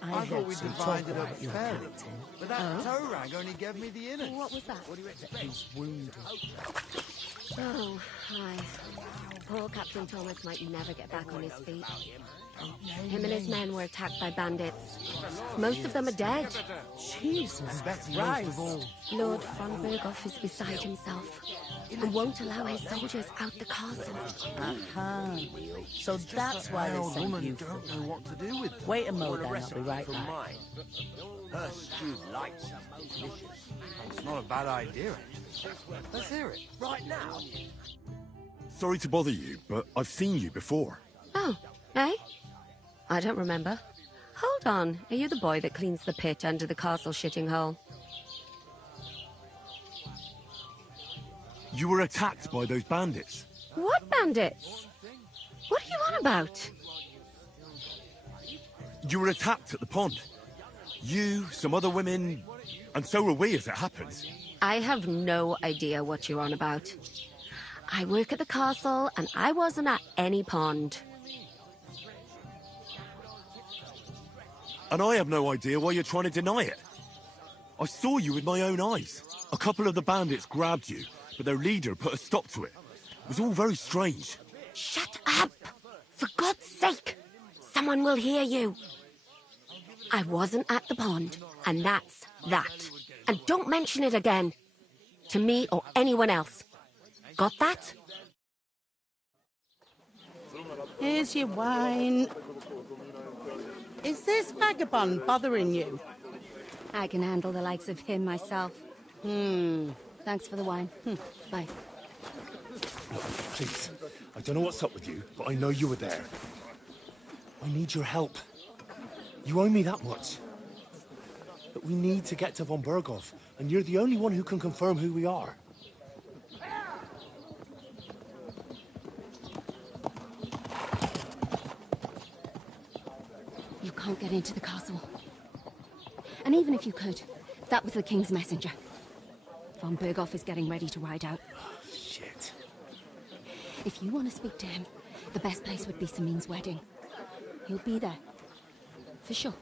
I thought we divided up fairly, but that tow rag only gave me the innards. What was that? What do you expect? He's wounded. Oh, hi. Poor Captain Thomas might never get back on his feet. Him and his men were attacked by bandits. Most of them are dead. Jesus Christ. Most of all. Lord von Berghoff is beside himself and won't allow his soldiers out the castle. Aha. So that's why they sent Woman you. don't know what to do with them. Wait a moment, I'll be right back. Her stewed lights are delicious. It's not a bad idea. Let's hear it. Right now. Sorry to bother you, but I've seen you before. Oh, eh? I don't remember. Hold on, are you the boy that cleans the pit under the castle shitting hole? You were attacked by those bandits. What bandits? What are you on about? You were attacked at the pond. You, some other women, and so were we, as it happens. I have no idea what you're on about. I work at the castle, and I wasn't at any pond. And I have no idea why you're trying to deny it. I saw you with my own eyes. A couple of the bandits grabbed you, but their leader put a stop to it. It was all very strange. Shut up! For God's sake! Someone will hear you. I wasn't at the pond, and that's that. And don't mention it again. To me or anyone else. Got that? Here's your wine. Is this vagabond bothering you? I can handle the likes of him myself. Thanks for the wine. Bye. Look, please. I don't know what's up with you, but I know you were there. I need your help. You owe me that much. But we need to get to von Berghoff, and you're the only one who can confirm who we are. You can't get into the castle. And even if you could, that was the King's messenger. Von Berghoff is getting ready to ride out. Shit. If you want to speak to him, the best place would be Samin's wedding. He'll be there. For sure.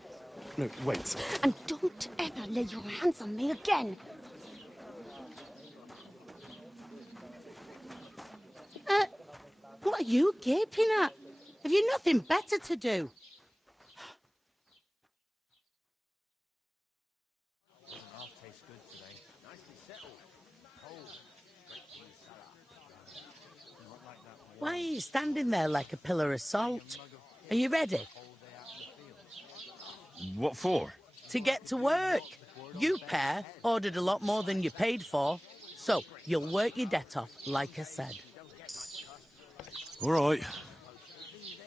No, wait. And don't ever lay your hands on me again! What are you gaping at? Have you nothing better to do? Why are you standing there like a pillar of salt? Are you ready? What for? To get to work. You pair ordered a lot more than you paid for, so you'll work your debt off, like I said. All right.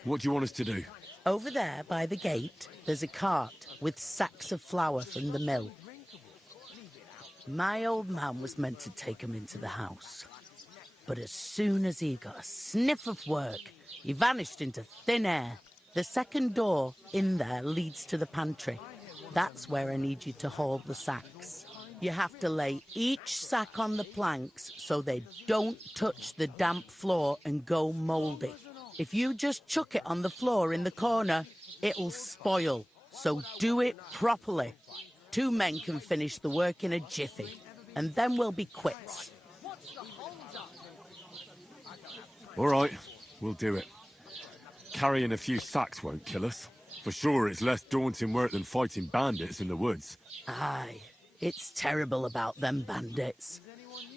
What do you want us to do? Over there by the gate, there's a cart with sacks of flour from the mill. My old man was meant to take 'em into the house. But as soon as he got a sniff of work, he vanished into thin air. The second door in there leads to the pantry. That's where I need you to haul the sacks. You have to lay each sack on the planks so they don't touch the damp floor and go mouldy. If you just chuck it on the floor in the corner, it'll spoil. So do it properly. 2 men can finish the work in a jiffy, and then we'll be quits. All right, we'll do it. Carrying a few sacks won't kill us. For sure, it's less daunting work than fighting bandits in the woods. Aye, it's terrible about them bandits.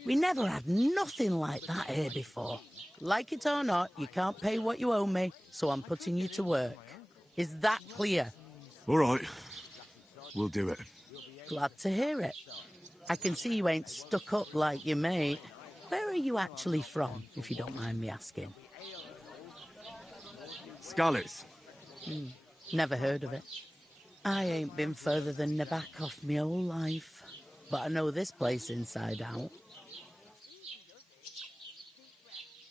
We never had nothing like that here before. Like it or not, you can't pay what you owe me, so I'm putting you to work. Is that clear? All right, we'll do it. Glad to hear it. I can see you ain't stuck up like your mate. Where are you actually from, if you don't mind me asking? Skalitz. Never heard of it. I ain't been further than Nabakov my whole life, but I know this place inside out.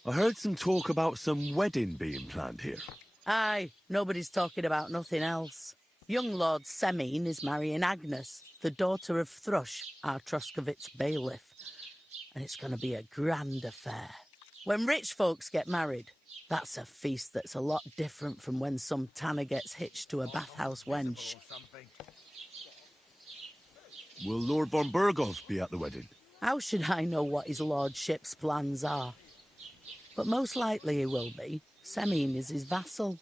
I heard some talk about some wedding being planned here. Aye, nobody's talking about nothing else. Young Lord Semin is marrying Agnes, the daughter of Thrush, our Troskovitz bailiff. And it's going to be a grand affair. When rich folks get married, that's a feast that's a lot different from when some tanner gets hitched to a bathhouse wench. Will Lord von Burgos be at the wedding? How should I know what his lordship's plans are? But most likely he will be. Semine is his vassal.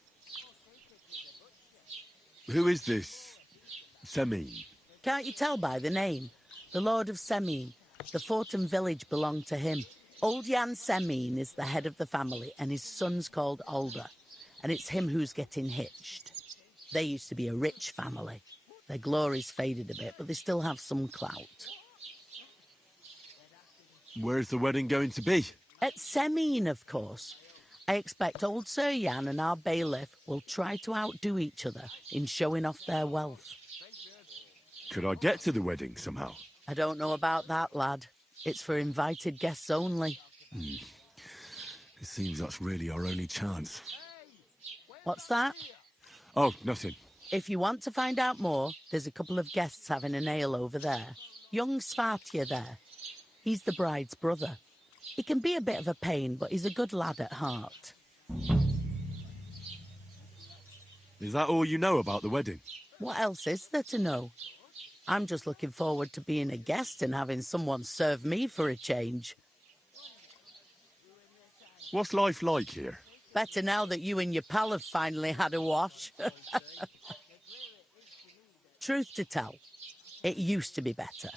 Who is this Semine? Can't you tell by the name? The Lord of Semine. The fort and village belong to him. Old Jan Semine is the head of the family, and his son's called Alder. And it's him who's getting hitched. They used to be a rich family. Their glory's faded a bit, but they still have some clout. Where's the wedding going to be? At Semine, of course. I expect old Sir Jan and our bailiff will try to outdo each other in showing off their wealth. Could I get to the wedding somehow? I don't know about that, lad. It's for invited guests only. It seems that's really our only chance. What's that? Oh, nothing. If you want to find out more, there's a couple of guests having an ale over there. Young Svartje there. He's the bride's brother. He can be a bit of a pain, but he's a good lad at heart. Is that all you know about the wedding? What else is there to know? I'm just looking forward to being a guest and having someone serve me for a change. What's life like here? Better now that you and your pal have finally had a wash. Truth to tell, it used to be better.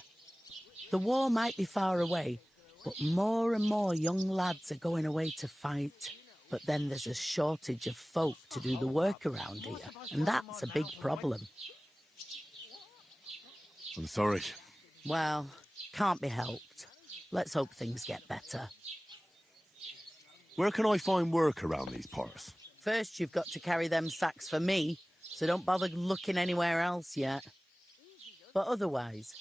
The war might be far away, but more and more young lads are going away to fight. But then there's a shortage of folk to do the work around here, and that's a big problem. I'm sorry. Well, can't be helped. Let's hope things get better. Where can I find work around these parts? First, you've got to carry them sacks for me, so don't bother looking anywhere else yet. But otherwise,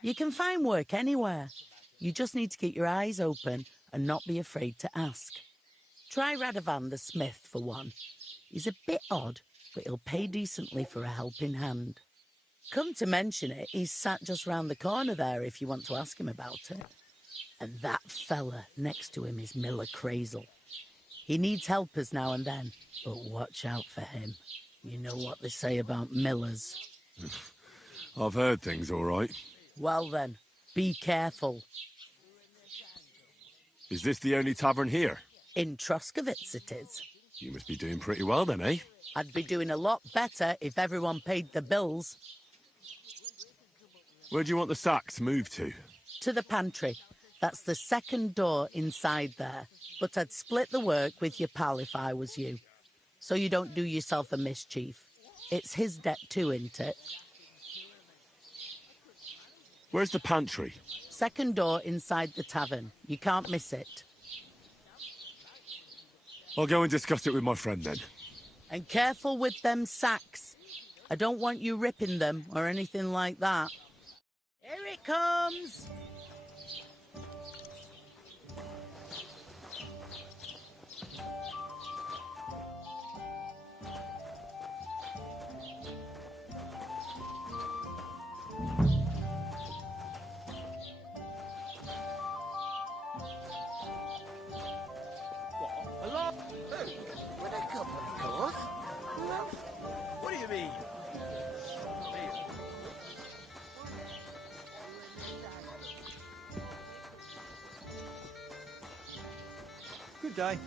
you can find work anywhere. You just need to keep your eyes open and not be afraid to ask. Try Radovan the smith for one. He's a bit odd, but he'll pay decently for a helping hand. Come to mention it, he's sat just round the corner there if you want to ask him about it. And that fella next to him is Miller Crazel. He needs helpers now and then, but watch out for him. You know what they say about Millers. I've heard things all right. Well then, be careful. Is this the only tavern here? In Troskovitz it is. You must be doing pretty well then, eh? I'd be doing a lot better if everyone paid the bills. Where do you want the sacks moved to? To the pantry. That's the second door inside there. But I'd split the work with your pal if I was you. So you don't do yourself a mischief. It's his debt too, isn't it? Where's the pantry? Second door inside the tavern. You can't miss it. I'll go and discuss it with my friend then. And careful with them sacks. I don't want you ripping them or anything like that. Here it comes! Hello? With a couple, of course. Who else? What do you mean? Good day.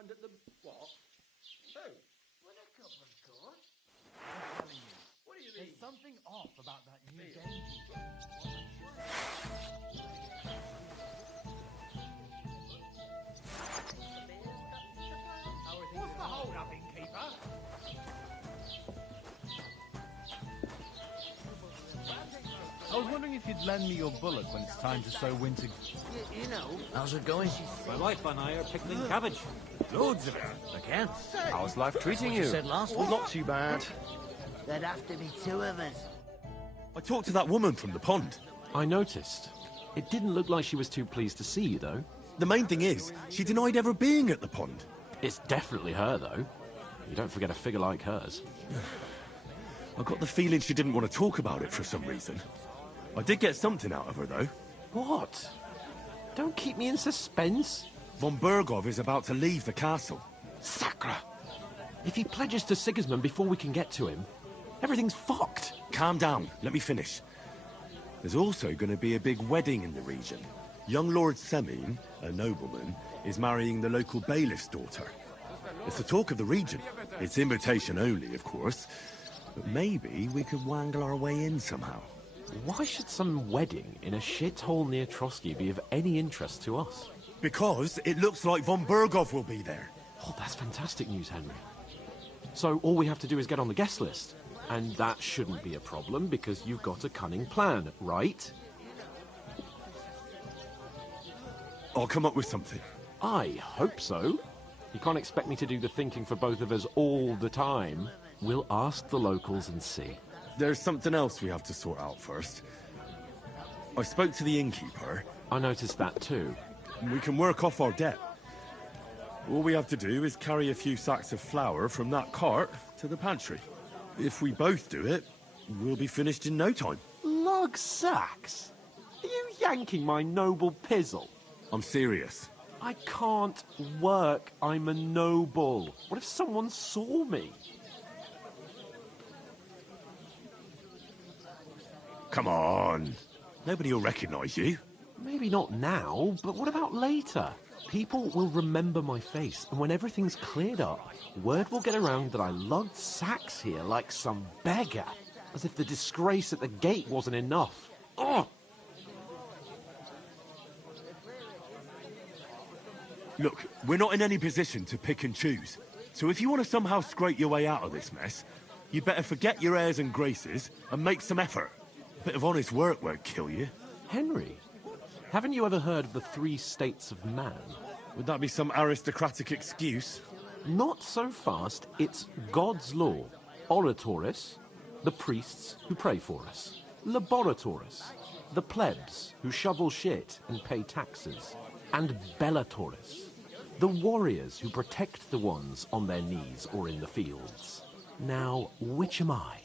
happened at the... what? Who? Buttercup, of course. What do you There's mean? something off about that new Feel. game. What's the hold up, innkeeper? I was wondering if you'd lend me your bullock when it's time to sow winter... You know, how's it going? My wife and I are pickling cabbage. Loads of it. I can. How's life treating You you? said last Well, week. not too bad. There'd have to be two of us. I talked to that woman from the pond. I noticed. It didn't look like she was too pleased to see you, though. The main thing is, she denied ever being at the pond. It's definitely her, though. You don't forget a figure like hers. I got the feeling she didn't want to talk about it for some reason. I did get something out of her, though. What? Don't keep me in suspense. Von Bergov is about to leave the castle. Sacre! If he pledges to Sigismund before we can get to him, everything's fucked. Calm down, let me finish. There's also going to be a big wedding in the region. Young Lord Semin, a nobleman, is marrying the local bailiff's daughter. It's the talk of the region. It's invitation only, of course. But maybe we could wangle our way in somehow. Why should some wedding in a shithole near Trotsky be of any interest to us? Because it looks like von Bergov will be there. Oh, that's fantastic news, Henry. So all we have to do is get on the guest list. And that shouldn't be a problem because you've got a cunning plan, right? I'll come up with something. I hope so. You can't expect me to do the thinking for both of us all the time. We'll ask the locals and see. There's something else we have to sort out first. I spoke to the innkeeper. I noticed that too. We can work off our debt. All we have to do is carry a few sacks of flour from that cart to the pantry. If we both do it, we'll be finished in no time. Lug sacks? Are you yanking my noble pizzle? I'm serious. I can't work. I'm a noble. What if someone saw me? Come on. Nobody will recognize you. Maybe not now, but what about later? People will remember my face, and when everything's cleared up, word will get around that I lugged sacks here like some beggar, as if the disgrace at the gate wasn't enough. Ugh! Look, we're not in any position to pick and choose. So if you want to somehow scrape your way out of this mess, you better forget your airs and graces and make some effort. A bit of honest work won't kill you. Henry, haven't you ever heard of the 3 states of man? Would that be some aristocratic excuse? Not so fast. It's God's law. Oratoris, the priests who pray for us. Laboratoris, the plebs who shovel shit and pay taxes. And Bellatoris, the warriors who protect the ones on their knees or in the fields. Now, which am I?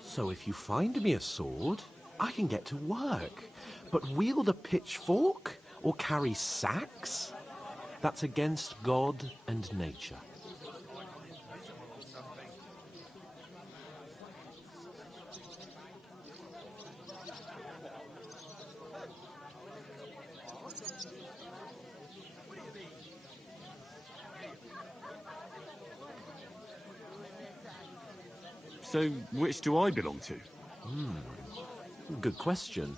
So if you find me a sword, I can get to work. But wield a pitchfork or carry sacks? That's against God and nature. So, which do I belong to? Good question.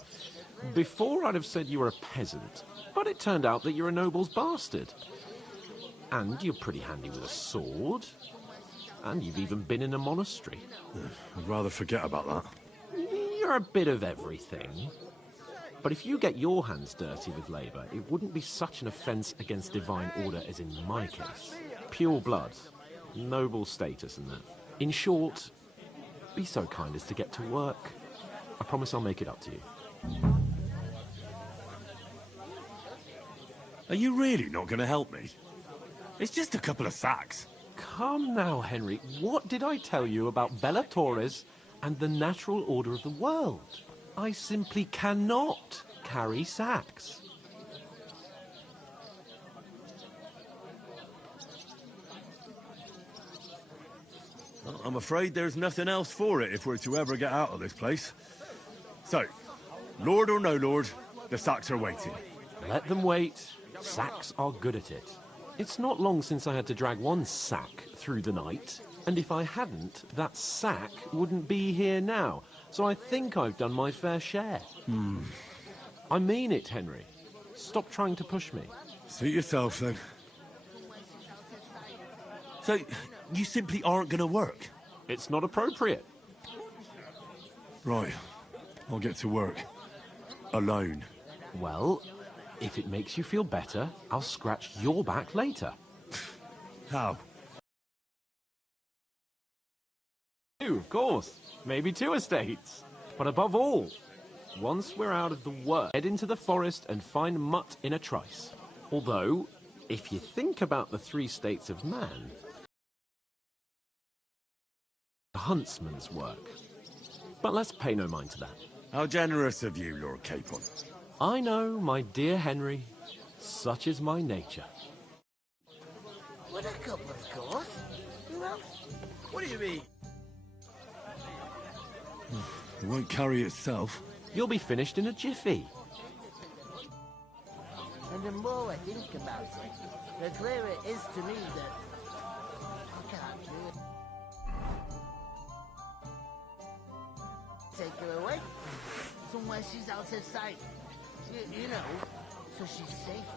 Before I'd have said you were a peasant, but it turned out that you're a noble's bastard. And you're pretty handy with a sword. And you've even been in a monastery. I'd rather forget about that. You're a bit of everything. But if you get your hands dirty with labour, it wouldn't be such an offence against divine order as in my case. Pure blood, noble status and that. In short, be so kind as to get to work. I promise I'll make it up to you. Are you really not going to help me? It's just a couple of sacks. Come now, Henry. What did I tell you about Bellatoris and the natural order of the world? I simply cannot carry sacks. Well, I'm afraid there's nothing else for it if we're to ever get out of this place. So, Lord or no Lord, the sacks are waiting. Let them wait. Sacks are good at it. It's not long since I had to drag one sack through the night, and if I hadn't, that sack wouldn't be here now. So I think I've done my fair share. I mean it, Henry. Stop trying to push me. Suit yourself, then. So, you simply aren't going to work? It's not appropriate. Right. I'll get to work. Alone. Well, if it makes you feel better, I'll scratch your back later. How? You, of course. Maybe 2 estates. But above all, once we're out of the work, head into the forest and find Mutt in a trice. Although, if you think about the 3 states of man, the huntsman's work. But let's pay no mind to that. How generous of you, Lord Capon. I know, my dear Henry. Such is my nature. What a couple, of course. Who else? What do you mean? It won't carry itself. You'll be finished in a jiffy. And the more I think about it, the clearer it is to me that I can't do it. Take her away. Somewhere she's out of sight. You know, so she's safe.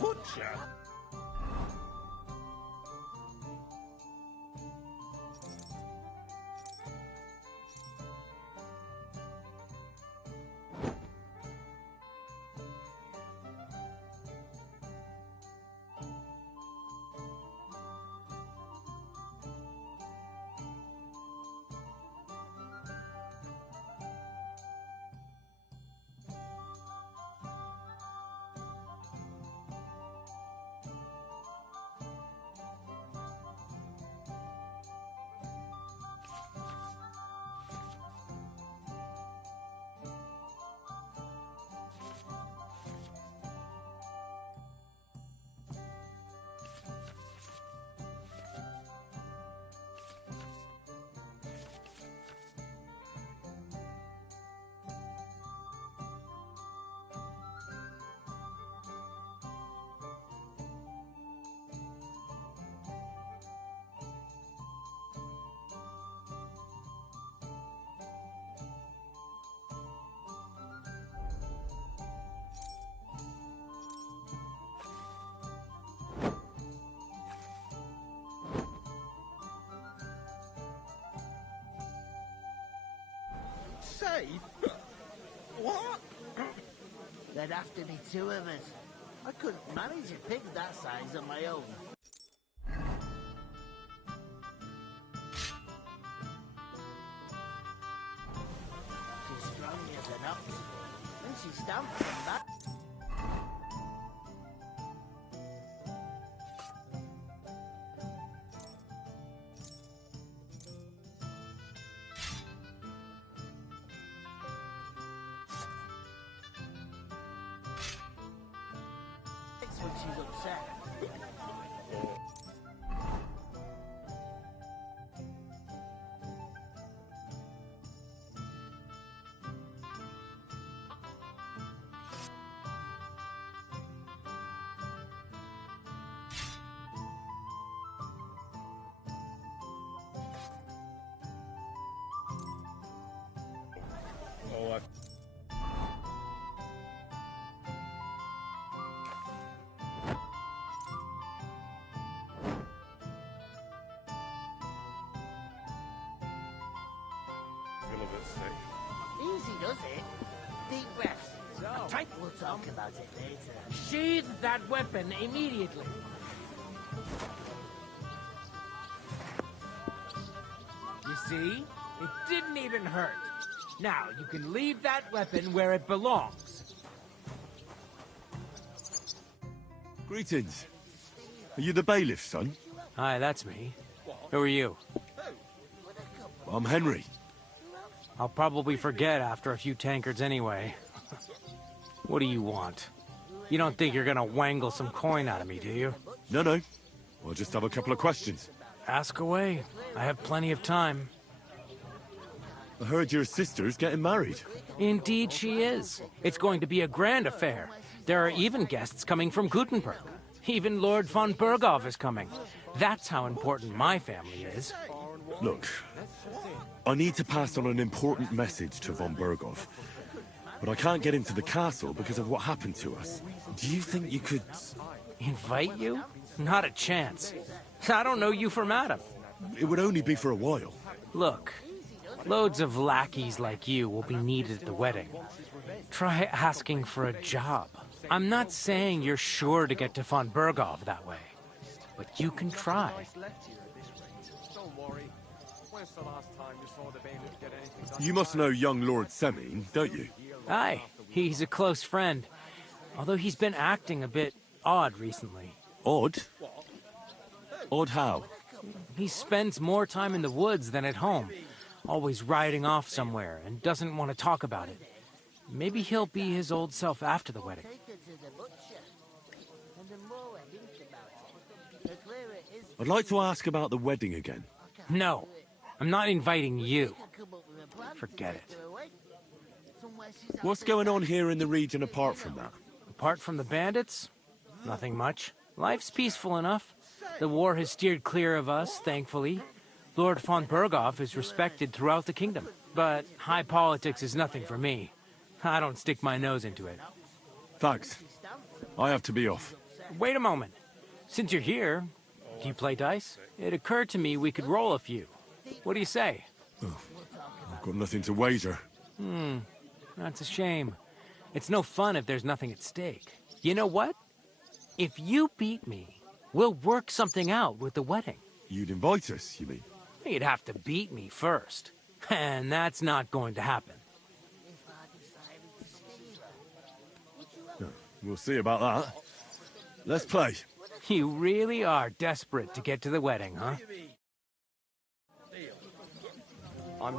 Butcher? Safe? What? There'd have to be 2 of us. I couldn't manage a pig that size on my own. She's strong as an ox, and she stamps on that. When she's upset. Oh, Easy does it. Deep breaths. Tight. We'll talk about it later. Sheathe that weapon immediately. You see? It didn't even hurt. Now, you can leave that weapon where it belongs. Greetings. Are you the bailiff, son? Hi, that's me. Who are you? I'm Henry. I'll probably forget after a few tankards anyway. What do you want? You don't think you're gonna wangle some coin out of me, do you? No. I'll just have a couple of questions. Ask away. I have plenty of time. I heard your sister's getting married. Indeed she is. It's going to be a grand affair. There are even guests coming from Gutenberg. Even Lord von Berghoff is coming. That's how important my family is. Look, I need to pass on an important message to von Berghoff. But I can't get into the castle because of what happened to us. Do you think you could... Invite you? Not a chance. I don't know you from Adam. It would only be for a while. Look, loads of lackeys like you will be needed at the wedding. Try asking for a job. I'm not saying you're sure to get to von Berghoff that way, but you can try. You must know young Lord Semine, don't you? Aye, he's a close friend. Although he's been acting a bit odd recently. Odd? Odd how? He spends more time in the woods than at home, always riding off somewhere and doesn't want to talk about it. Maybe he'll be his old self after the wedding. I'd like to ask about the wedding again. No, I'm not inviting you. Forget it. What's going on here in the region apart from that? Apart from the bandits, nothing much. Life's peaceful enough. The war has steered clear of us, thankfully. Lord von Berghoff is respected throughout the kingdom. But high politics is nothing for me. I don't stick my nose into it. Thanks. I have to be off. Wait a moment. Since you're here, do you play dice? It occurred to me we could roll a few. What do you say? Oh, I've got nothing to wager. That's a shame. It's no fun if there's nothing at stake. You know what? If you beat me, we'll work something out with the wedding. You'd invite us, you mean? You'd have to beat me first. And that's not going to happen. We'll see about that. Let's play. You really are desperate to get to the wedding, huh? I'm...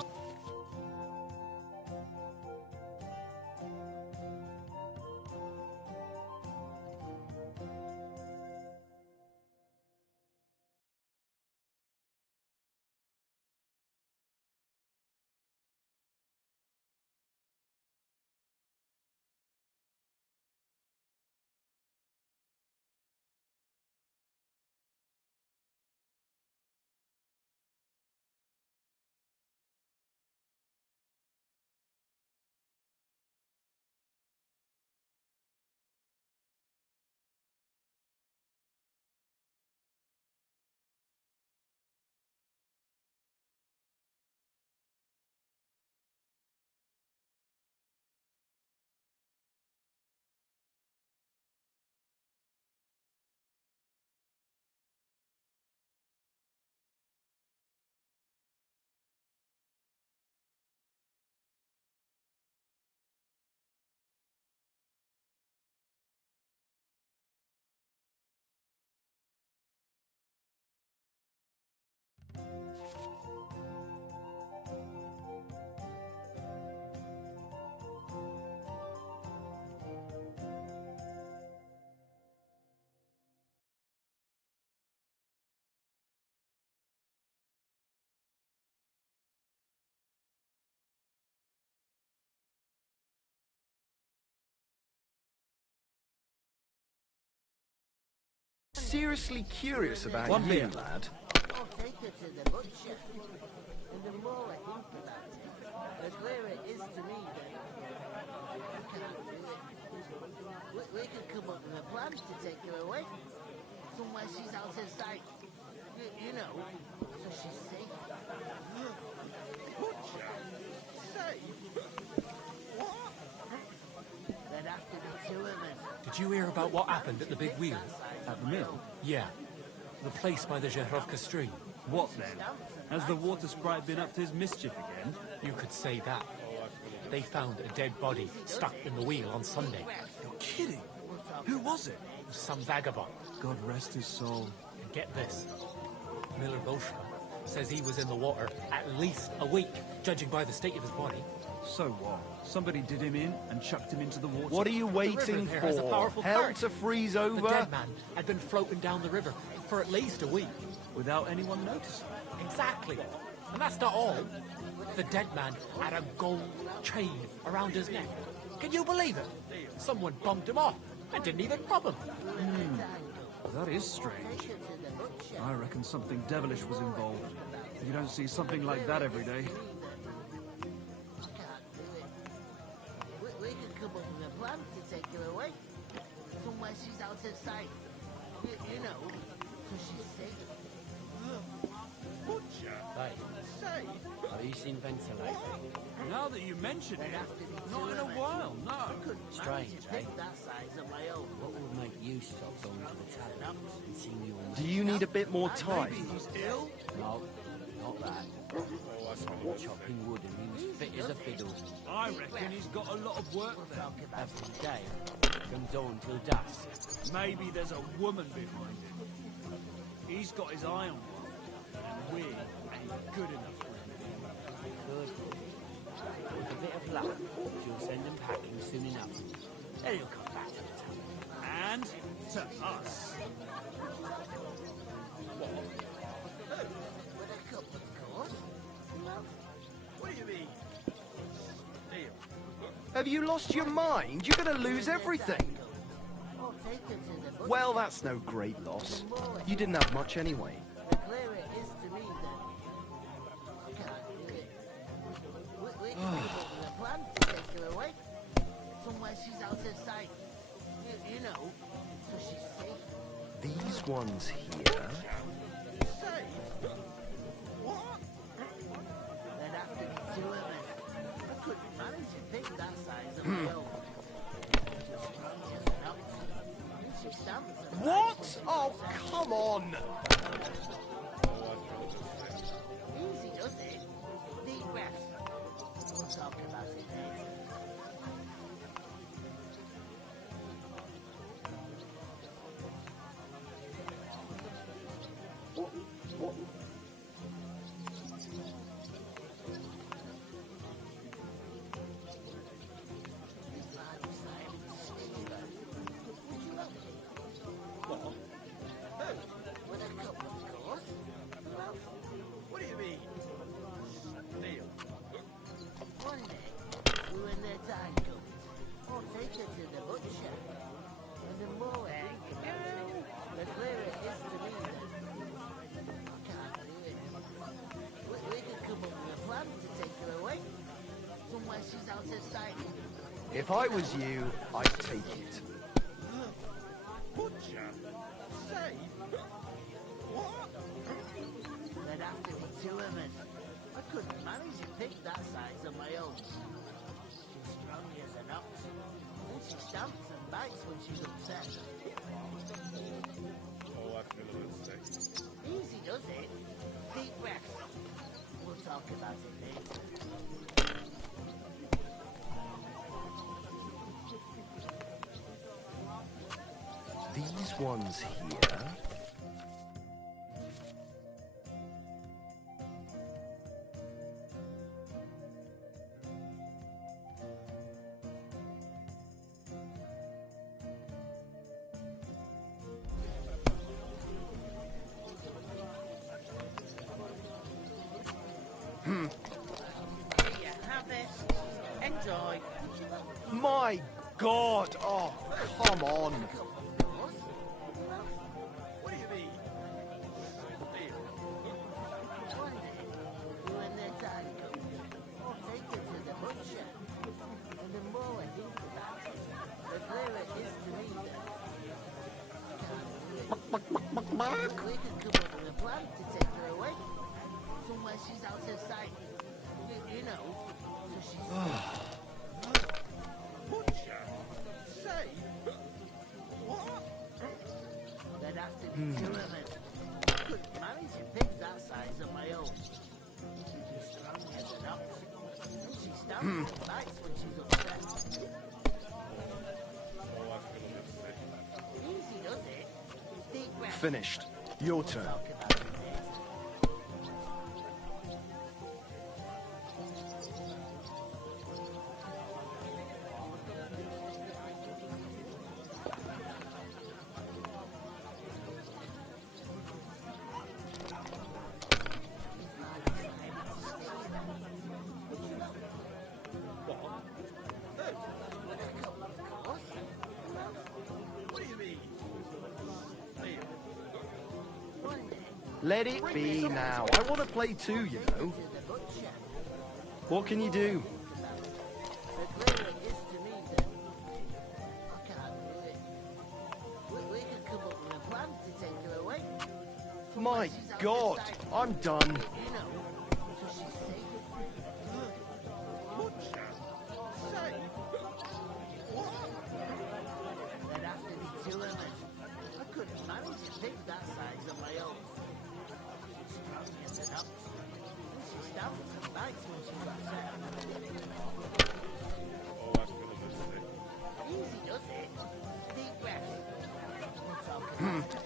Seriously curious about One you, beer. lad. I'll take her to the butcher. And the more I think about it, the clearer it is to me that I can't do it. We could come up with a plan to take her away. Somewhere she's out of sight. You know, so she's safe. Butcher? Safe? What? There'd have to be two of us. Did you hear about what happened at the big wheel? At the mill? Yeah. The place by the Zherovka stream. What then? Has the water sprite been up to his mischief again? You could say that. They found a dead body stuck in the wheel on Sunday. You're kidding. Who was it? Some vagabond. God rest his soul. And get this. Miller Bolsha says he was in the water at least a week, judging by the state of his body. So what? Somebody did him in and chucked him into the water. What are you waiting there has a for? powerful Hell current. to freeze The over? dead man had been floating down the river for at least a week. Without anyone noticing? Exactly. And that's not all. The dead man had a gold chain around his neck. Can you believe it? Someone bumped him off and didn't even rob him. That is strange. I reckon something devilish was involved. You don't see something like that every day. We could come up with a plan to take her away. Somewhere she's out of sight. You know, so she's safe. Butcher? Hey, Safe? have you seen Venter lately? Now that you mention it, not in a while, no. Strange, eh? That size of my own. What would make you stop going to the tavern and seeing your Do you need a bit more time? He's ill? No, not that. Chopping wood and he was fit as a fiddle. I reckon he's got a lot of work there. Every day, from dawn till dusk. Maybe there's a woman behind him. He's got his eye on one, and we ain't good enough for him. Good. With a bit of luck, she'll send him packing soon enough. Then he'll come back to the tavern. And to us. What do you mean? Deal. Have you lost your mind? You're gonna lose everything. Well, that's no great loss. You didn't have much anyway. The clearer it is to me that I can't do it. We can come up with a plan to take her away. Somewhere she's out of sight. You know, so she's safe. These ones here. Safe? What? There'd have to be two of us. I couldn't manage to pick that size of my own. She's strong as an ox. And she stamps and What? Oh, come on! easy, does it? Deep breaths. We'll talk about it later. With a cup, of course. Well, What do you mean? Deal. one day, when their time comes, I'll take her to the butcher. And the more I think about it, the clearer it is to me that I can't do it. We could come up with a plan to take her away. Somewhere she's out of sight. If I was you, I'd take it. Butcher? Safe? What? There'd have to be two of us. I couldn't manage to pick that size on my own. She's strong as an ox. And she stamps and bites when she's upset. Oh, I feel a bit sick. Easy, does it? Deep breaths. We'll talk about it later. These ones here. Here you have it. Enjoy. My God! Oh, come on! What do you mean? Deal. One day, when their time comes, I'll take her to the butcher. And the more I think about it, the clearer it is to me that I can't do it. We could come up with a plan to take her away. Somewhere she's out of sight. You know, so she's Butcher? Safe? What? There'd have to be two of us. I couldn't manage to pick that size on my own. She's strong as an ox. And she stamps and bites when she's upset. Oh, I feel a bit sick. Easy, does it? Deep breath. Finished. Your turn. Talk about it later. What do you mean? Deal. Let it be now. I want to play too, you know. What can you do? The clearer it is to me that I can't do it. We could come up with a plan to take her away. My God, I'm done. You know, so she's safe. There'd have to be two of us. I couldn't manage to pick that size on my own. She's strong as an ox. And she stamps and bites when she's upset. Easy does it. Deep breath. We'll talk about it.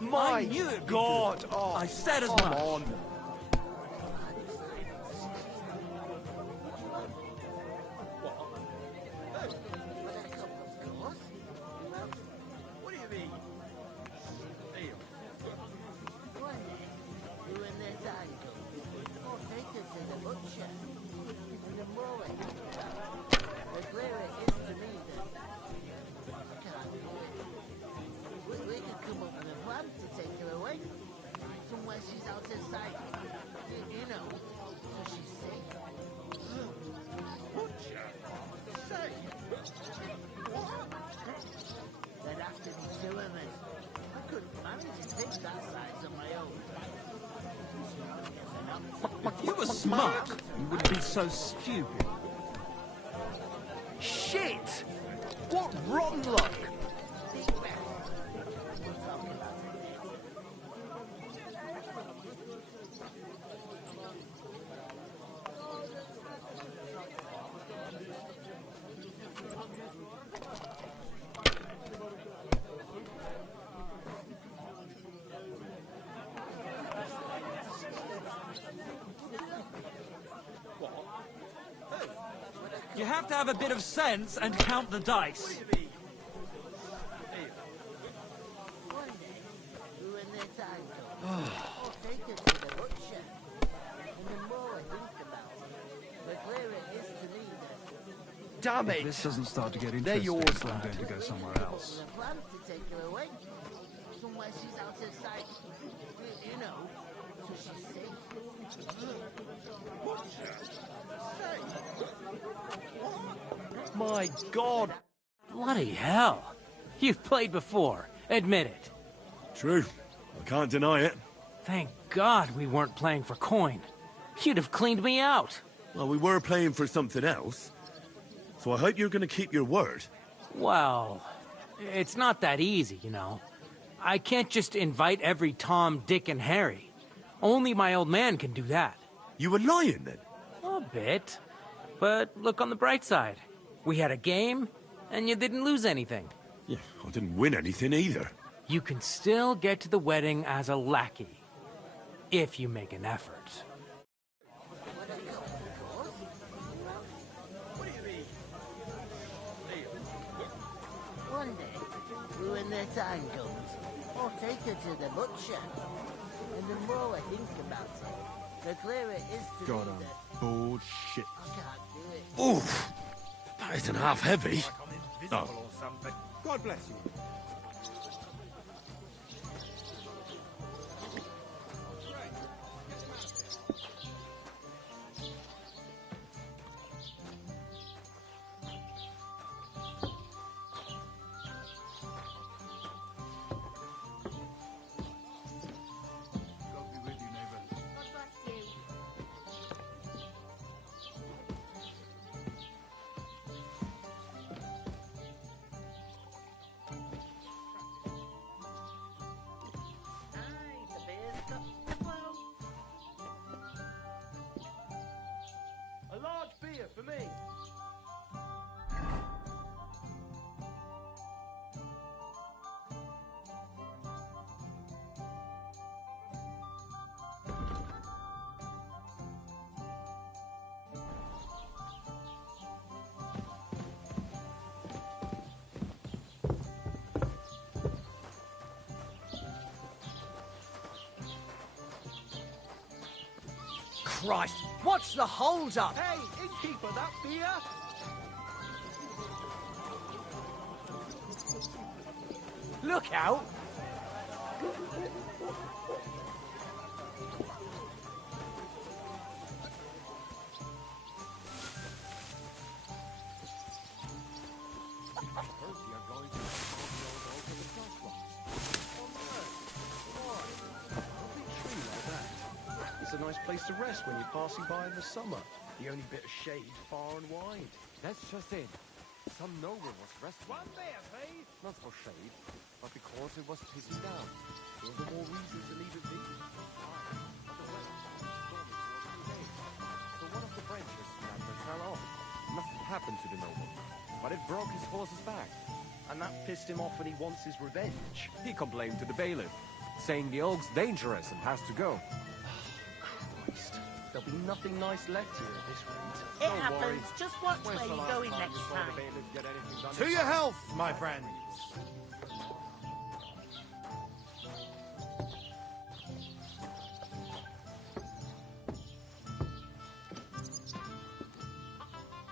My God! Oh, I said as come much. on. What do you mean? Deal. One day, you and this uncle will take her to the butcher. And the more I think about it, the clearer it is to me that I can't do it. We could come up with a plan to take her away. Somewhere she's out of sight. You know, so she's safe. Butcher? Safe? What? There'd have to be two of us. I couldn't manage to pick that size on my own. If you were smart, you wouldn't be so stupid. Shit! What rotten luck! Deep breath. We'll talk about it later. You have to have a bit of sense and count the dice. One day, you and this uncle will take her to the butcher. And the more I think about it, the clearer it is to me that Damn If it! this doesn't start to get They're interesting, yours, I'm lad. going to go somewhere else. a plan to take her away. Somewhere she's out of sight. You know, so she's safe. My God! Bloody hell. You've played before. Admit it. True. I can't deny it. Thank God we weren't playing for coin. You'd have cleaned me out. Well, we were playing for something else. So I hope you're going to keep your word. Well, it's not that easy, you know. I can't just invite every Tom, Dick, and Harry. Only my old man can do that. You were lying then? A bit. But look on the bright side. We had a game, and you didn't lose anything. Yeah, I didn't win anything either. You can still get to the wedding as a lackey. If you make an effort. What do you mean? Deal. One day, you and this uncle will take her to the butcher. And the more I think about it, the clearer it is to God, me I'm that bored shit. I can't do it. Oof! That isn't half heavy. Oh. God bless you. God be with you, neighbor. God bless you. A large beer for me. Christ, What's the hold up? Hey, innkeeper, that beer? Look out! It's a nice place to rest when you're passing by in the summer. The only bit of shade far and wide. That's just it. Some noble was resting. One beer, please. Not for shade, but because it was pissing down. All the more reason to leave it be. So one of the branches snapped and fell off. Nothing happened to the noble, but it broke his horse's back. And that pissed him off and he wants his revenge. He complained to the bailiff, saying the oak's dangerous and has to go. Christ. There'll be nothing nice left here at this rate. It happens. Just watch where you're going next time. To your health, my friends.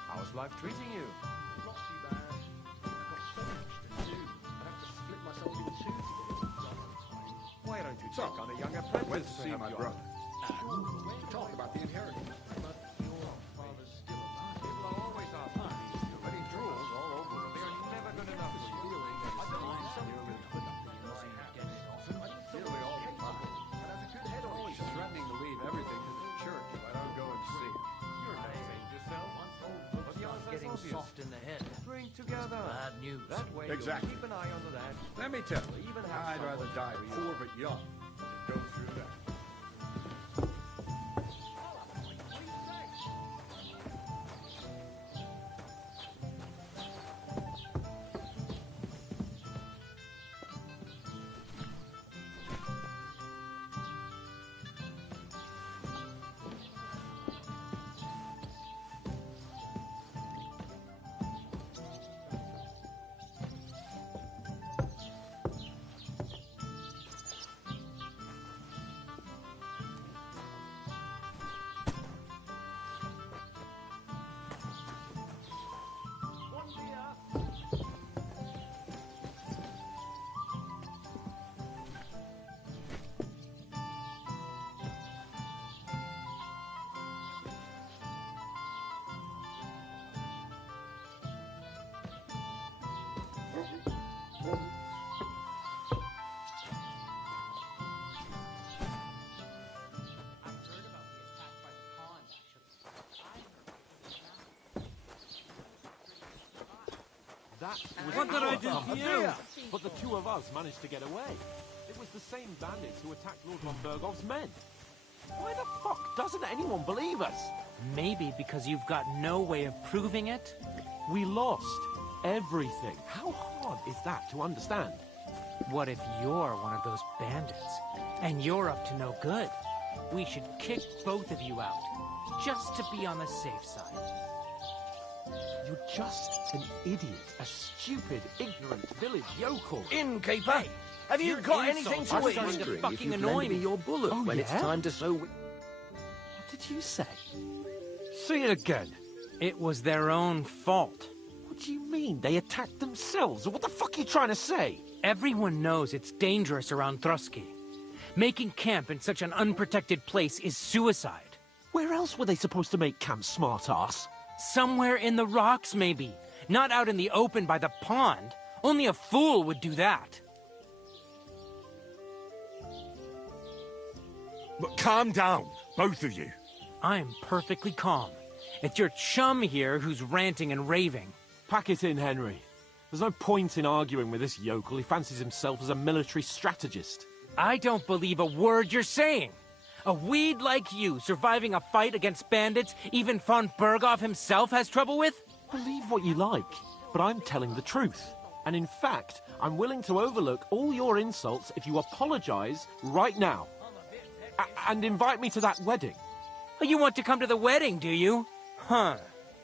How's life treating you? Not too bad. I've got so much to do. I'd have to split myself in two to get it all done. Why don't you take on a young apprentice? Went to see my brother. To talk about the inheritance. But your father's still alive. People are always asking me. Too many jewels all over them. They are never good enough for you. I don't want something to put up with because he gets it off. I need someone to get him and has a good head on his He's threatening to leave everything to the church if I don't go and see him. You're not saying yourself. But the answer's Getting obvious. soft in the head. Bring together. Bad news. That way, Exactly. you'll keep an eye on the lad. Let me tell you, Even have I'd rather someone die to poor but young than go through that. That was What did I our do fault. to you? But the two of us managed to get away. It was the same bandits who attacked Lord von Bergov's men. Why the fuck doesn't anyone believe us? Maybe because you've got no way of proving it? We lost everything. How hard is that to understand? What if you're one of those bandits, and you're up to no good? We should kick both of you out, just to be on the safe side. You're just an idiot, a stupid, ignorant village yokel. Innkeeper, have you got anything to I'm eat? starting to fucking annoy me. Your bullet when it's time to sow. What did you say? Say it again. It was their own fault. What do you mean? They attacked themselves? What the fuck are you trying to say? Everyone knows it's dangerous around Trotsky. Making camp in such an unprotected place is suicide. Where else were they supposed to make camp, smart-ass? Somewhere in the rocks, maybe. Not out in the open by the pond. Only a fool would do that. But calm down, both of you. I'm perfectly calm. It's your chum here who's ranting and raving. Pack it in, Henry. There's no point in arguing with this yokel. He fancies himself as a military strategist. I don't believe a word you're saying. A weed like you surviving a fight against bandits even von Berghoff himself has trouble with? Believe what you like, but I'm telling the truth. And in fact, I'm willing to overlook all your insults if you apologize right now. And invite me to that wedding. Oh, you want to come to the wedding, do you? Huh.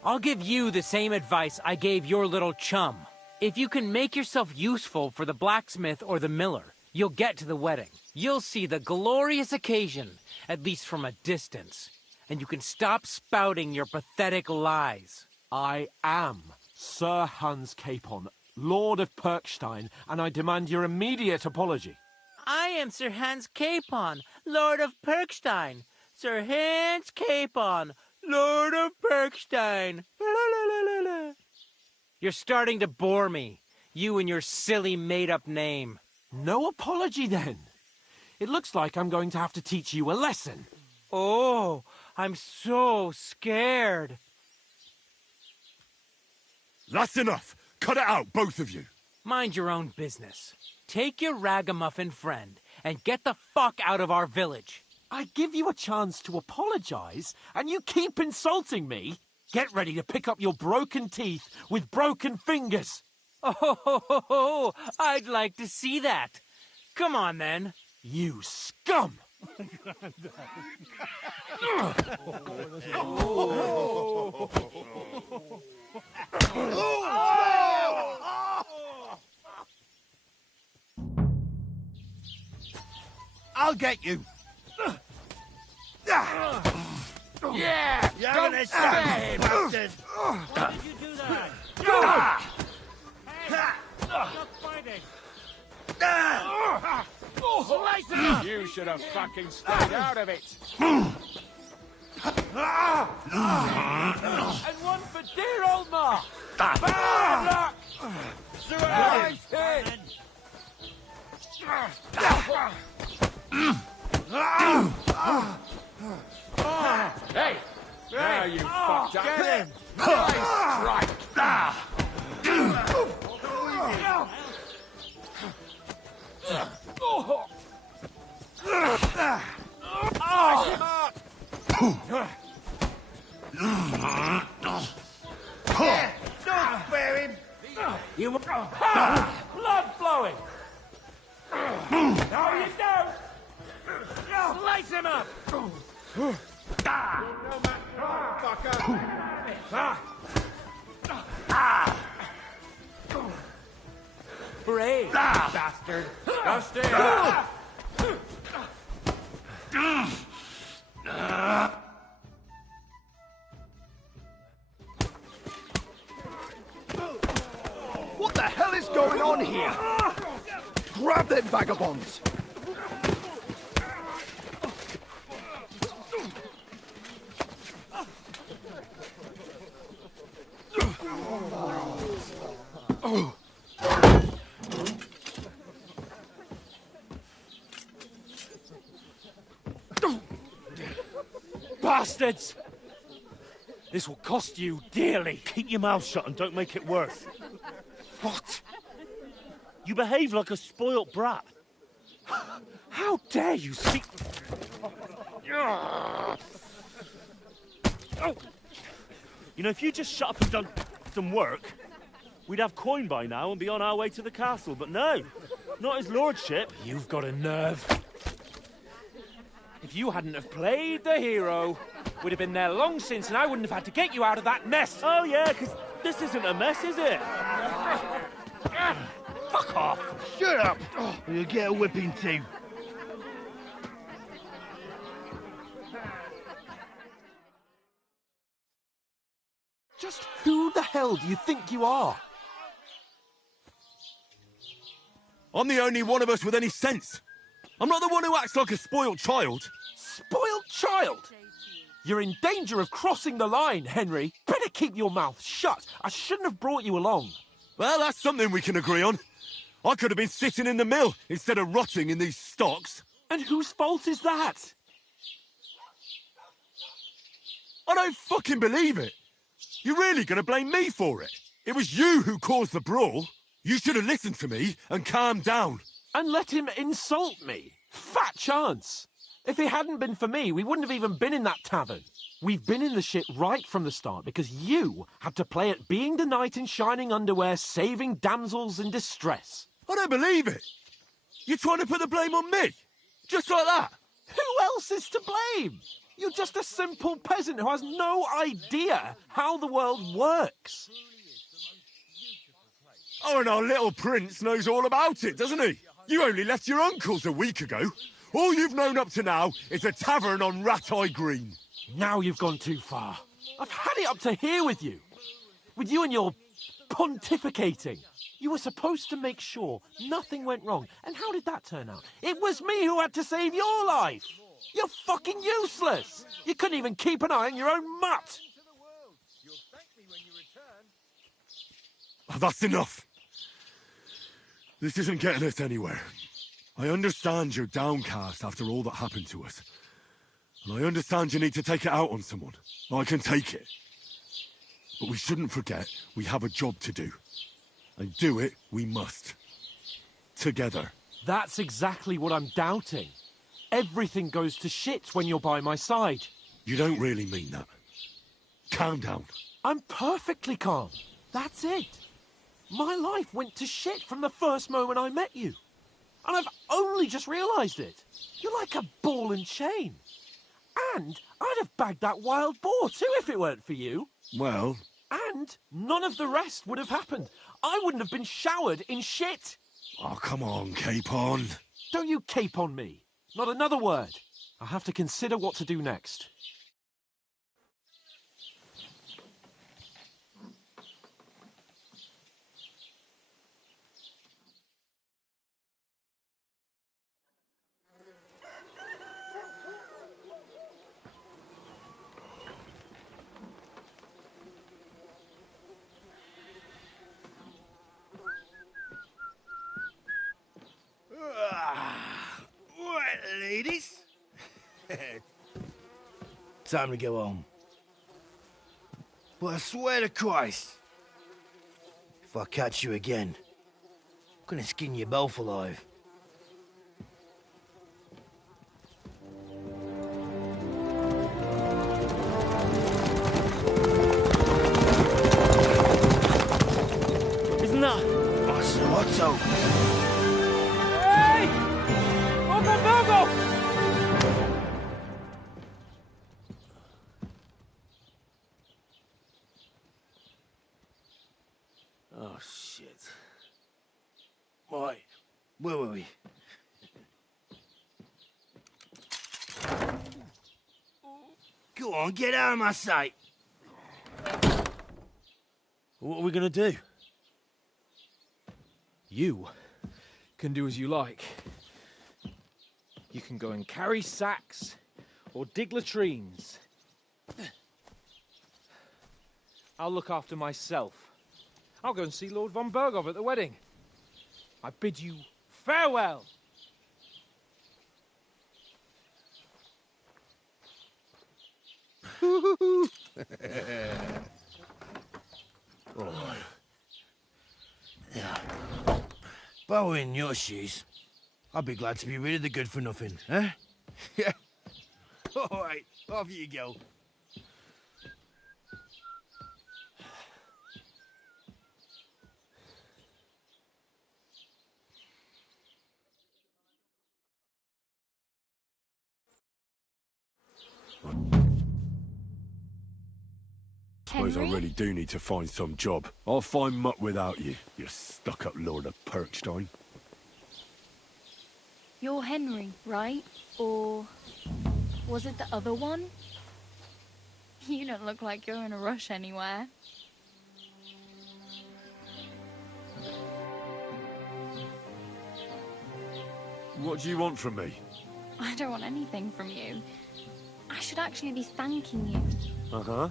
I'll give you the same advice I gave your little chum. If you can make yourself useful for the blacksmith or the miller, you'll get to the wedding. You'll see the glorious occasion, at least from a distance. and you can stop spouting your pathetic lies. I am Sir Hans Capon, Lord of Perkstein, and I demand your immediate apology. I am Sir Hans Capon, Lord of Perkstein. Sir Hans Capon, Lord of Perkstein. You're starting to bore me. You and your silly made-up name. No apology, then. It looks like I'm going to have to teach you a lesson. Oh, I'm so scared. That's enough. Cut it out, both of you. Mind your own business. Take your ragamuffin friend and get the fuck out of our village. I give you a chance to apologize, and you keep insulting me. Get ready to pick up your broken teeth with broken fingers. Oh, I'd like to see that. Come on, then. You scum! I'll get you. Yeah! You're gonna stay, bastard! Why did you do that? Hey, stop fighting! Slice him up! You should have fucking stayed out of it. And one for dear old Ma. Bad luck! Survive it! Hey! Now you fucked up. Get him! Nice strike! Don't spare him! You blood flowing! No, you don't! Slice him up! Brave, bastard! Now stay up! What the hell is going on here? Grab them vagabonds! Bastards! This will cost you dearly. Keep your mouth shut and don't make it worse. What? You behave like a spoilt brat. How dare you speak... You know, if you just shut up and done some work, we'd have coin by now and be on our way to the castle, but no, not his lordship. You've got a nerve. If you hadn't have played the hero, we'd have been there long since and I wouldn't have had to get you out of that mess. Oh yeah, because this isn't a mess, is it? Fuck off. Shut up! Or you'll get a whipping too. Just who the hell do you think you are? I'm the only one of us with any sense. I'm not the one who acts like a spoiled child. Spoiled child? You're in danger of crossing the line, Henry. Better keep your mouth shut. I shouldn't have brought you along. Well, that's something we can agree on. I could have been sitting in the mill instead of rotting in these stocks. And whose fault is that? I don't fucking believe it. You're really going to blame me for it? It was you who caused the brawl. You should have listened to me and calmed down. And let him insult me. Fat chance. If it hadn't been for me, we wouldn't have even been in that tavern. We've been in the shit right from the start because you had to play at being the knight in shining underwear, saving damsels in distress. I don't believe it. You're trying to put the blame on me? Just like that? Who else is to blame? You're just a simple peasant who has no idea how the world works. Oh, and our little prince knows all about it, doesn't he? You only left your uncle's a week ago. All you've known up to now is a tavern on Rat-Eye Green. Now you've gone too far. I've had it up to here with you. With you and your pontificating. You were supposed to make sure nothing went wrong. And how did that turn out? It was me who had to save your life. You're fucking useless. You couldn't even keep an eye on your own mutt. Oh, that's enough. This isn't getting us anywhere. I understand you're downcast after all that happened to us. And I understand you need to take it out on someone. I can take it. But we shouldn't forget we have a job to do. And do it we must. Together. That's exactly what I'm doubting. Everything goes to shit when you're by my side. You don't really mean that. Calm down. I'm perfectly calm. That's it. My life went to shit from the first moment I met you. And I've only just realised it. You're like a ball and chain. And I'd have bagged that wild boar too if it weren't for you. Well... And none of the rest would have happened. I wouldn't have been showered in shit. Oh, come on, Capon. Don't you cape on me. Not another word. I'll have to consider what to do next. Right, ladies. Time to go home. But I swear to Christ, if I catch you again, I'm gonna skin you both alive. Isn't that? What's up? Hey! Open Bogo! Oh, shit. Right, where were we? Go on, get out of my sight. What are we gonna do? You can do as you like. You can go and carry sacks or dig latrines. I'll look after myself. I'll go and see Lord von Berghoff at the wedding. I bid you farewell. Right. Yeah. If I were in your shoes, I'd be glad to be rid of the good-for-nothing, eh? Yeah. All right, off you go. Suppose I really do need to find some job. I'll find mutt without you, you stuck-up Lord of Perkstein. You're Henry, right? Or was it the other one? You don't look like you're in a rush anywhere. What do you want from me? I don't want anything from you. I should actually be thanking you. Uh-huh.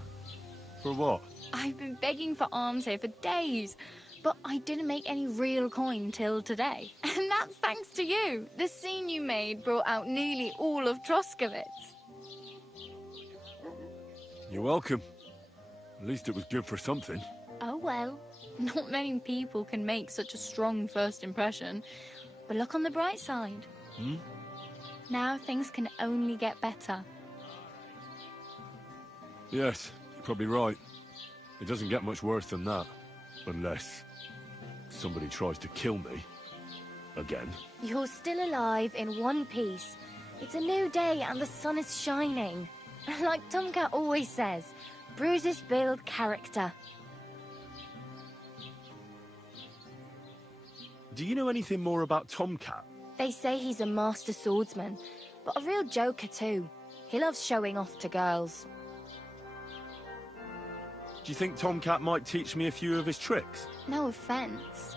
For what? I've been begging for alms here for days, but I didn't make any real coin till today. And that's thanks to you. The scene you made brought out nearly all of Troskowitz. You're welcome. At least it was good for something. Oh well, not many people can make such a strong first impression. But look on the bright side. Hmm? Now things can only get better. Yes, you're probably right. It doesn't get much worse than that. Unless somebody tries to kill me. Again. You're still alive in one piece. It's a new day and the sun is shining. Like Tomcat always says, bruises build character. Do you know anything more about Tomcat? They say he's a master swordsman, but a real joker too. He loves showing off to girls. Do you think Tomcat might teach me a few of his tricks? No offence,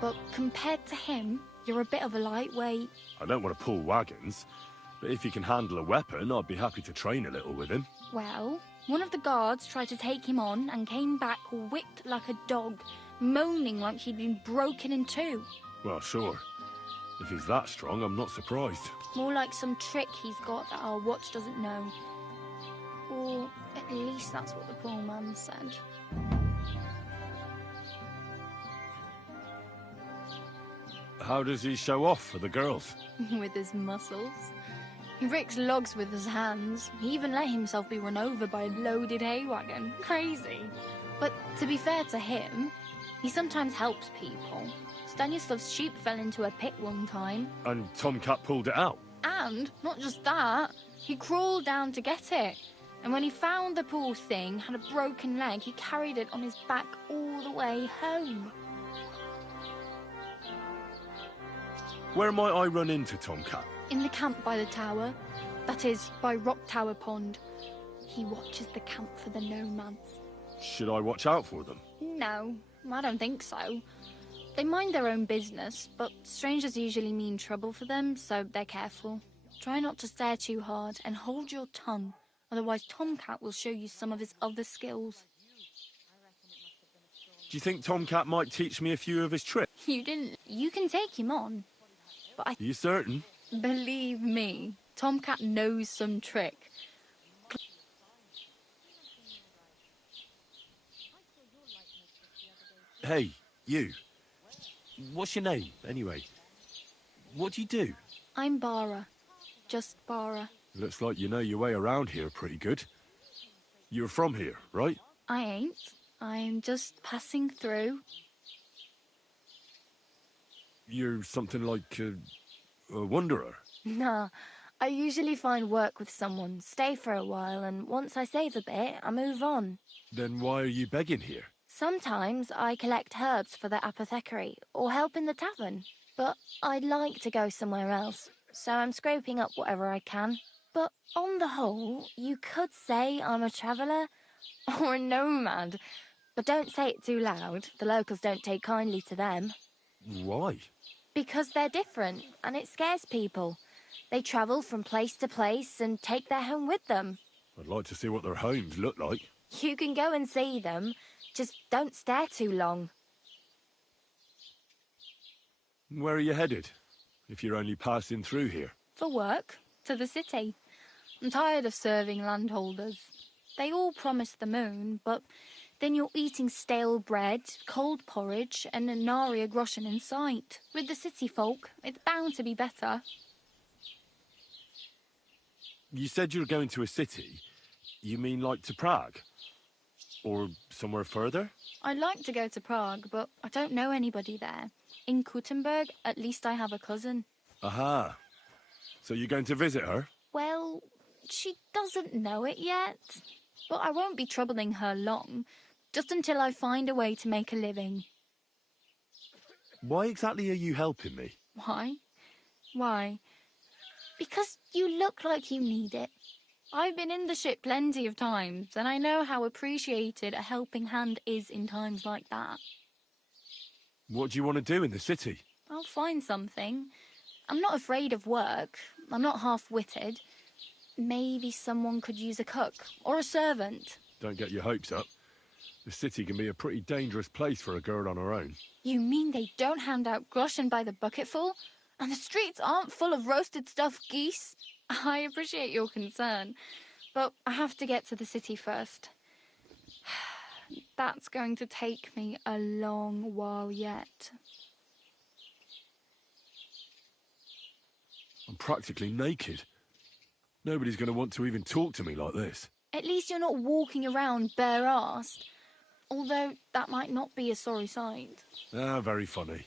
but compared to him, you're a bit of a lightweight. I don't want to pull wagons, but if he can handle a weapon, I'd be happy to train a little with him. Well, one of the guards tried to take him on and came back whipped like a dog, moaning like he'd been broken in two. Well, sure. If he's that strong, I'm not surprised. More like some trick he's got that our watch doesn't know. Or at least that's what the poor man said. How does he show off for the girls? With his muscles. He ricks logs with his hands. He even let himself be run over by a loaded hay wagon. Crazy. But to be fair to him, he sometimes helps people. Stanislav's sheep fell into a pit one time. And Tomcat pulled it out? And, not just that, he crawled down to get it. And when he found the poor thing had a broken leg, he carried it on his back all the way home. Where might I run into Tomcat? In the camp by the tower. That is, by Rock Tower Pond. He watches the camp for the nomads. Should I watch out for them? No, I don't think so. They mind their own business, but strangers usually mean trouble for them, so they're careful. Try not to stare too hard and hold your tongue, otherwise Tomcat will show you some of his other skills. Do you think Tomcat might teach me a few of his tricks? You didn't. You can take him on. But Are you certain? Believe me, Tomcat knows some trick. Hey, you. What's your name, anyway? What do you do? I'm Bara. Just Bara. Looks like you know your way around here pretty good. You're from here, right? I ain't. I'm just passing through. You're something like a wanderer? Nah, I usually find work with someone, stay for a while, and once I save a bit, I move on. Then why are you begging here? Sometimes I collect herbs for the apothecary, or help in the tavern. But I'd like to go somewhere else, so I'm scraping up whatever I can. But on the whole, you could say I'm a traveller, or a nomad. But don't say it too loud, the locals don't take kindly to them. Why? Because they're different, and it scares people. They travel from place to place and take their home with them. I'd like to see what their homes look like. You can go and see them, just don't stare too long. Where are you headed, if you're only passing through here? For work, to the city. I'm tired of serving landholders. They all promise the moon, but then you're eating stale bread, cold porridge, and a nary a groschen in sight. With the city folk, it's bound to be better. You said you were going to a city. You mean like to Prague? Or somewhere further? I'd like to go to Prague, but I don't know anybody there. In Kuttenberg, at least I have a cousin. Aha. So you're going to visit her? Well, she doesn't know it yet. But I won't be troubling her long, just until I find a way to make a living. Why exactly are you helping me? Why? Why? Because you look like you need it. I've been in the ship plenty of times, and I know how appreciated a helping hand is in times like that. What do you want to do in the city? I'll find something. I'm not afraid of work. I'm not half-witted. Maybe someone could use a cook or a servant. Don't get your hopes up. The city can be a pretty dangerous place for a girl on her own. You mean they don't hand out groschen by the bucketful? And the streets aren't full of roasted stuffed geese? I appreciate your concern, but I have to get to the city first. That's going to take me a long while yet. I'm practically naked. Nobody's going to want to even talk to me like this. At least you're not walking around bare-arsed. Although that might not be a sorry sight. Ah, very funny.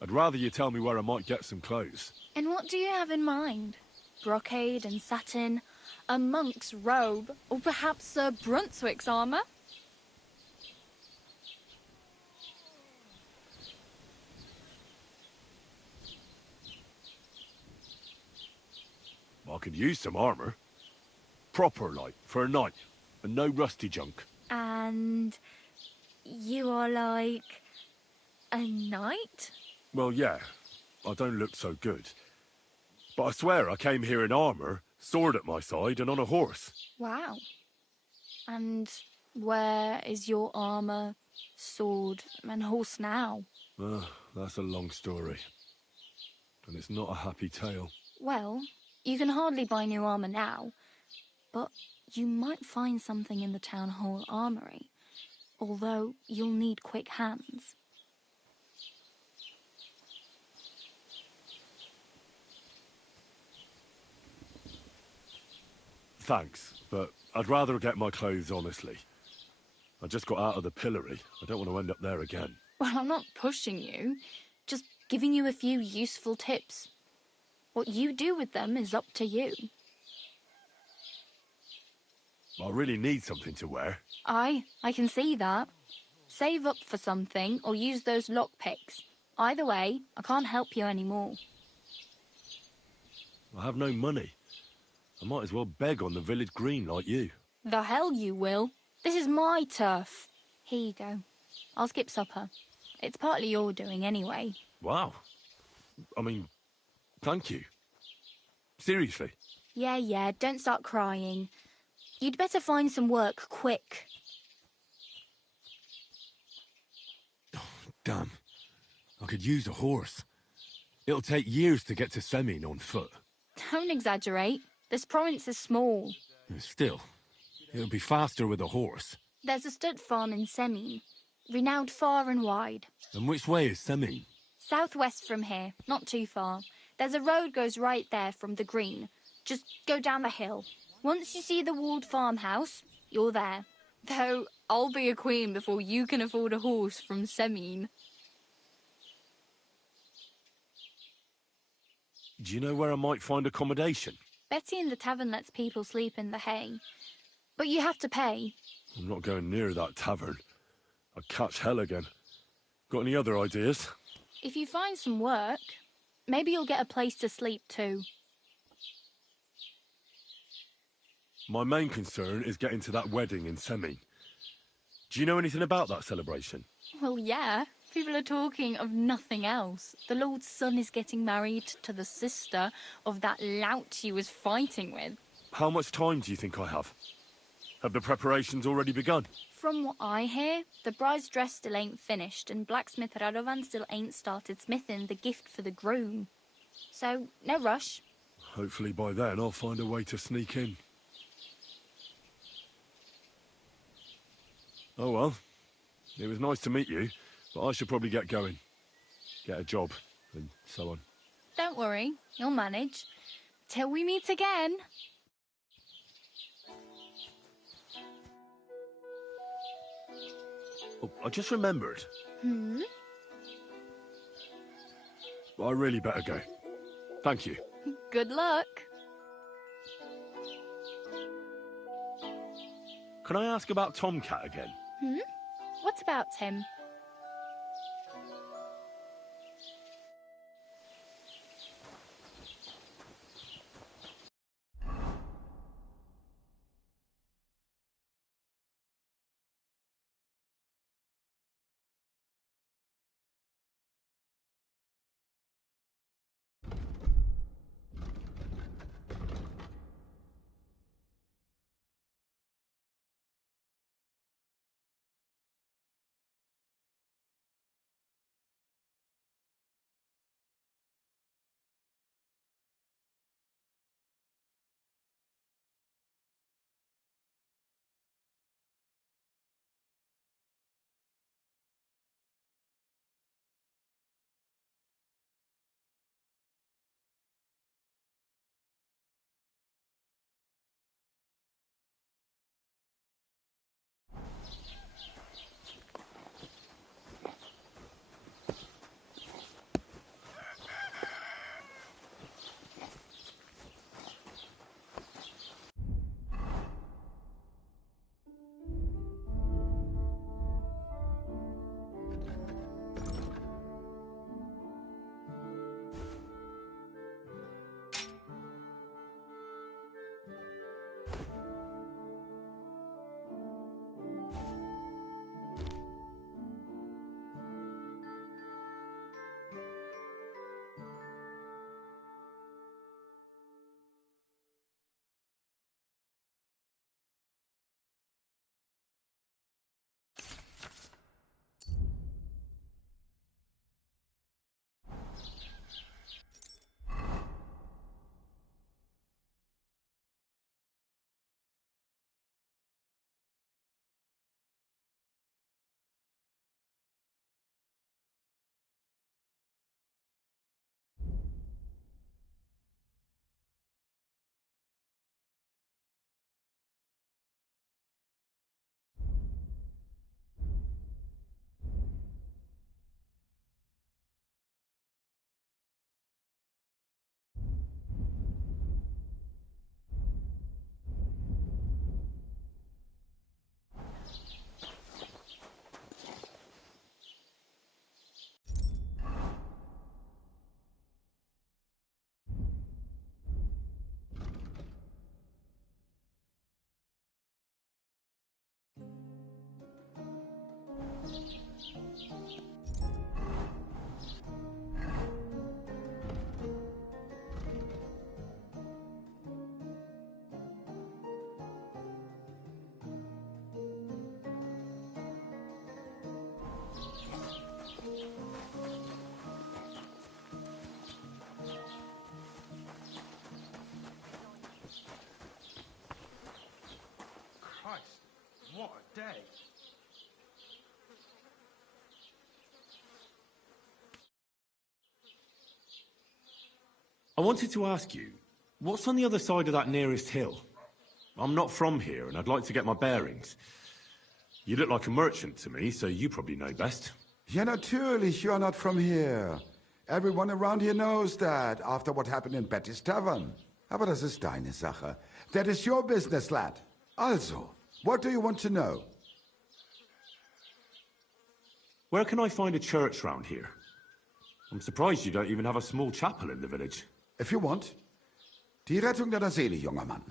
I'd rather you tell me where I might get some clothes. And what do you have in mind? Brocade and satin, a monk's robe, or perhaps Sir Brunswick's armour? I could use some armour. Proper, like, for a night. And no rusty junk. And you are like a knight? Well, yeah. I don't look so good. But I swear I came here in armour, sword at my side, and on a horse. Wow. And where is your armour, sword, and horse now? That's a long story. And it's not a happy tale. Well, you can hardly buy new armour now, but you might find something in the town hall armoury, although you'll need quick hands. Thanks, but I'd rather get my clothes honestly. I just got out of the pillory. I don't want to end up there again. Well, I'm not pushing you, just giving you a few useful tips. What you do with them is up to you. I really need something to wear. I can see that. Save up for something or use those lockpicks. Either way, I can't help you anymore. I have no money. I might as well beg on the village green like you. The hell you will. This is my turf. Here you go. I'll skip supper. It's partly your doing anyway. Wow. I mean, thank you. Seriously. Yeah, don't start crying. You'd better find some work quick. Damn. I could use a horse. It'll take years to get to Semin on foot. Don't exaggerate. This province is small. Still, it'll be faster with a horse. There's a stud farm in Semin, renowned far and wide. And which way is Semin? Southwest from here, not too far. There's a road goes right there from the green. Just go down the hill. Once you see the walled farmhouse, you're there. Though, I'll be a queen before you can afford a horse from Semin. Do you know where I might find accommodation? Betty in the tavern lets people sleep in the hay. But you have to pay. I'm not going near that tavern. I'd catch hell again. Got any other ideas? If you find some work, maybe you'll get a place to sleep too. My main concern is getting to that wedding in Semin. Do you know anything about that celebration? Well, yeah. People are talking of nothing else. The Lord's son is getting married to the sister of that lout he was fighting with. How much time do you think I have? Have the preparations already begun? From what I hear, the bride's dress still ain't finished, and blacksmith Radovan still ain't started smithing the gift for the groom. So, no rush. Hopefully by then I'll find a way to sneak in. Oh well, it was nice to meet you, but I should probably get going. Get a job, and so on. Don't worry, you'll manage. Till we meet again. Oh, I just remembered. I really better go. Thank you. Good luck. Can I ask about Tomcat again? What about him? I wanted to ask you, what's on the other side of that nearest hill? I'm not from here, and I'd like to get my bearings. You look like a merchant to me, so you probably know best. Ja, natürlich, you're not from here. Everyone around here knows that, after what happened in Betty's Tavern. Aber das ist deine Sache. That is your business, lad. Also, what do you want to know? Where can I find a church round here? I'm surprised you don't even have a small chapel in the village. If you want. Die Rettung deiner Seele, junger Mann.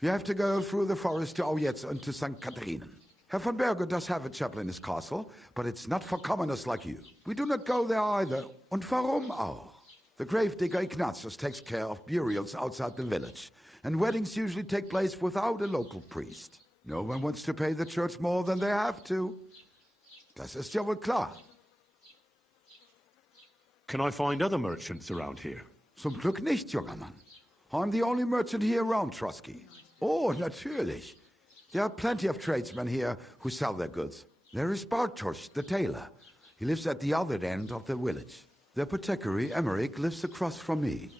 You have to go through the forest to Aujetz and to St. Catharinen. Herr von Berger does have a chapel in his castle, but it's not for commoners like you. We do not go there either. Und warum auch? The gravedigger Ignatius takes care of burials outside the village, and weddings usually take place without a local priest. No one wants to pay the church more than they have to. Das ist ja wohl klar. Can I find other merchants around here? Zum Glück nicht, junger Mann. I'm the only merchant here around, Trusky. Oh, natürlich. There are plenty of tradesmen here who sell their goods. There is Bartosz, the tailor. He lives at the other end of the village. The apothecary, Emmerich, lives across from me.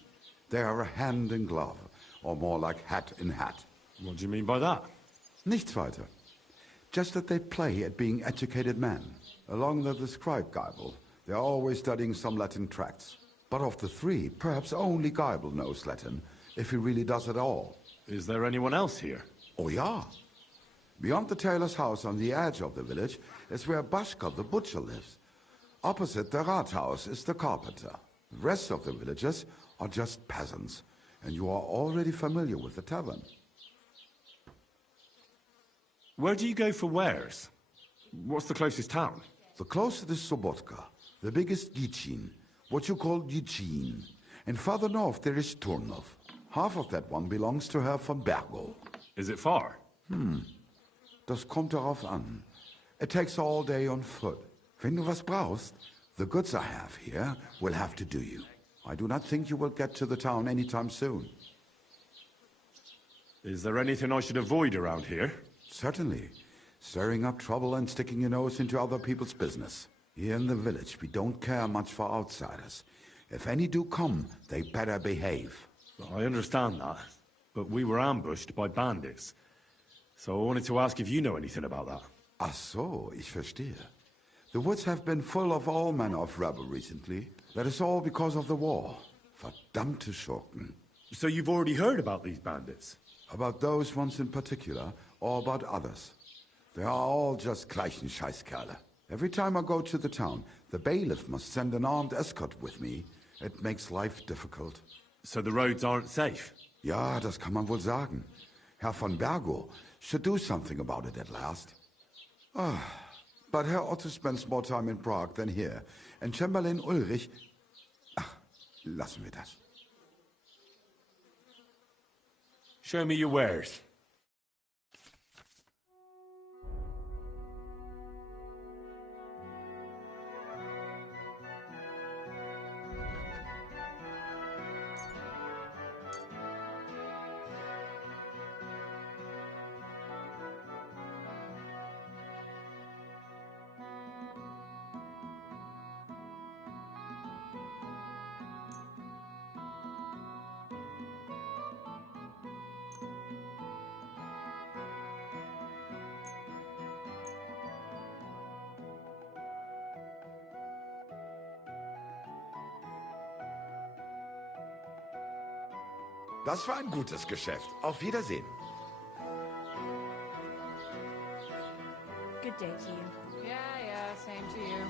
They are hand in glove, or more like hat in hat. What do you mean by that? Nichts weiter. Just that they play at being educated men. Along with the scribe Geibel, they are always studying some Latin tracts. But of the three, perhaps only Geibel knows Latin, if he really does at all. Is there anyone else here? Oh, ja. Beyond the tailor's house on the edge of the village is where Bashka the butcher lives. Opposite the Rathaus is the carpenter. The rest of the villagers are just peasants, and you are already familiar with the tavern. Where do you go for wares? What's the closest town? The closest is Sobotka, the biggest Gichin, what you call Gichin. And farther north there is Turnov. Half of that one belongs to Herr von Bergo. Is it far? Das kommt darauf an. It takes all day on foot. Wenn du was brauchst, the goods I have here will have to do you. I do not think you will get to the town anytime soon. Is there anything I should avoid around here? Certainly. Stirring up trouble and sticking your nose into other people's business. Here in the village, we don't care much for outsiders. If any do come, they better behave. I understand that, but we were ambushed by bandits. So I wanted to ask if you know anything about that. Ach so, ich verstehe. The woods have been full of all manner of rebel recently. That is all because of the war. Verdammte Schurken. So you've already heard about these bandits? About those ones in particular, or about others. They are all just gleichen Scheißkerle. Every time I go to the town, the bailiff must send an armed escort with me. It makes life difficult. So the roads aren't safe? Ja, das kann man wohl sagen. Herr von Bergo should do something about it at last. But Herr Otto spends more time in Prague than here, and Chamberlain Ulrich... Ach, lassen wir das. Show me your wares. Das war ein gutes Geschäft. Auf Wiedersehen. Good day to you. Yeah, same to you.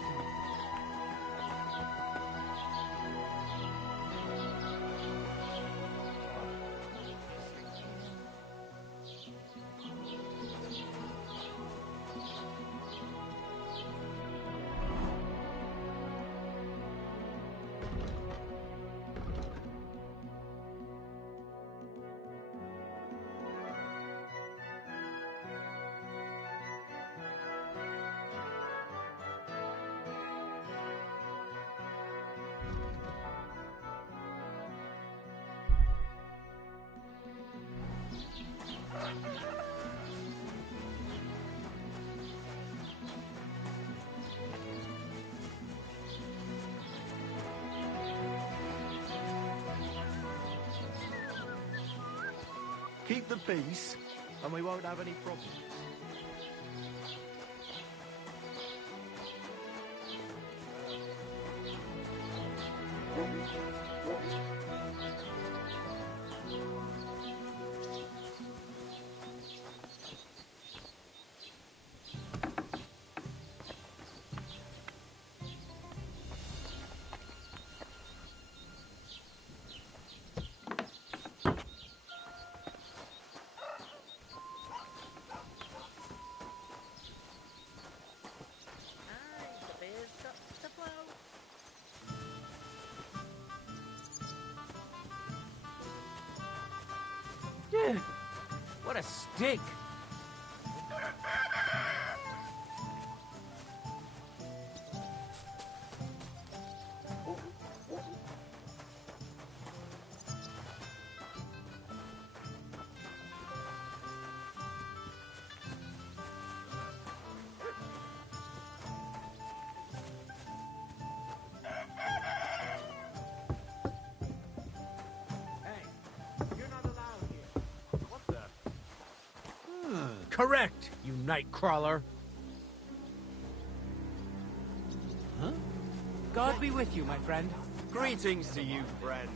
Keep the peace, and we won't have any problems. What a stink! Correct, you nightcrawler. Huh? God be with you, my friend. Greetings to you, friend.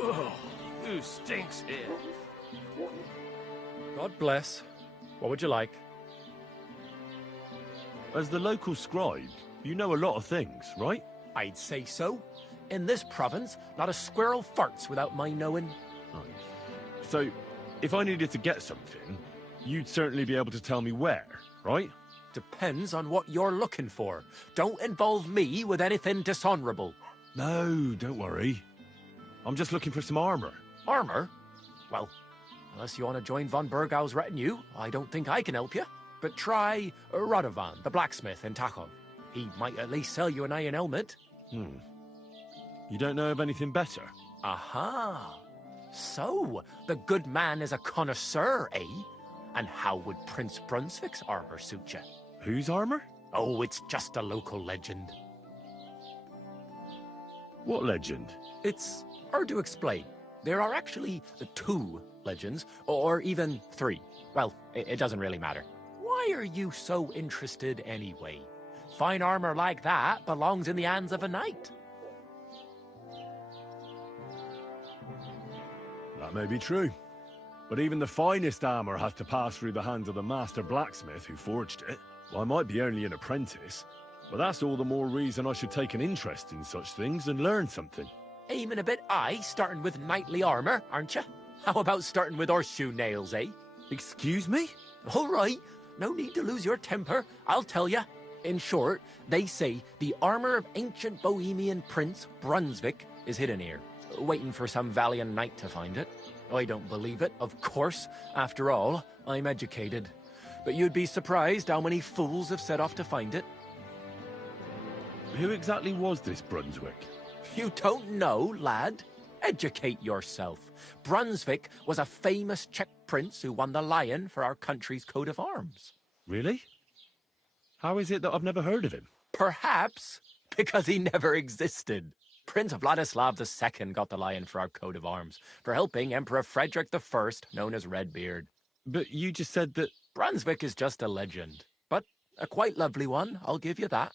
Ugh, who stinks here? God bless. What would you like? As the local scribe, you know a lot of things, right? I'd say so. In this province, not a squirrel farts without my knowing. Right. So, if I needed to get something, you'd certainly be able to tell me where, right? Depends on what you're looking for. Don't involve me with anything dishonorable. No, don't worry. I'm just looking for some armor. Armor? Well, unless you want to join von Burgau's retinue, I don't think I can help you. But try Radovan, the blacksmith in Takov. He might at least sell you an iron helmet. You don't know of anything better? Aha! So, the good man is a connoisseur, eh? And how would Prince Brunswick's armor suit you? Whose armor? Oh, it's just a local legend. What legend? It's hard to explain. There are actually 2 legends, or even 3. Well, it doesn't really matter. Why are you so interested anyway? Fine armor like that belongs in the hands of a knight. That may be true. But even the finest armor has to pass through the hands of the master blacksmith who forged it. Well, I might be only an apprentice, but that's all the more reason I should take an interest in such things and learn something. Aiming a bit high, starting with knightly armor, aren't you? How about starting with horseshoe nails, eh? Excuse me? All right, no need to lose your temper, I'll tell you. In short, they say the armor of ancient Bohemian Prince Brunswick is hidden here, waiting for some valiant knight to find it. I don't believe it, of course. After all, I'm educated. But you'd be surprised how many fools have set off to find it. Who exactly was this Brunswick? You don't know, lad? Educate yourself. Brunswick was a famous Czech prince who won the lion for our country's coat of arms. Really? How is it that I've never heard of him? Perhaps because he never existed. Prince Vladislav II got the lion for our coat of arms for helping Emperor Frederick I, known as Redbeard. But you just said that... Brunswick is just a legend, but a quite lovely one, I'll give you that.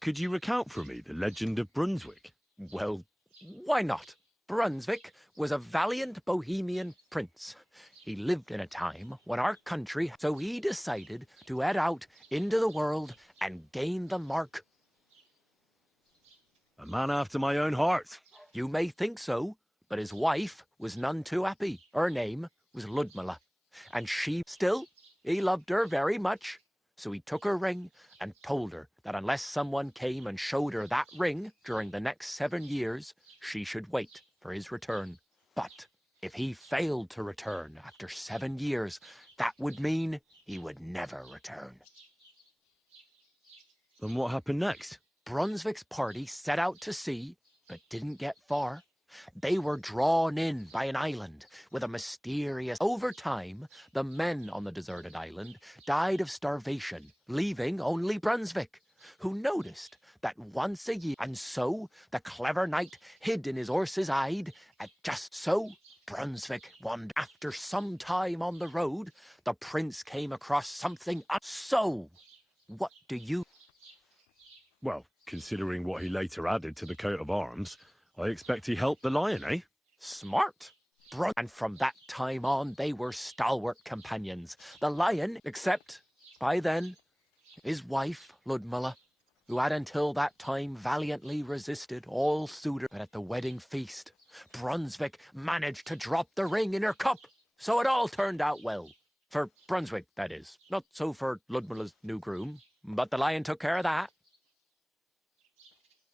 Could you recount for me the legend of Brunswick? Well, why not? Brunswick was a valiant Bohemian prince. He lived in a time when our country, so he decided to head out into the world and gain the mark. A man after my own heart. You may think so, but his wife was none too happy. Her name was Ludmilla, and he loved her very much. So he took her ring and told her that unless someone came and showed her that ring during the next 7 years, she should wait for his return. But if he failed to return after 7 years, that would mean he would never return. Then what happened next? Brunswick's party set out to sea, but didn't get far. They were drawn in by an island with a mysterious... Over time, the men on the deserted island died of starvation, leaving only Brunswick, who noticed that once a year... And so the clever knight hid in his horse's hide at just so Brunswick wandered. After some time on the road, the prince came across something... So, what do you... Well, considering what he later added to the coat of arms, I expect he helped the lion, eh? Smart. And from that time on, they were stalwart companions. The lion, except, by then, his wife, Ludmilla, who had until that time valiantly resisted all suitors. But at the wedding feast, Brunswick managed to drop the ring in her cup, so it all turned out well. For Brunswick, that is. Not so for Ludmilla's new groom, but the lion took care of that.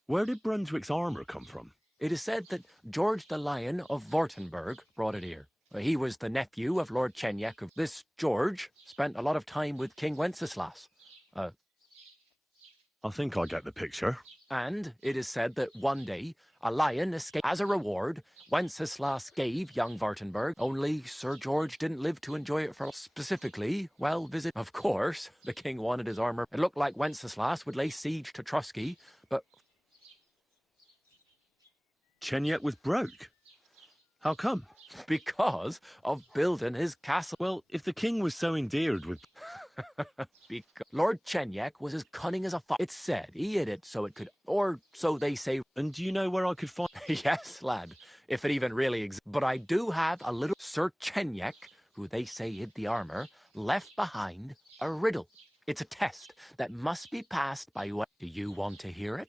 Where did Brunswick's armour come from? It is said that George the Lion of Württemberg brought it here. He was the nephew of Lord Chenyek. This George spent a lot of time with King Wenceslas. I think I get the picture. And it is said that one day, a lion escaped. As a reward, Wenceslas gave young Württemberg, only Sir George didn't live to enjoy it for specifically, well, visit. Of course, the king wanted his armour. It looked like Wenceslas would lay siege to Trusky, but... Chenyek was broke. How come? Because of building his castle. Well, if the king was so endeared with... Because Lord Chenyek was as cunning as a fox. It said he hid it so it could... Or so they say. And do you know where I could find... Yes, lad, if it even really exists. But I do have a little... Sir Chenyek, who they say hid the armour, left behind a riddle. It's a test that must be passed by... Do you want to hear it?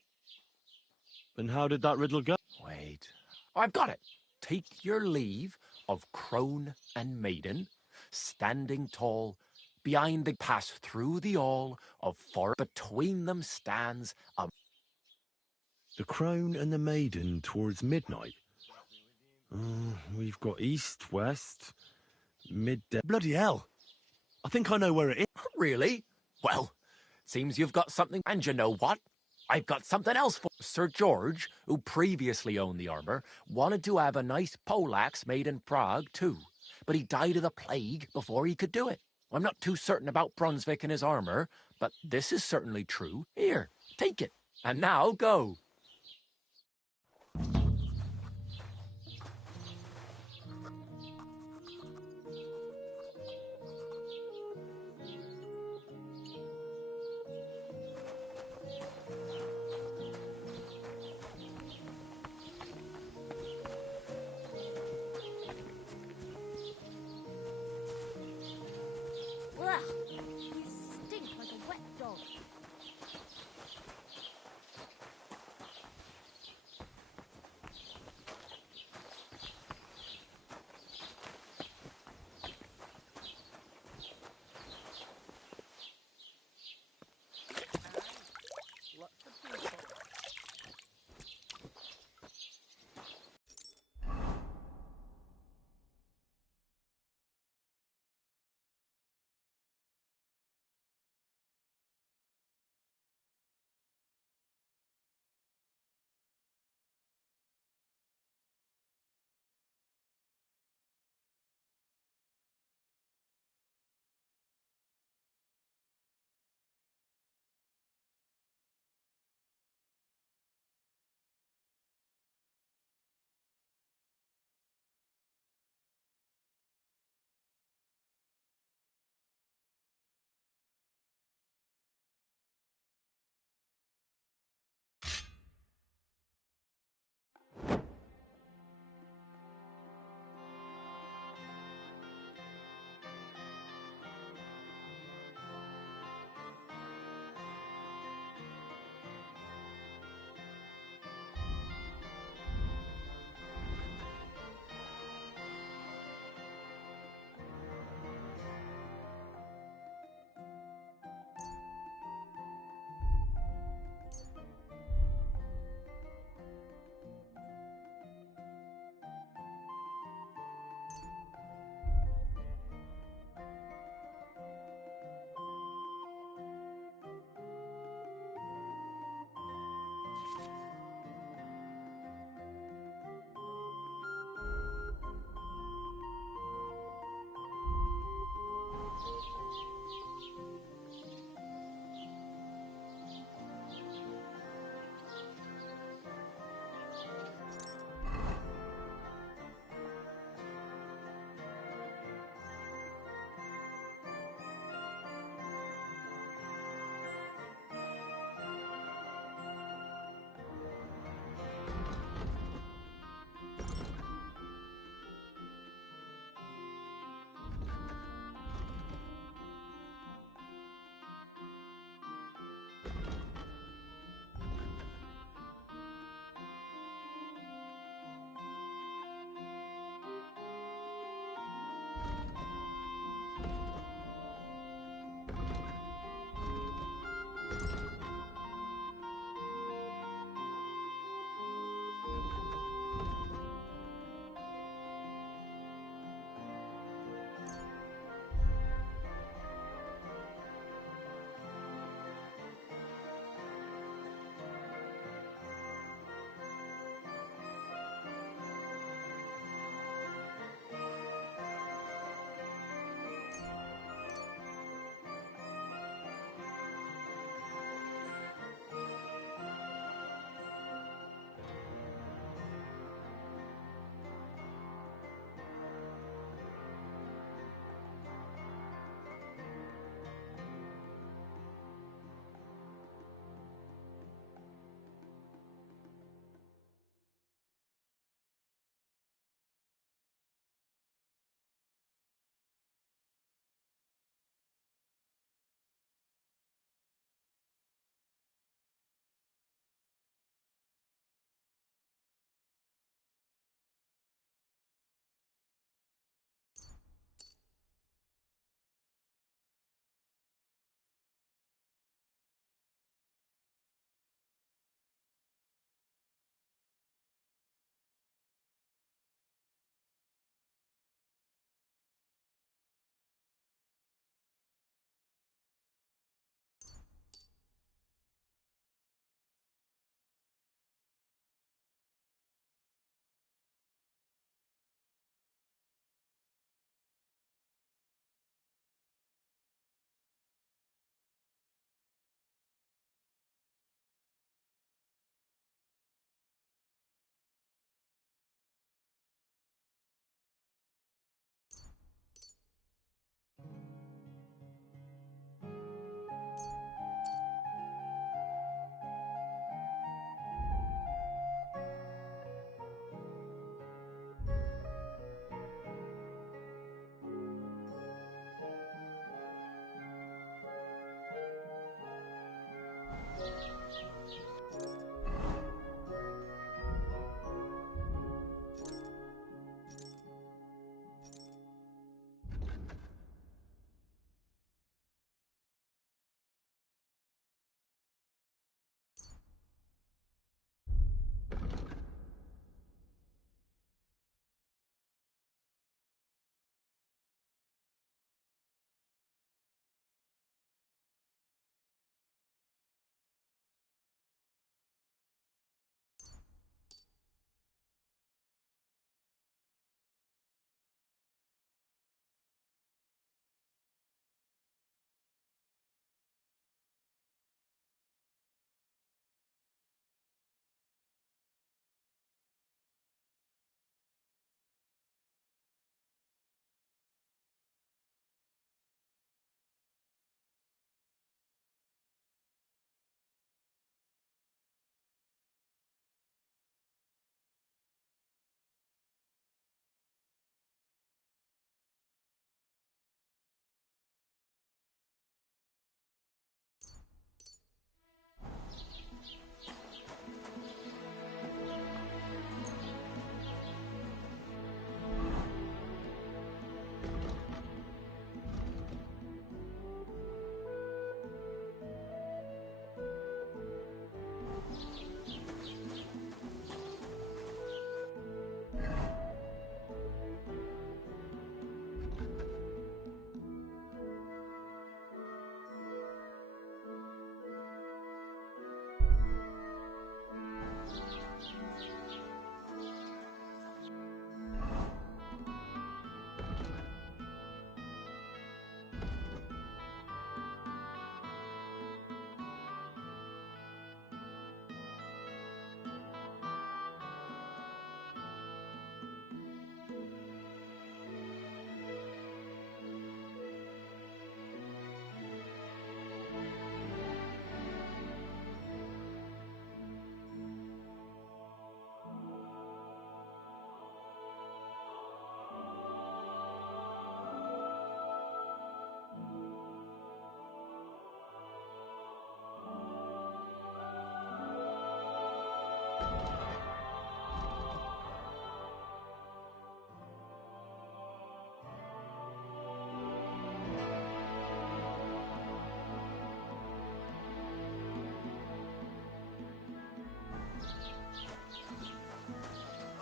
And how did that riddle go? Wait. I've got it. Take your leave of crone and maiden, standing tall, behind the pass through the all of forest. Between them stands a... The crone and the maiden towards midnight. We've got east, west, midday. Bloody hell. I think I know where it is. Really? Well, seems you've got something. And you know what? I've got something else for... Sir George, who previously owned the armour, wanted to have a nice poleaxe made in Prague, too. But he died of the plague before he could do it. I'm not too certain about Brunswick and his armour, but this is certainly true. Here, take it. And now go.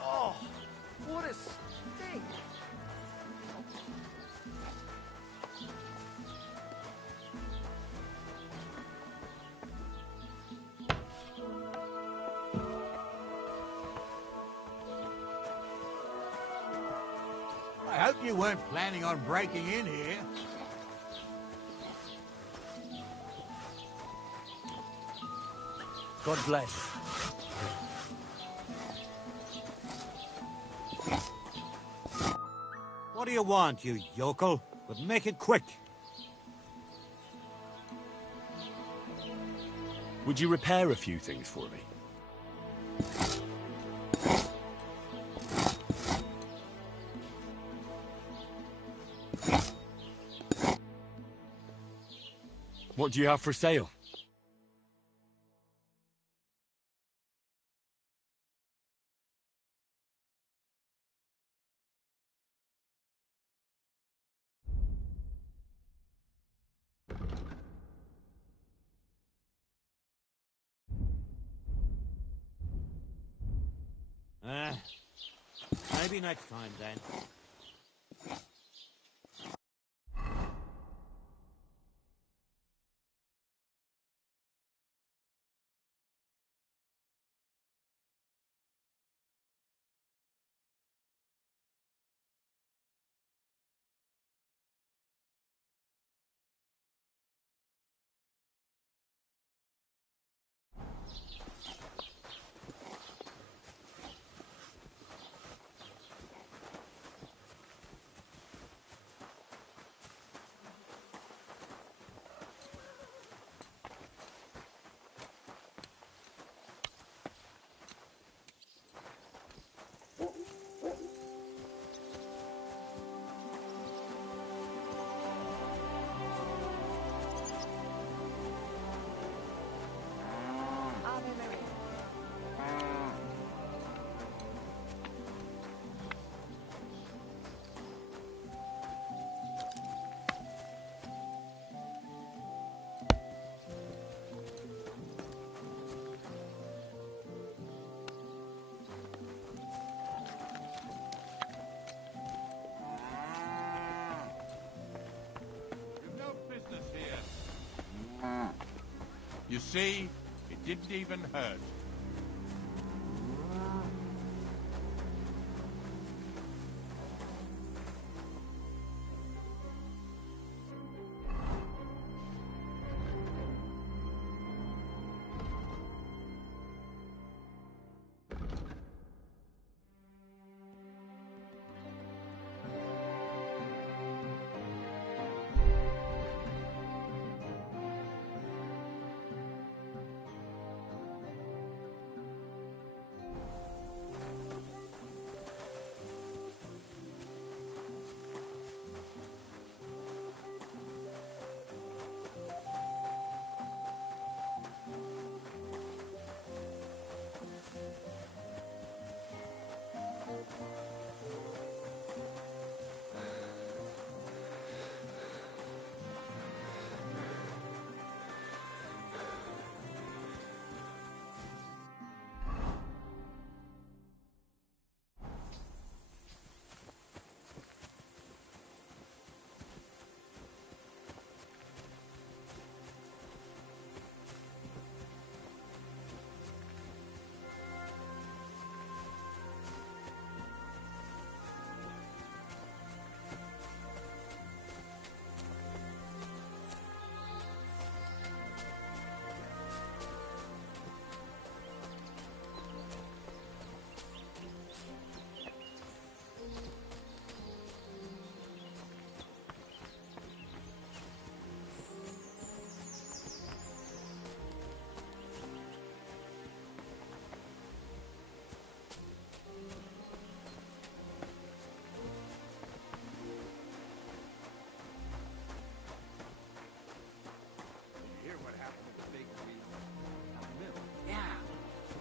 Oh, what a stink! I hope you weren't planning on breaking in here. God bless. What do you want, you yokel? But make it quick. Would you repair a few things for me? What do you have for sale? Maybe next time, then. You see, it didn't even hurt.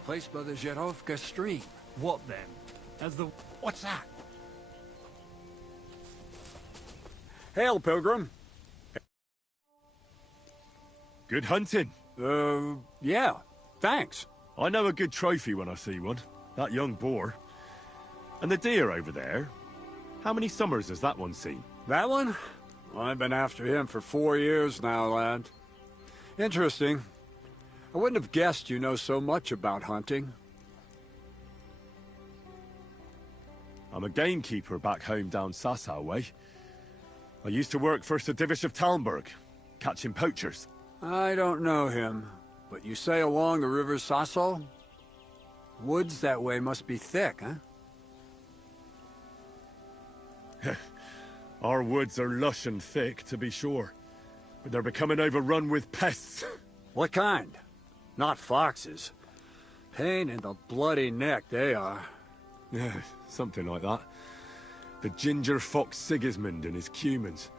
Place by the Żerovka stream. What then? As the... What's that? Hail, Pilgrim. Good hunting. Yeah, thanks. I know a good trophy when I see one. That young boar. And the deer over there. How many summers has that one seen? That one? Well, I've been after him for 4 years now, lad. Interesting. I wouldn't have guessed you know so much about hunting. I'm a gamekeeper back home down Sasau way. I used to work for Sir Divish of Talmberg, catching poachers. I don't know him, but you say along the river Sasso? Woods that way must be thick, huh? Our woods are lush and thick, to be sure. But they're becoming overrun with pests. What kind? Not foxes. Pain in the bloody neck, they are. Yeah, something like that. The ginger fox Sigismund and his cumans.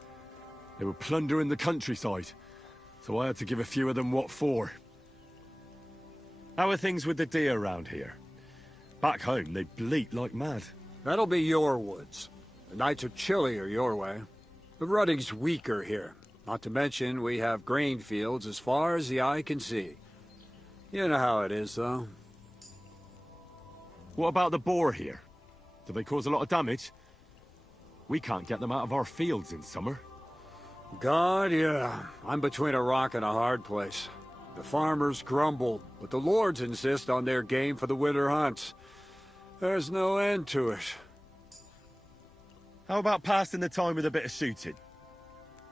They were plundering the countryside, so I had to give a few of them what for. How are things with the deer around here? Back home, they bleat like mad. That'll be your woods. The nights are chillier your way. The rutting's weaker here. Not to mention, we have grain fields as far as the eye can see. You know how it is, though. What about the boar here? Do they cause a lot of damage? We can't get them out of our fields in summer. God, yeah. I'm between a rock and a hard place. The farmers grumble, but the lords insist on their game for the winter hunts. There's no end to it. How about passing the time with a bit of shooting?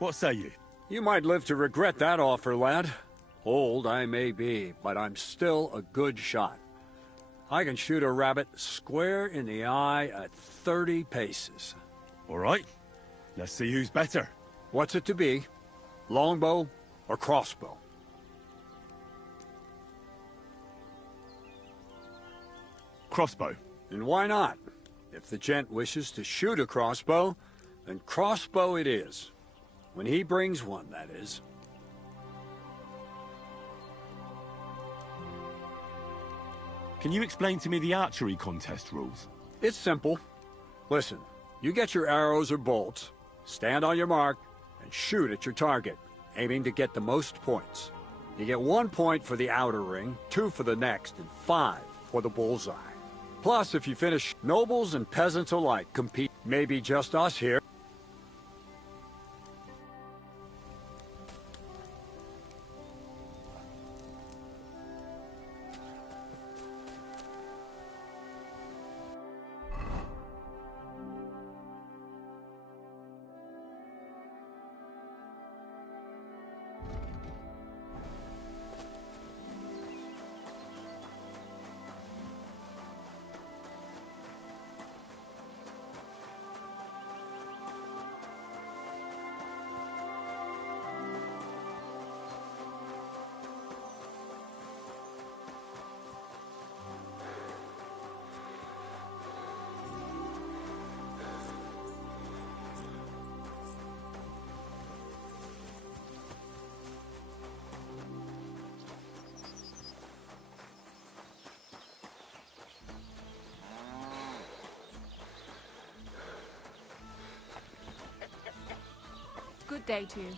What say you? You might live to regret that offer, lad. Old I may be, but I'm still a good shot. I can shoot a rabbit square in the eye at 30 paces. All right. Let's see who's better. What's it to be? Longbow or crossbow? Crossbow. And why not? If the gent wishes to shoot a crossbow, then crossbow it is. When he brings one, that is. Can you explain to me the archery contest rules? It's simple. Listen, you get your arrows or bolts, stand on your mark, and shoot at your target, aiming to get the most points. You get 1 point for the outer ring, 2 for the next, and 5 for the bullseye. Plus, if you finish, nobles and peasants alike compete. Maybe just us here. Good day to you.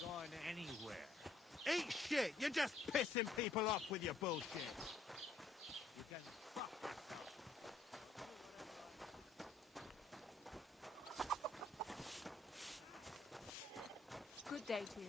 Going anywhere. Eat shit! You're just pissing people off with your bullshit. You can fuck yourself. Good day to you.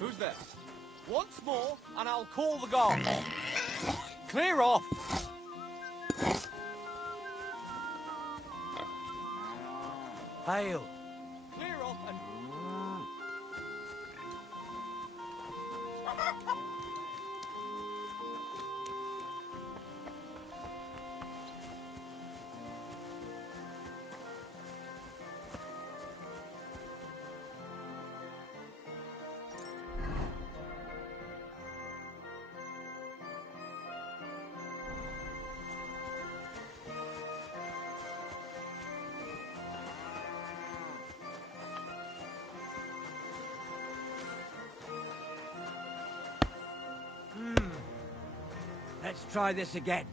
Who's there? Once more, and I'll call the guard. Clear off! Hail! Clear off and... Let's try this again.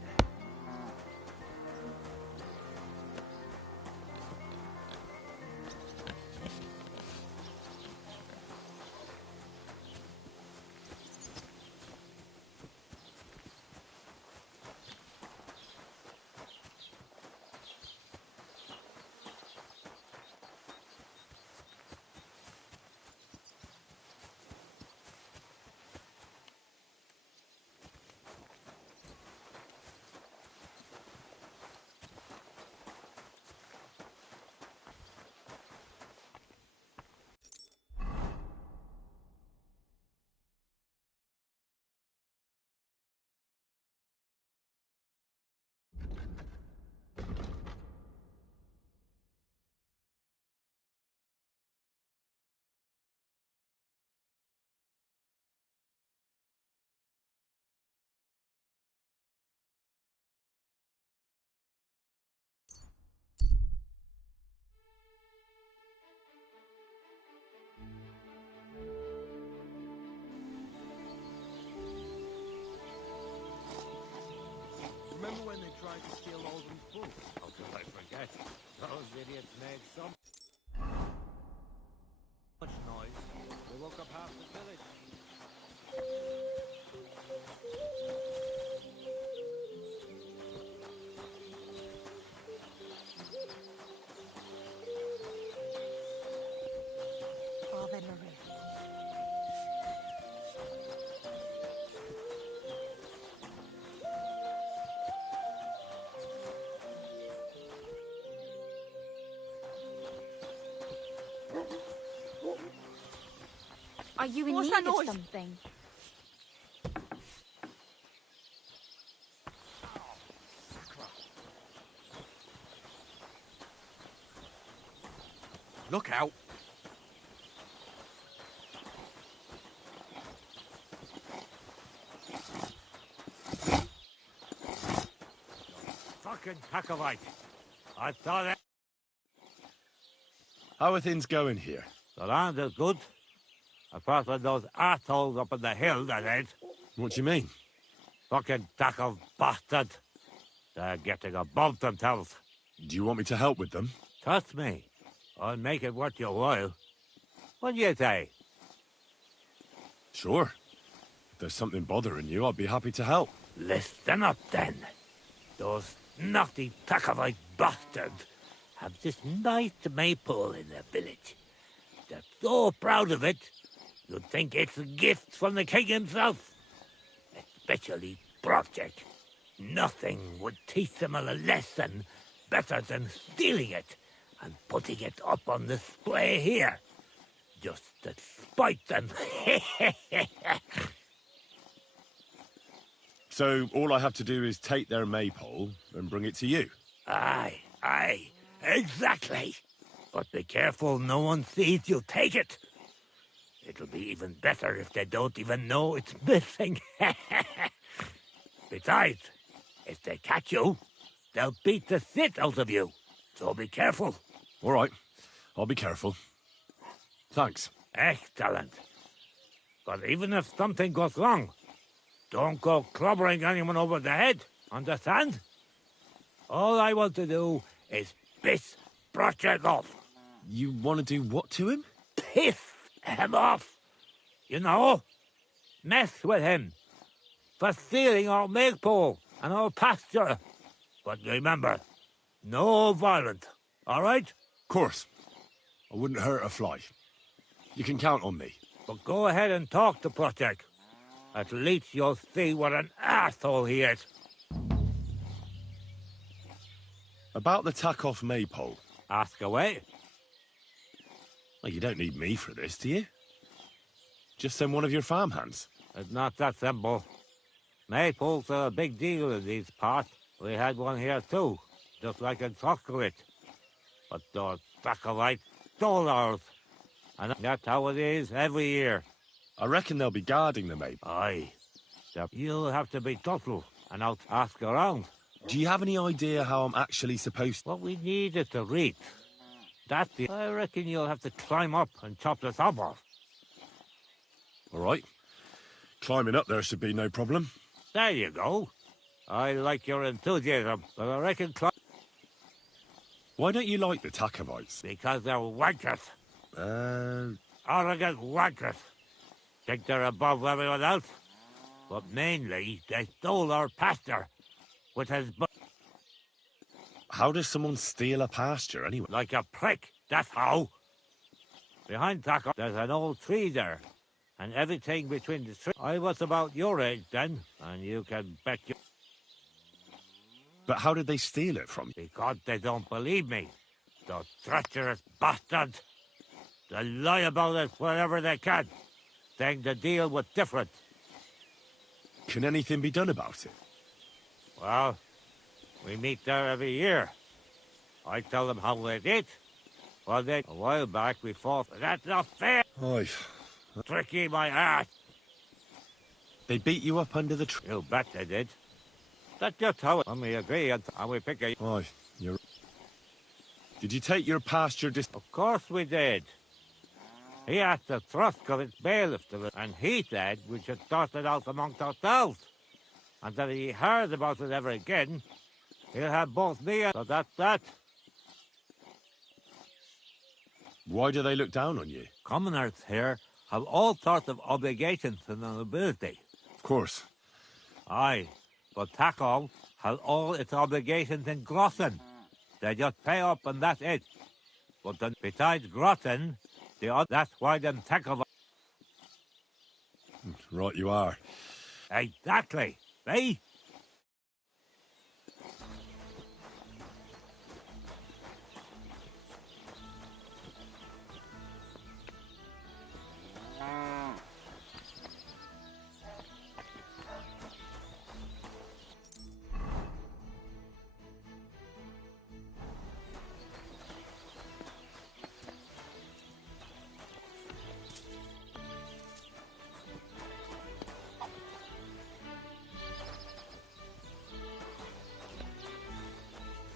Remember when they tried to steal Oldham's book? How could I forget? Those idiots made so much noise. They woke up half the village. Ave Maria. Are you in What's need that of noise? something? Look out. Fucking Packovite. I thought that How are things going here? the land is good. Apart from those assholes up in the hill, that is. What do you mean? Fucking tackle bastard. They're getting above themselves. Do you want me to help with them? Trust me. I'll make it worth your while. What do you say? Sure. If there's something bothering you, I'd be happy to help. Listen up, then. Those naughty Packovite bastards have this nice maypole in their village. They're so proud of it, you'd think it's a gift from the king himself. Especially Project. Nothing would teach them a lesson better than stealing it and putting it up on display here. Just to spite them. So all I have to do is take their maypole and bring it to you? Aye, exactly. But be careful no one sees you take it. It'll be even better if they don't even know it's missing. Besides, if they catch you, they'll beat the shit out of you. So be careful. All right, I'll be careful. Thanks. Excellent. But even if something goes wrong, don't go clobbering anyone over the head, understand? All I want to do is piss Project off. You want to do what to him? Piss him off. You know? Mess with him. For stealing our maypole and our pasture. But remember, no violence, all right? Course. I wouldn't hurt a fly. You can count on me. But go ahead and talk to Project. At least you'll see what an asshole he is. About the tack-off maypole. Ask away. Well, you don't need me for this, do you? Just send one of your farmhands. It's not that simple. Maypoles are a big deal in these parts. We had one here too, just like in Chocolate. But those Packovites stole ours. And that's how it is every year. I reckon they'll be guarding the maypole. Aye. You'll have to be thoughtful and I'll ask around. Do you have any idea how I'm actually supposed to... What we need is to reach. That's the... I reckon you'll have to climb up and chop the top off. All right. Climbing up there should be no problem. There you go. I like your enthusiasm, but I reckon Why don't you like the Takovites? because they're wankers. Arrogant wankers. Think they're above everyone else? But mainly, they stole our pasture, which has... How does someone steal a pasture, anyway? Like a prick, that's how. Behind Taco, there's an old tree there, and everything between the trees. I was about your age then, and you can bet you... But how did they steal it from you? Because they don't believe me. Those treacherous bastards. They lie about it wherever they can, saying the deal was different. Can anything be done about it? Well, we meet there every year. I tell them how they did. Well, then, a while back we fought. That's not fair! Oy. Tricky, my ass! They beat you up under the tree? You bet they did. That's just how it... And we agree, and we pick a... Oy, Did you take your pasture Of course we did. He asked the trust of its bailiff to it, and he said we should sort it out amongst ourselves. And that if he heard about it ever again, he'll have both me and... So that's that. Why do they look down on you? Commoners here have all sorts of obligations to the nobility. Of course. Aye, but Taco has all its obligations in Grossen. They just pay up and that's it. But then, besides Grossen, that's why them Taco... Right you are. Exactly. Eh?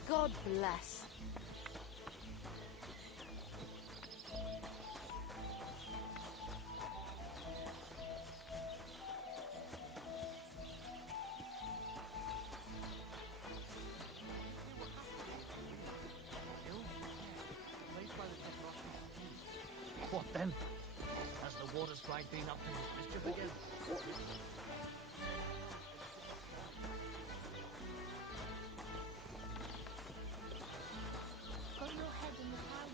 God bless. What then? Has the water slide been up to his mischief again? Got your head in the clouds.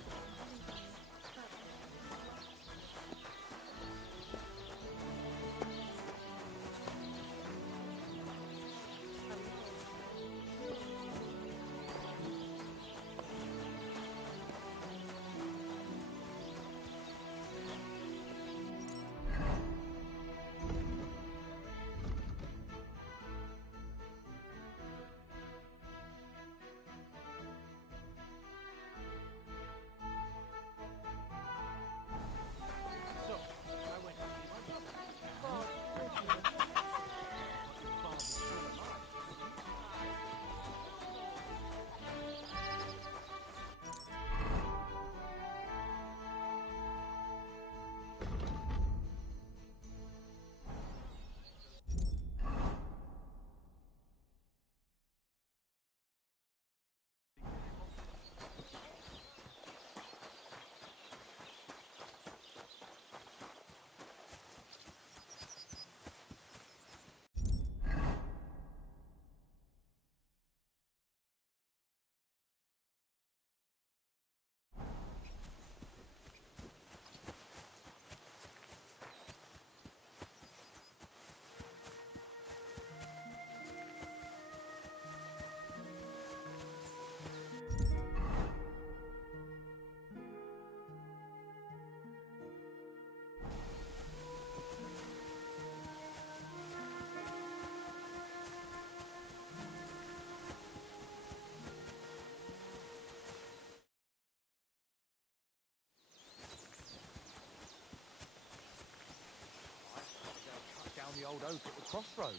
The old oak at the crossroads.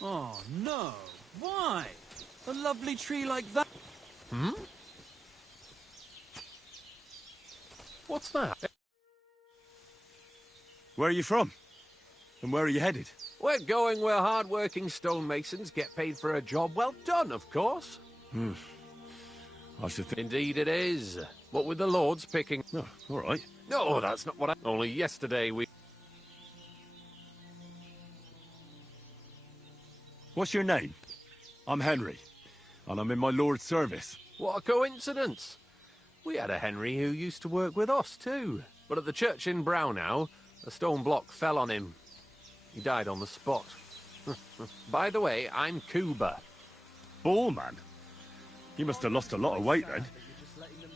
Oh, no. Why? A lovely tree like that. Hmm? What's that? Where are you from? And where are you headed? We're going where hard-working stonemasons get paid for a job well done, of course. I should think... Indeed it is. What with the lords picking... Oh, all right. No, that's not what I... Only yesterday we... What's your name? I'm Henry, and I'm in my lord's service. What a coincidence. We had a Henry who used to work with us, too. But at the church in Brownhow, a stone block fell on him. He died on the spot. By the way, I'm Cuba. Ball man? You must have lost a lot of weight then.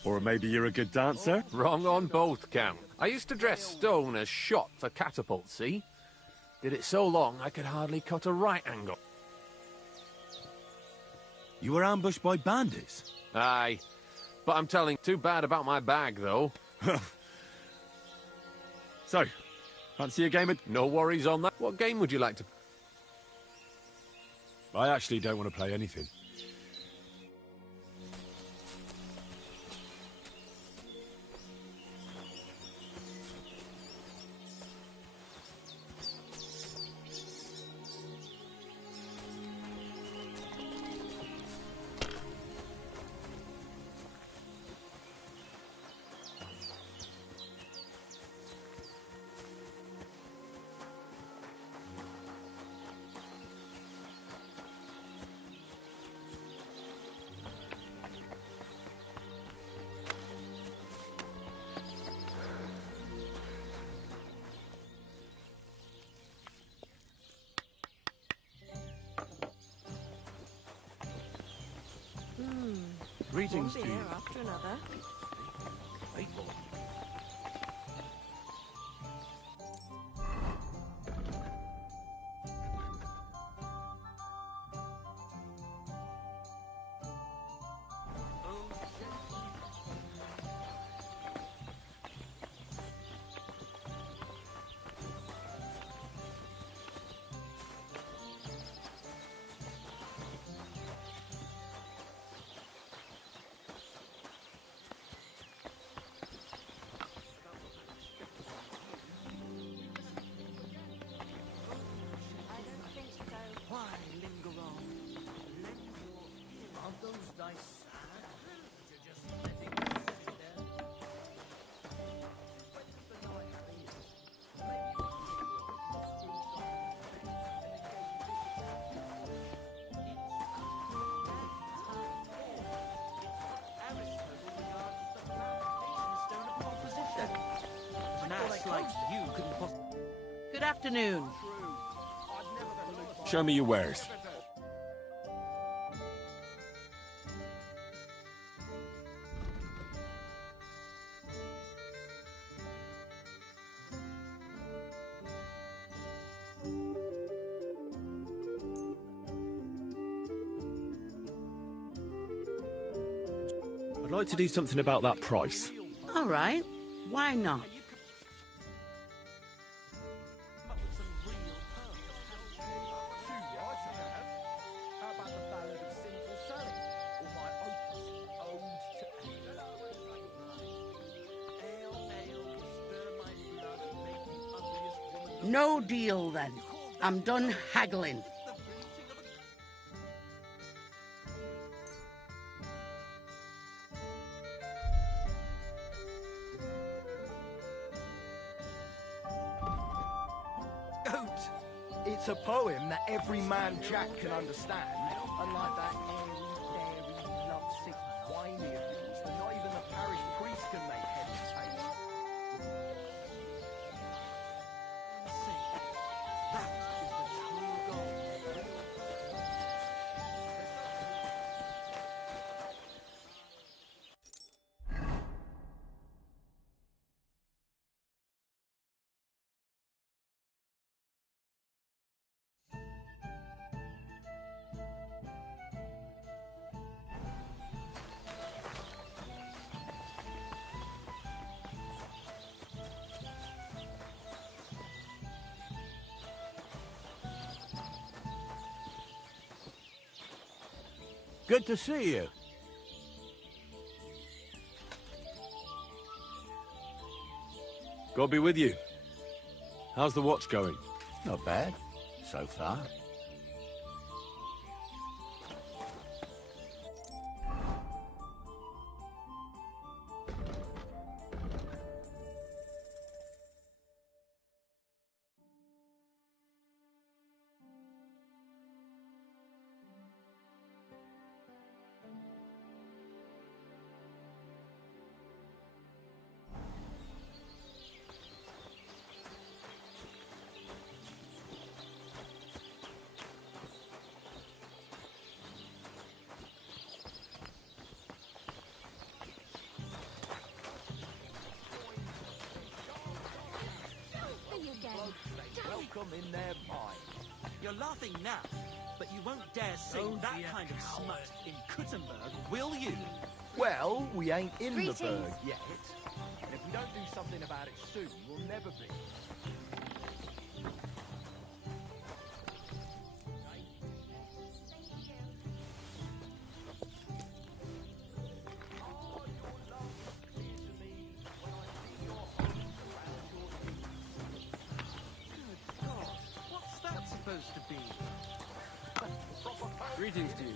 Or maybe you're a good dancer? Wrong on both counts. I used to dress stone as shot for catapults, see? Did it so long I could hardly cut a right angle. You were ambushed by bandits? Aye. But I'm telling too bad about my bag, though. So, fancy a game of... No worries on that. What game would you like to... I actually don't want to play anything. Greetings One to beer you. after another. Why linger on? Lend your ear. Are those dice sad? You're just letting them sit there. When's the night leaving? Aristotle regards the foundation stone of composition. An ass like you couldn't possibly... Good afternoon. Show me your wares. I'd like to do something about that price. All right. Why not? No deal, then. I'm done haggling. Goat! It's a poem that every man Jack can understand, unlike that airy, fairy, lovesick, whiny of yours that not even the parish priest can make head or tail. That is the true goal. Good to see you. God be with you. How's the watch going? Not bad, so far. Welcome in their mind. You're laughing now, but you won't dare sing Don't that be a kind of coward. smut in Kuttenberg, will you? Well, we ain't in Greetings. the berg yet. And if we don't do something about it soon, we'll never be. Good God, what's that supposed to be? Greetings to you.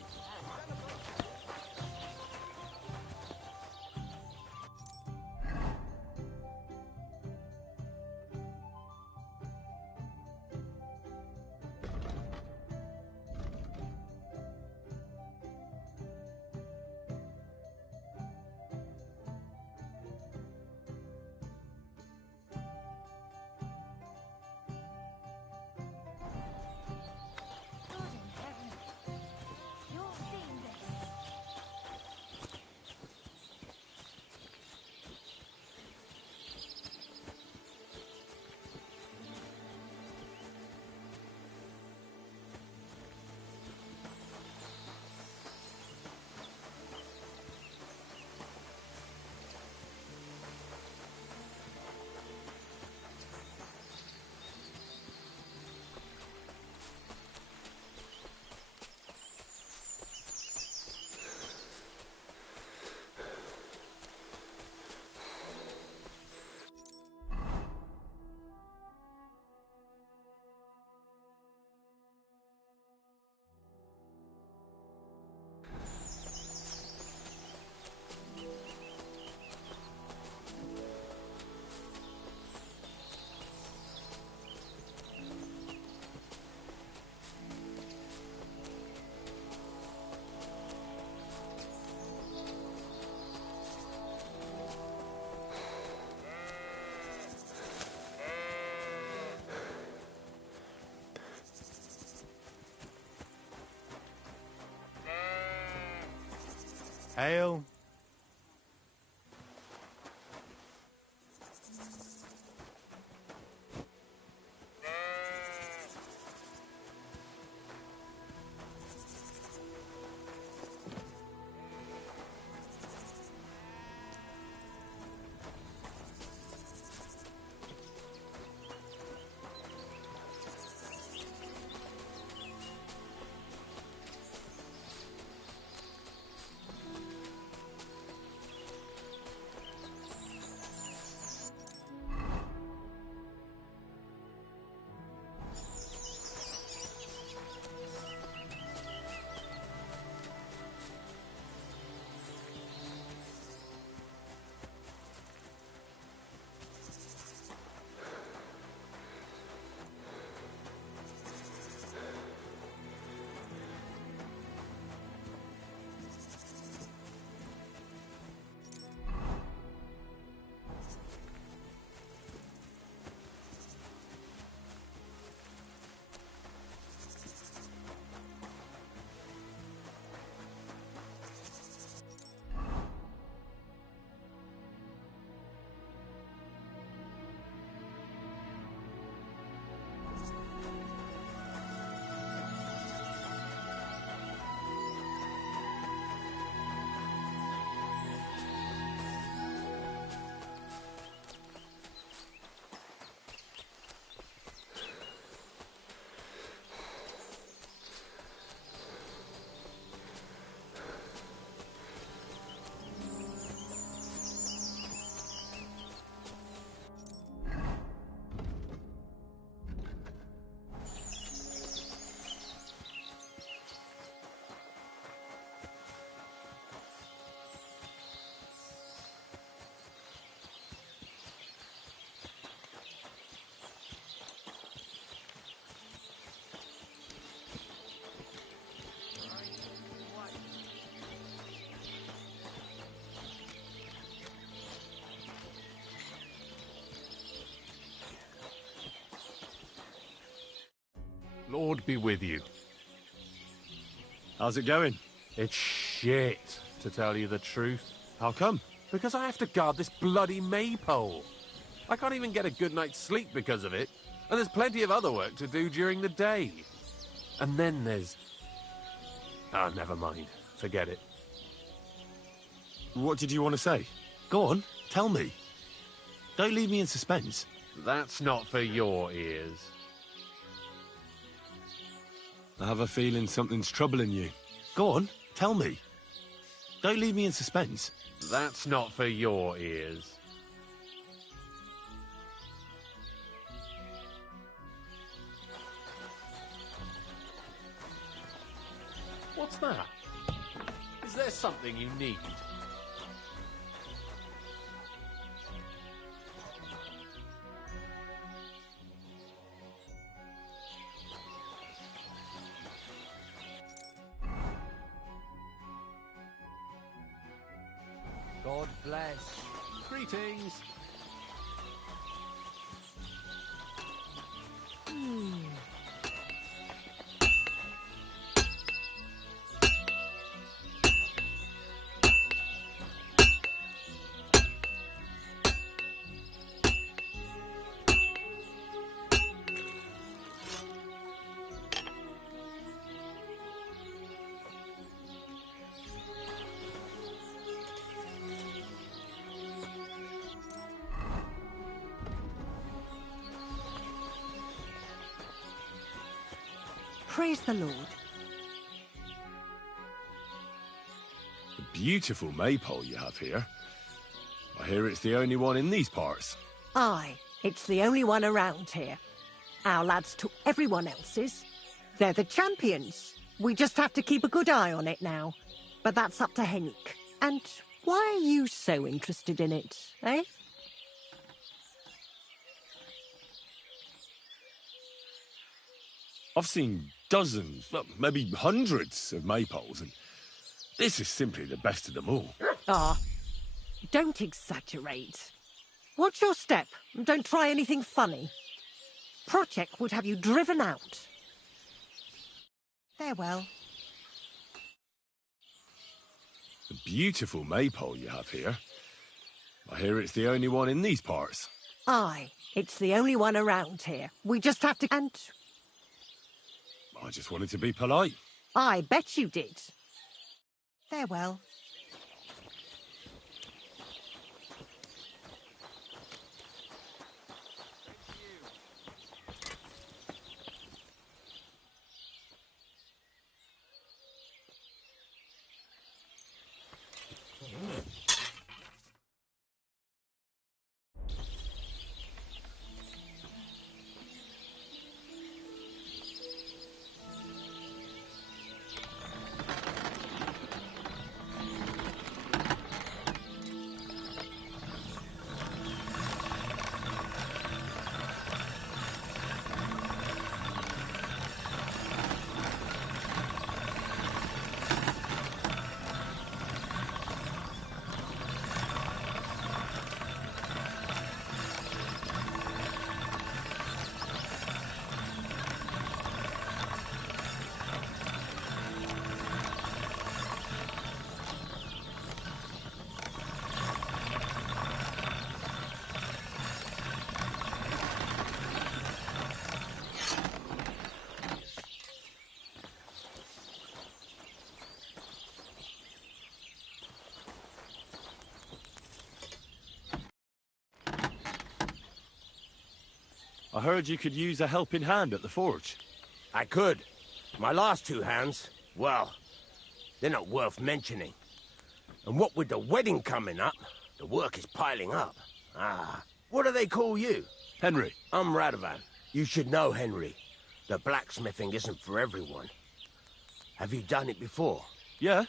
God in heaven. You're seeing this. Hail. Lord be with you. How's it going? It's shit, to tell you the truth. How come? Because I have to guard this bloody maypole. I can't even get a good night's sleep because of it, and there's plenty of other work to do during the day. And then there's... Oh, never mind. Forget it. What did you want to say? Go on, tell me. Don't leave me in suspense. That's not for your ears. I have a feeling something's troubling you. Go on, tell me. Don't leave me in suspense. That's not for your ears. What's that? Is there something you need? God bless. Greetings. Praise the Lord. A beautiful maypole you have here. I hear it's the only one in these parts. Aye, it's the only one around here. Our lads took everyone else's. They're the champions. We just have to keep a good eye on it now. But that's up to Henrik. And why are you so interested in it, eh? I've seen dozens, well, maybe hundreds of maypoles, and this is simply the best of them all. Ah, don't exaggerate. Watch your step, and don't try anything funny. Project would have you driven out. Farewell. A beautiful maypole you have here. I hear it's the only one in these parts. Aye, it's the only one around here. We just have to... And... I just wanted to be polite. I bet you did. Farewell. I heard you could use a helping hand at the forge. I could. My last two hands, well, they're not worth mentioning. And what with the wedding coming up, the work is piling up. Ah, what do they call you? Henry. I'm Radovan. You should know, Henry. The blacksmithing isn't for everyone. Have you done it before? Yeah.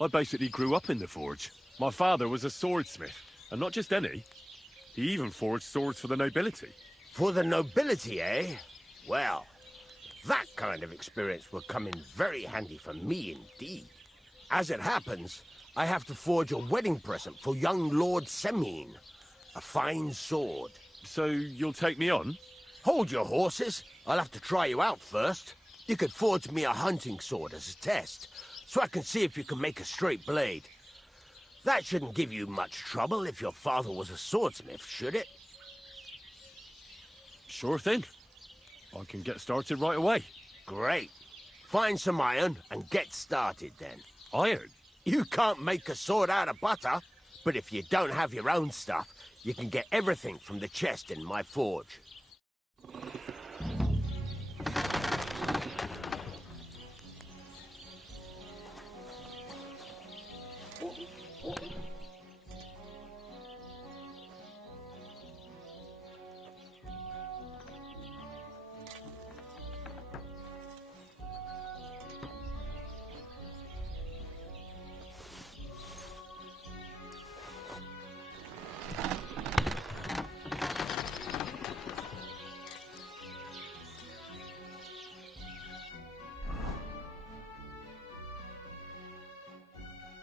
I basically grew up in the forge. My father was a swordsmith, and not just any. He even forged swords for the nobility. For the nobility, eh? Well, that kind of experience will come in very handy for me indeed. As it happens, I have to forge a wedding present for young Lord Semine. A fine sword. So you'll take me on? Hold your horses. I'll have to try you out first. You could forge me a hunting sword as a test, so I can see if you can make a straight blade. That shouldn't give you much trouble if your father was a swordsmith, should it? Sure thing. I can get started right away. Great. Find some iron and get started then. Iron? You can't make a sword out of butter, but if you don't have your own stuff, you can get everything from the chest in my forge.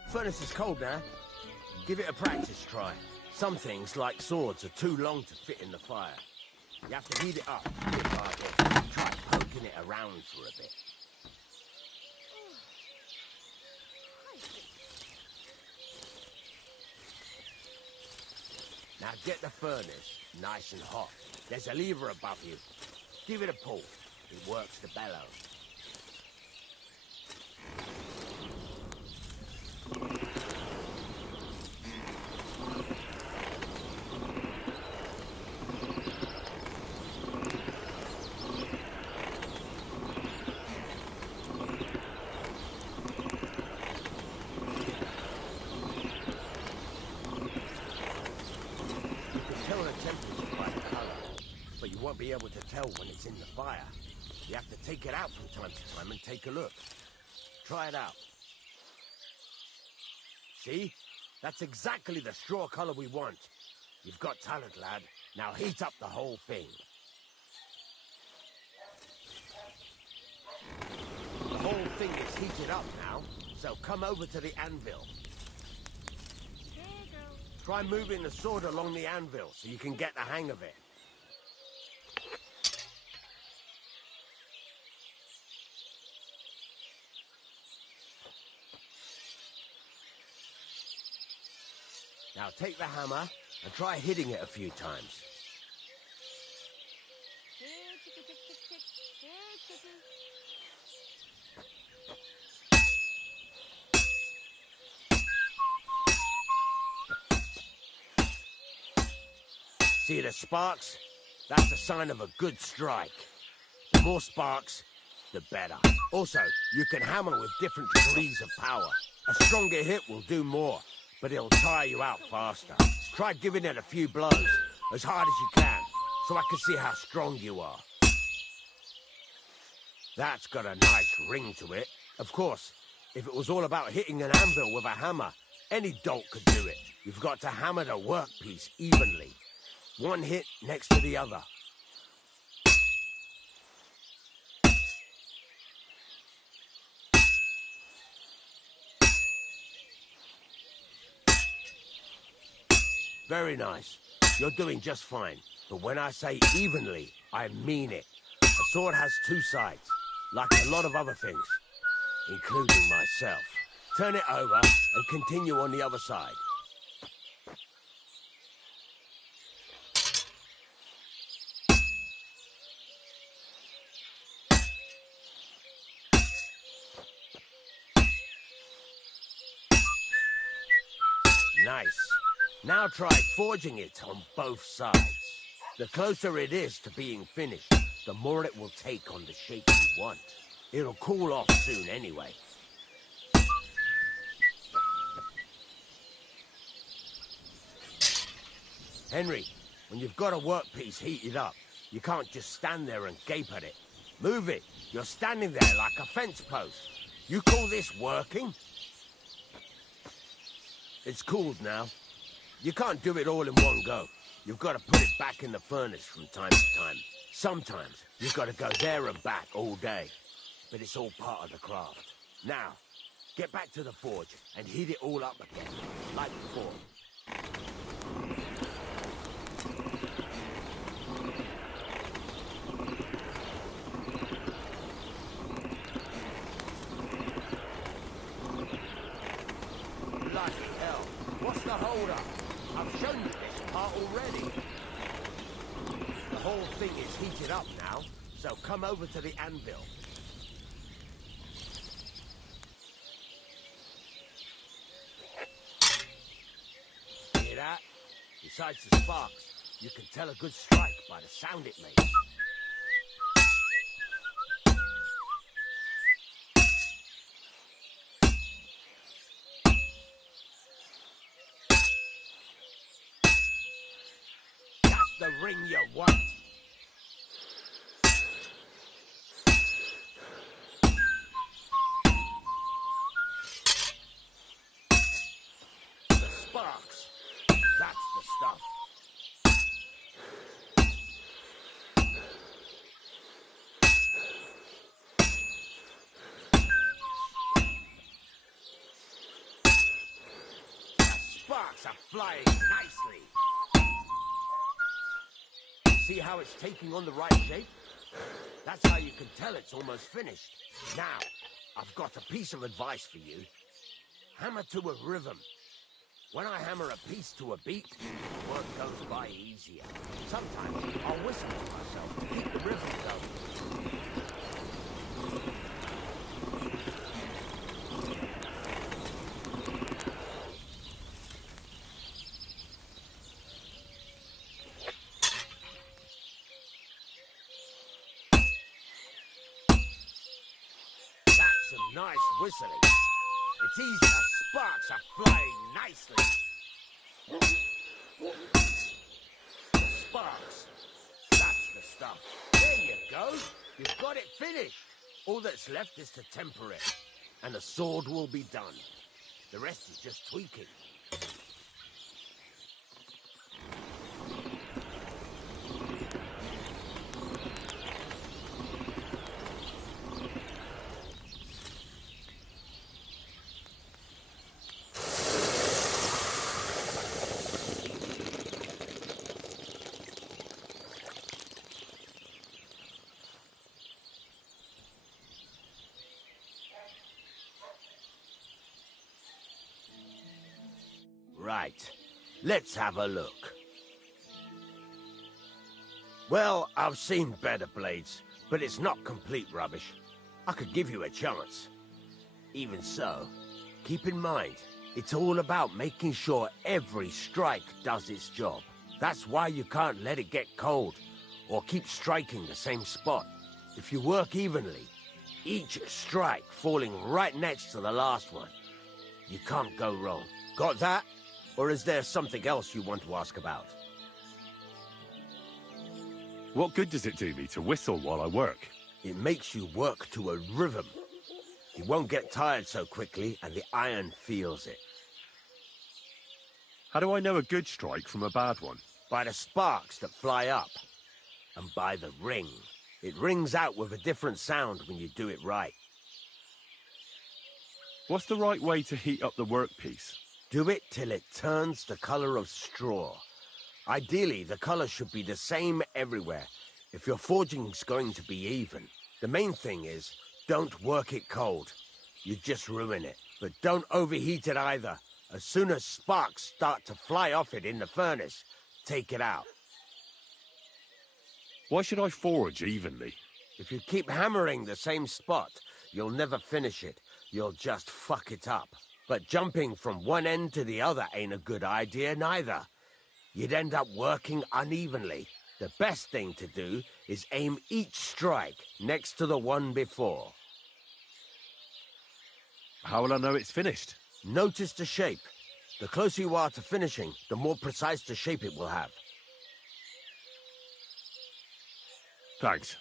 Furnace is cold now. Give it a practice try. Some things, like swords, are too long to fit in the fire. You have to heat it up, bit by bit. Try poking it around for a bit. Now get the furnace nice and hot. There's a lever above you. Give it a pull. It works the bellows. Be able to tell when it's in the fire. You have to take it out from time to time and take a look. Try it out. See? That's exactly the straw color we want. You've got talent, lad. Now heat up the whole thing. The whole thing is heated up now, so come over to the anvil. Try moving the sword along the anvil so you can get the hang of it. Now take the hammer and try hitting it a few times. See the sparks? That's a sign of a good strike. The more sparks, the better. Also, you can hammer with different degrees of power. A stronger hit will do more, but it'll tire you out faster. Try giving it a few blows, as hard as you can, so I can see how strong you are. That's got a nice ring to it. Of course, if it was all about hitting an anvil with a hammer, any dolt could do it. You've got to hammer the workpiece evenly. One hit next to the other. Very nice. You're doing just fine. But when I say evenly, I mean it. A sword has two sides, like a lot of other things, including myself. Turn it over and continue on the other side. Nice. Now try forging it on both sides. The closer it is to being finished, the more it will take on the shape you want. It'll cool off soon anyway. Henry, when you've got a workpiece heated up, you can't just stand there and gape at it. Move it. You're standing there like a fence post. You call this working? It's cooled now. You can't do it all in one go. You've got to put it back in the furnace from time to time. Sometimes you've got to go there and back all day. But it's all part of the craft. Now, get back to the forge and heat it all up again, like before. the hold-up? I've shown you this part already. The whole thing is heated up now, so come over to the anvil. Hear that? Besides the sparks, you can tell a good strike by the sound it makes. That's the ring you want. The sparks. That's the stuff. Sparks are flying nicely. See how it's taking on the right shape? That's how you can tell it's almost finished. Now, I've got a piece of advice for you. Hammer to a rhythm. When I hammer a piece to a beat, work goes by easier. Sometimes I'll whistle to myself to keep the rhythm going. Some nice whistling. It's easy, the sparks are flying nicely. The sparks. That's the stuff. There you go. You've got it finished. All that's left is to temper it. And the sword will be done. The rest is just tweaking. Right, let's have a look. Well, I've seen better blades, but it's not complete rubbish. I could give you a chance. Even so, keep in mind, it's all about making sure every strike does its job. That's why you can't let it get cold, or keep striking the same spot. If you work evenly, each strike falling right next to the last one, you can't go wrong. Got that? Or is there something else you want to ask about? What good does it do me to whistle while I work? It makes you work to a rhythm. You won't get tired so quickly, and the iron feels it. How do I know a good strike from a bad one? By the sparks that fly up. And by the ring. It rings out with a different sound when you do it right. What's the right way to heat up the workpiece? Do it till it turns the color of straw. Ideally, the color should be the same everywhere, if your forging's going to be even. The main thing is, don't work it cold. You just ruin it. But don't overheat it either. As soon as sparks start to fly off it in the furnace, take it out. Why should I forge evenly? If you keep hammering the same spot, you'll never finish it. You'll just fuck it up. But jumping from one end to the other ain't a good idea neither. You'd end up working unevenly. The best thing to do is aim each strike next to the one before. How will I know it's finished? Notice the shape. The closer you are to finishing, the more precise the shape it will have. Thanks.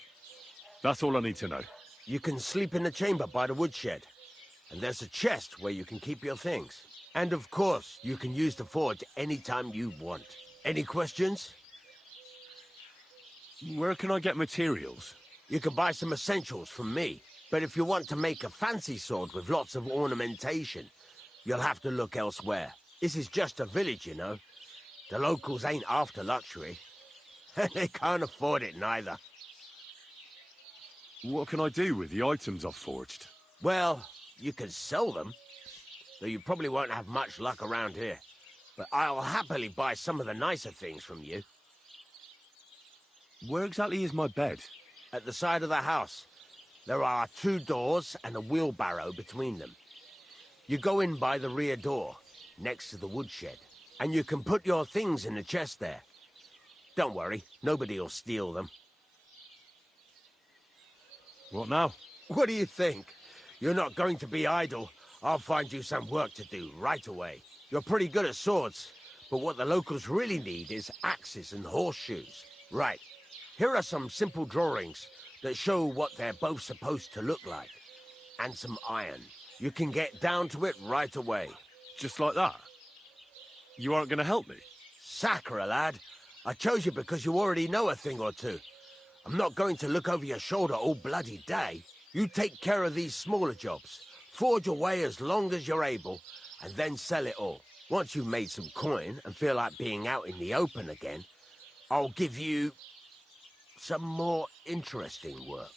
That's all I need to know. You can sleep in the chamber by the woodshed. And there's a chest where you can keep your things. And of course, you can use the forge anytime you want. Any questions? Where can I get materials? You can buy some essentials from me. But if you want to make a fancy sword with lots of ornamentation, you'll have to look elsewhere. This is just a village, you know. The locals ain't after luxury. And they can't afford it neither. What can I do with the items I've forged? Well, you can sell them. Though you probably won't have much luck around here. but I'll happily buy some of the nicer things from you. Where exactly is my bed? At the side of the house. There are 2 doors and a wheelbarrow between them. You go in by the rear door, next to the woodshed, and you can put your things in the chest there. Don't worry, nobody'll steal them. What now? What do you think? You're not going to be idle. I'll find you some work to do right away. You're pretty good at swords, but what the locals really need is axes and horseshoes. Right, here are some simple drawings that show what they're both supposed to look like. And some iron. You can get down to it right away. Just like that? You aren't going to help me? Sacre, lad. I chose you because you already know a thing or two. I'm not going to look over your shoulder all bloody day. You take care of these smaller jobs. Forge away as long as you're able, and then sell it all. Once you've made some coin and feel like being out in the open again, I'll give you some more interesting work.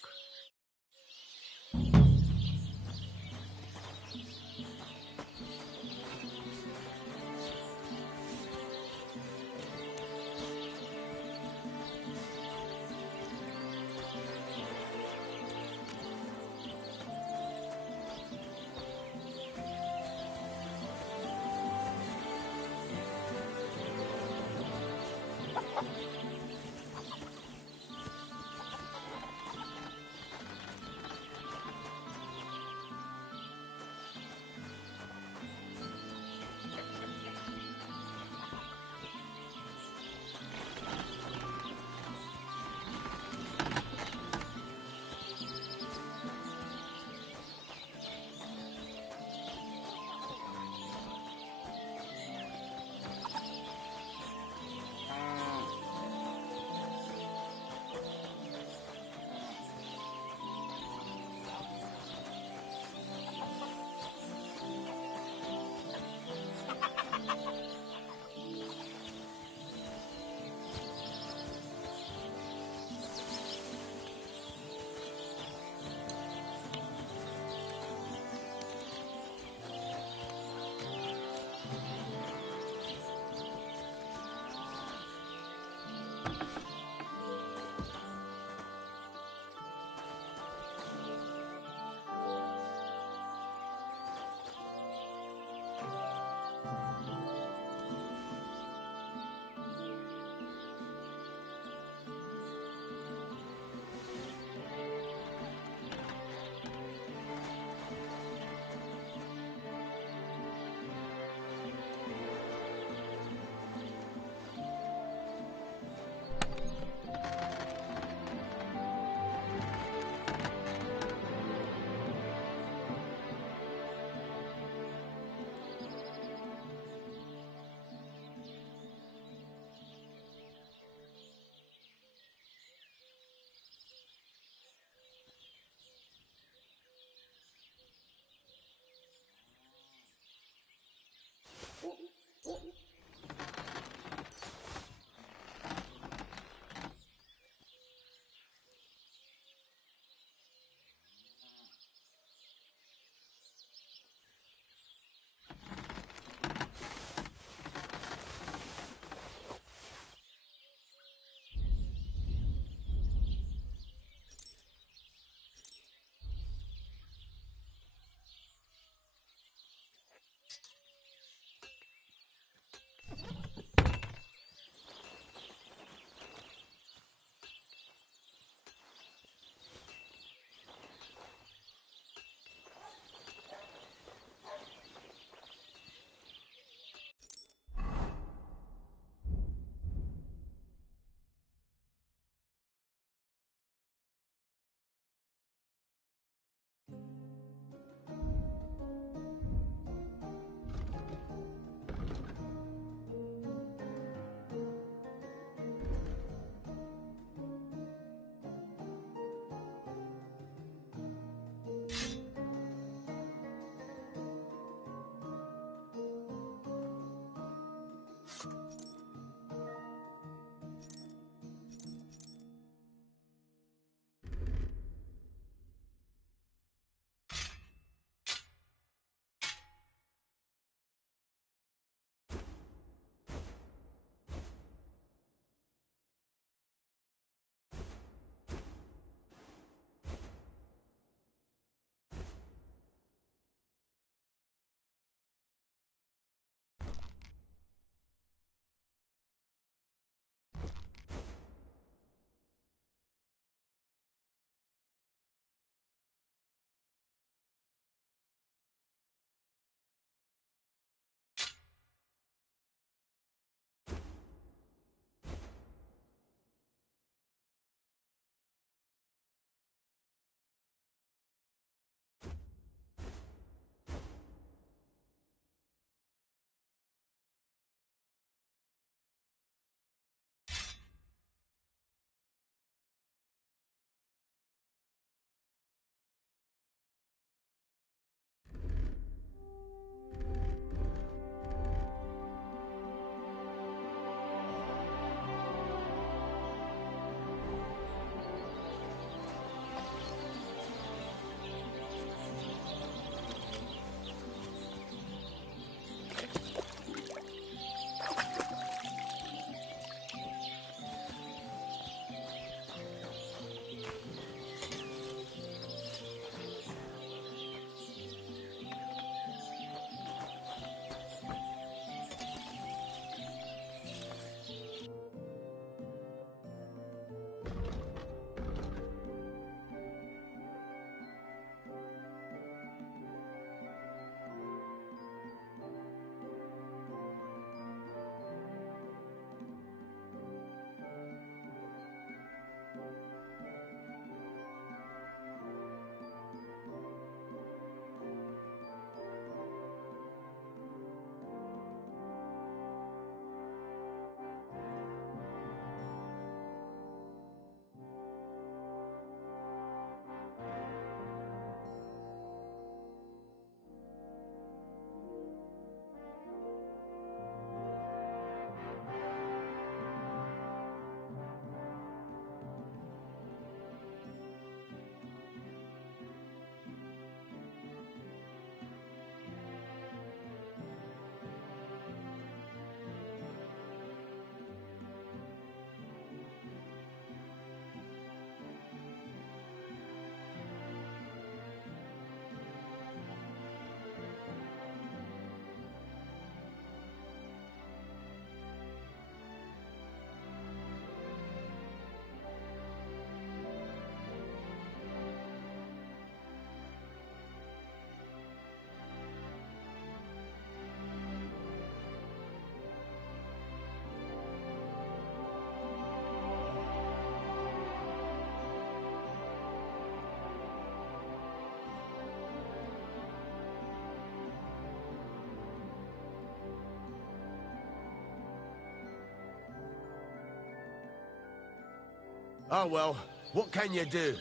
Oh well, what can you do?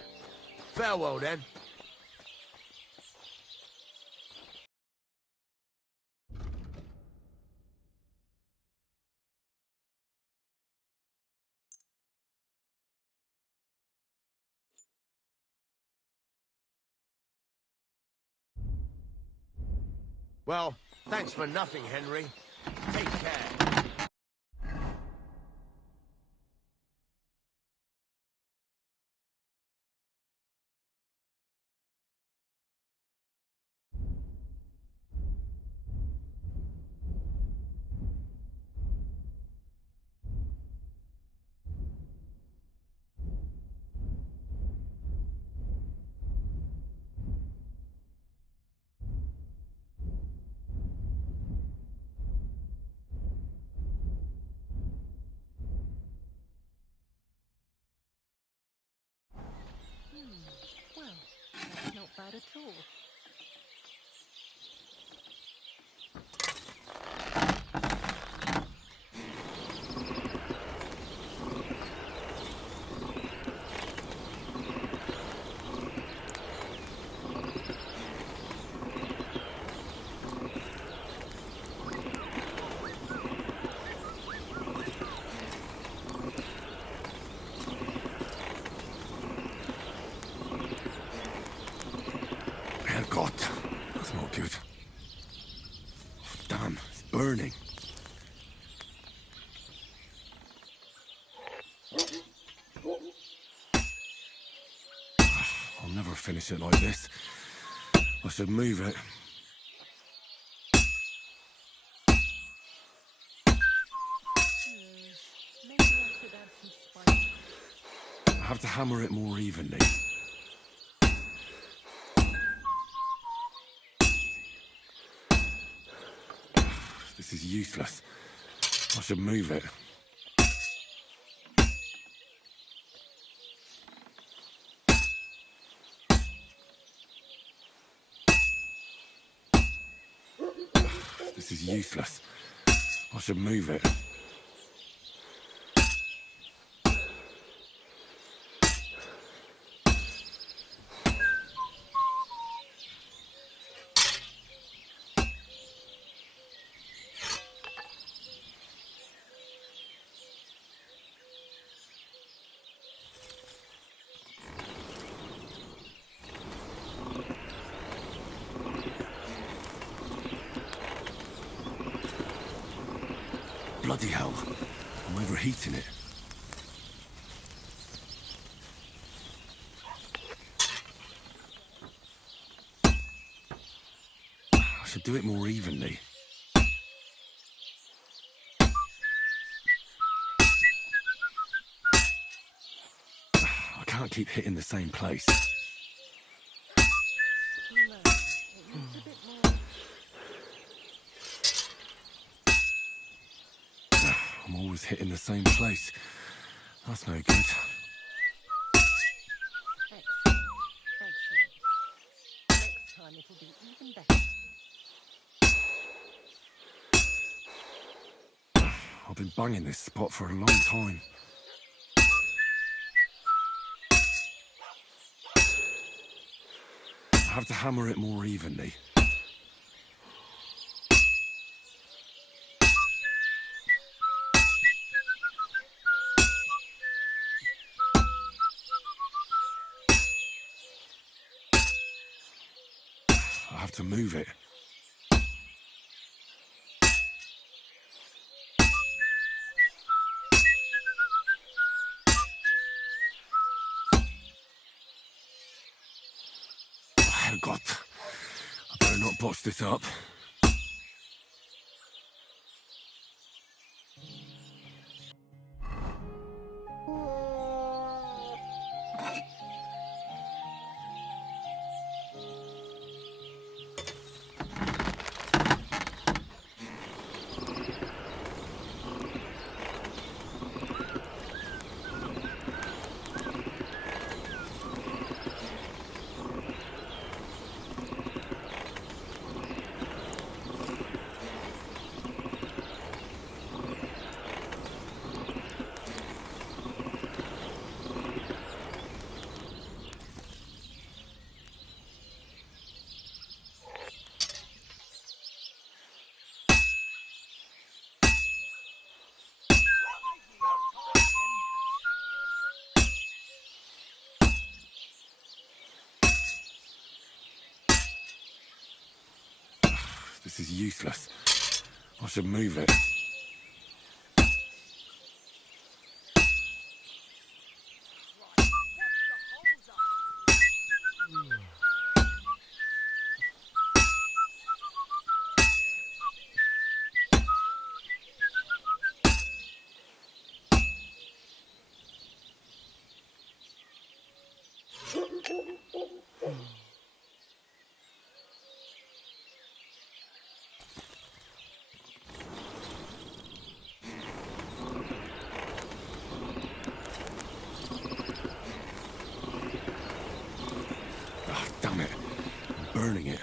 Farewell then. Well, thanks for nothing, Henry. Take care. Well, that's not bad at all. Herrgott, that's not good. Damn, it's burning. I'll never finish it like this. I should move it. Maybe I should add some spice. I have to hammer it more evenly. This is useless. I should move it. This is useless. I should move it. Bloody hell. I'm overheating it. I should do it more evenly. I can't keep hitting the same place. I'm always hitting the same place. That's no good. Excellent. Next time it'll be even better. I've been banging this spot for a long time. I have to hammer it more evenly. I have to move it. Herrgott. I better not botch this up. This is useless. I should move it. Ah, damn it. I'm burning it.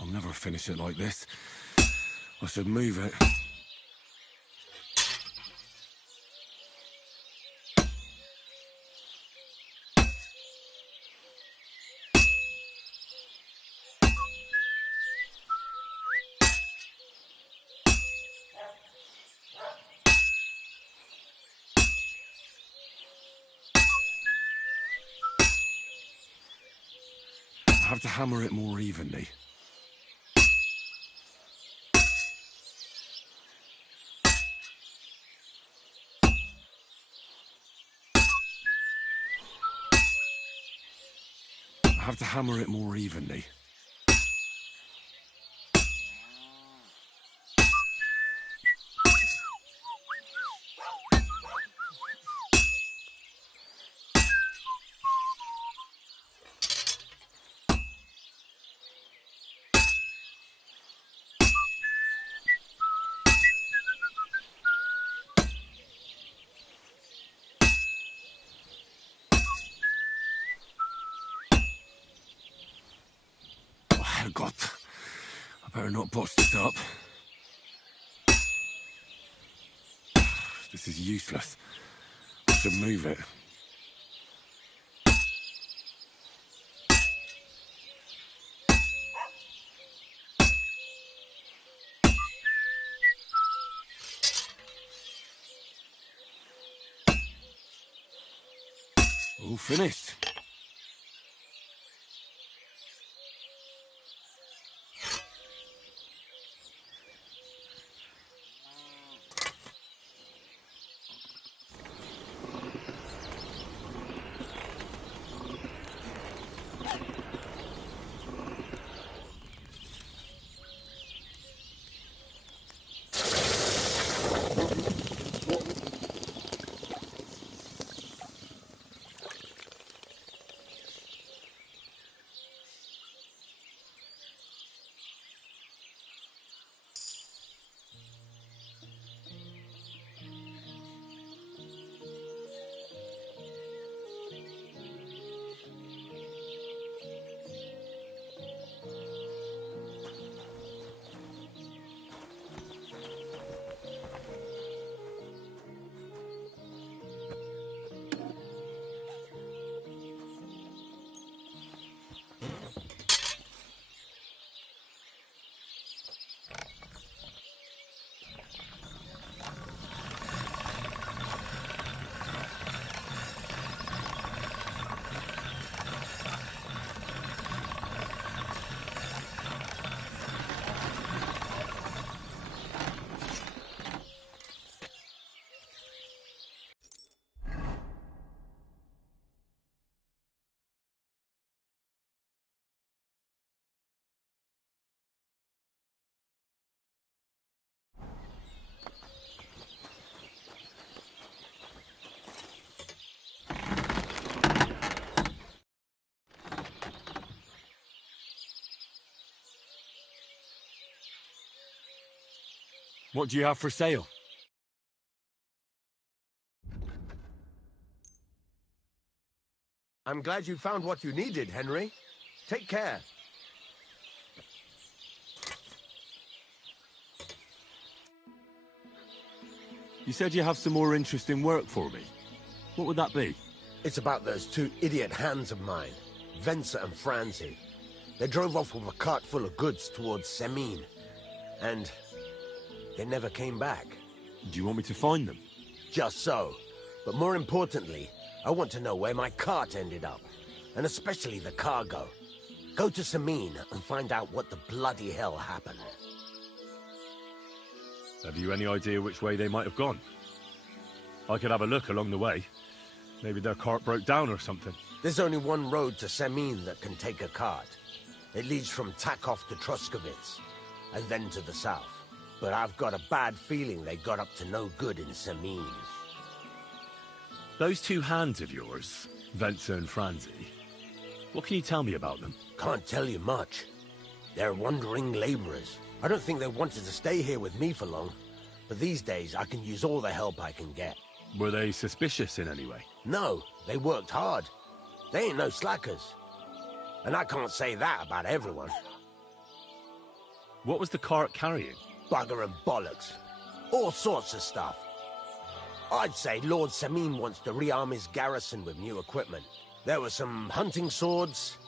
I'll never finish it like this. I should move it. I have to hammer it more evenly. I have to hammer it more evenly. Oh, Herrgott. I better not botch this up. This is useless. I should move it. All finished. What do you have for sale? I'm glad you found what you needed, Henry. Take care. You said you have some more interesting work for me. What would that be? It's about those two idiot hands of mine, Venser and Franzi. They drove off with a cart full of goods towards Semin, and they never came back. Do you want me to find them? Just so. But more importantly, I want to know where my cart ended up, and especially the cargo. Go to Semin and find out what the bloody hell happened. Have you any idea which way they might have gone? I could have a look along the way. Maybe their cart broke down or something. There's only one road to Semin that can take a cart. It leads from Takov to Troskovitz, and then to the south. But I've got a bad feeling they got up to no good in Semin. Those two hands of yours, Venser and Franzi, what can you tell me about them? Can't tell you much. They're wandering laborers. I don't think they wanted to stay here with me for long, but these days I can use all the help I can get. Were they suspicious in any way? No, they worked hard. They ain't no slackers. And I can't say that about everyone. What was the cart carrying? Bugger and bollocks. All sorts of stuff. I'd say Lord Semin wants to rearm his garrison with new equipment. There were some hunting swords,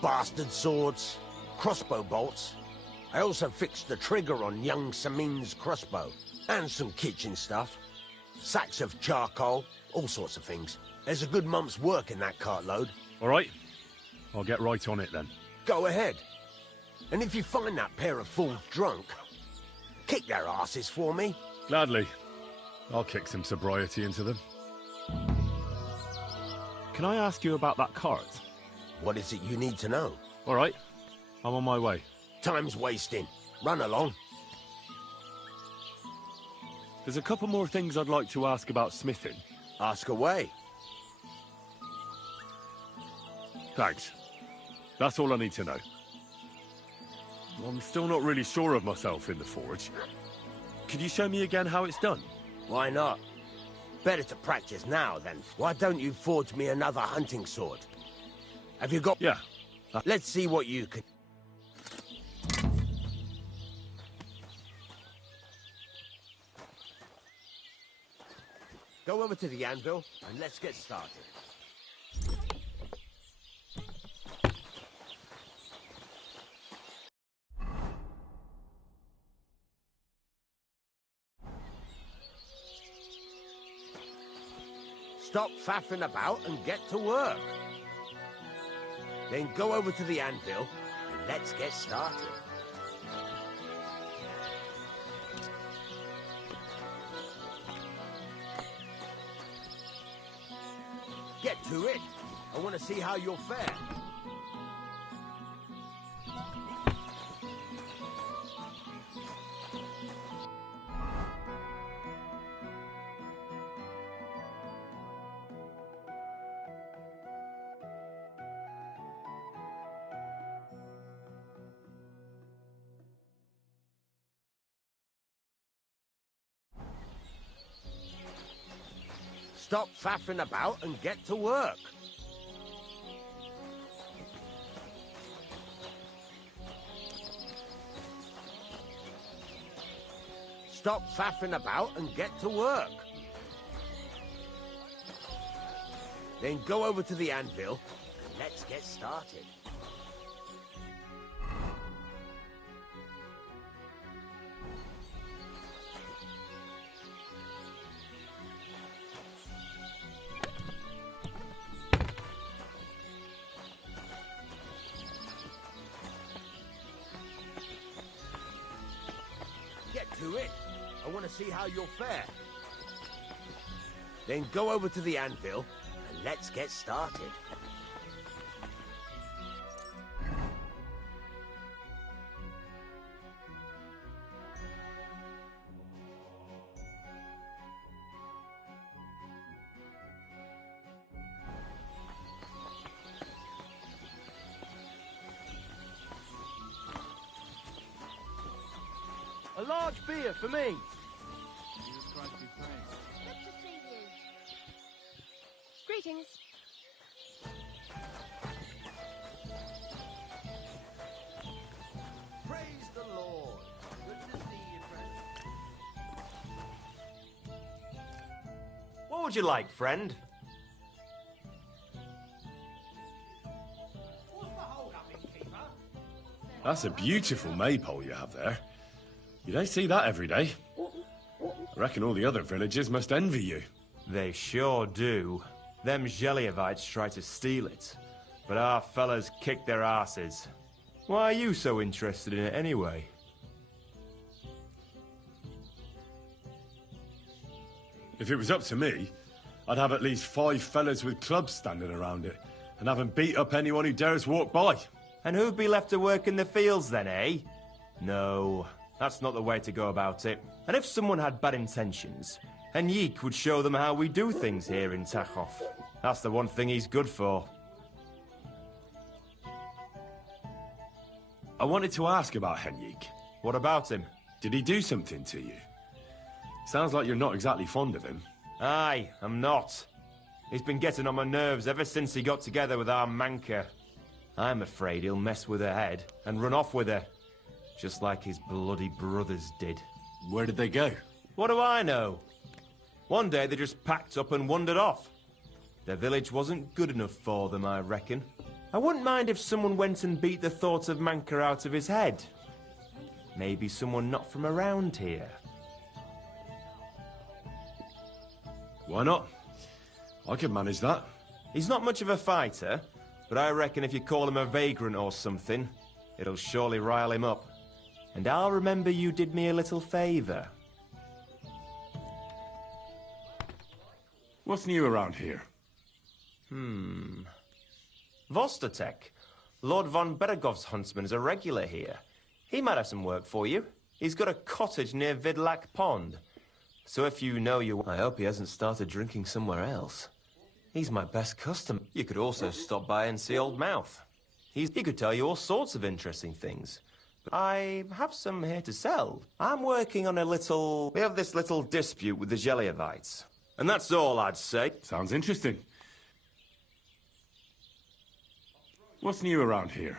bastard swords, crossbow bolts. I also fixed the trigger on young Semin's crossbow. And some kitchen stuff. Sacks of charcoal, all sorts of things. There's a good month's work in that cartload. All right. I'll get right on it then. Go ahead. And if you find that pair of fools drunk, kick their asses for me. Gladly. I'll kick some sobriety into them. Can I ask you about that cart? What is it you need to know? All right. I'm on my way. Time's wasting. Run along. There's a couple more things I'd like to ask about smithing. Ask away. Thanks. That's all I need to know. I'm still not really sure of myself in the forge. Could you show me again how it's done? Why not? Better to practice now, then. Why don't you forge me another hunting sword? Have you got... Yeah. Let's see what you can... Go over to the anvil, and let's get started. Stop faffing about and get to work. Then go over to the anvil, and let's get started. Get to it. I want to see how you'll fare. Stop faffing about and get to work. Stop faffing about and get to work. Then go over to the anvil and let's get started. To it. I want to see how you'll fare. Then go over to the anvil and let's get started. large beer for me. Jesus Christ be praised. Good to see you. Greetings. Praise the Lord. Good to see you, friend. What would you like, friend? That's a beautiful maypole you have there. You don't see that every day. I reckon all the other villagers must envy you. They sure do. Them Geliovites try to steal it, but our fellas kick their asses. Why are you so interested in it anyway? If it was up to me, I'd have at least 5 fellas with clubs standing around it, and have 'em beat up anyone who dares walk by. And who'd be left to work in the fields then, eh? No, that's not the way to go about it. And if someone had bad intentions, Henrik would show them how we do things here in Tachov. That's the one thing he's good for. I wanted to ask about Henrik. What about him? Did he do something to you? Sounds like you're not exactly fond of him. Aye, I'm not. He's been getting on my nerves ever since he got together with our Manka. I'm afraid he'll mess with her head and run off with her, just like his bloody brothers did. Where did they go? What do I know? One day they just packed up and wandered off. Their village wasn't good enough for them, I reckon. I wouldn't mind if someone went and beat the thought of Manka out of his head. Maybe someone not from around here. Why not? I could manage that. He's not much of a fighter, but I reckon if you call him a vagrant or something, it'll surely rile him up. And I'll remember you did me a little favour. What's new around here? Vostatek. Lord von Beregov's huntsman is a regular here. He might have some work for you. He's got a cottage near Vidlak Pond. So if you know you... I hope he hasn't started drinking somewhere else. He's my best customer. You could also stop by and see Old Mouth. He could tell you all sorts of interesting things. But I have some here to sell. I'm working on a little... We have this little dispute with the Geliovites. And that's all I'd say. Sounds interesting. What's new around here?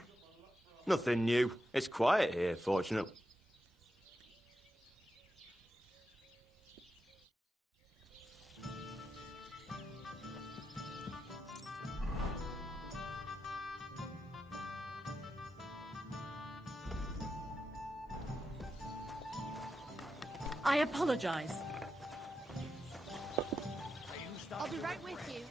Nothing new. It's quiet here, fortunately. I apologize. I'll be right with you.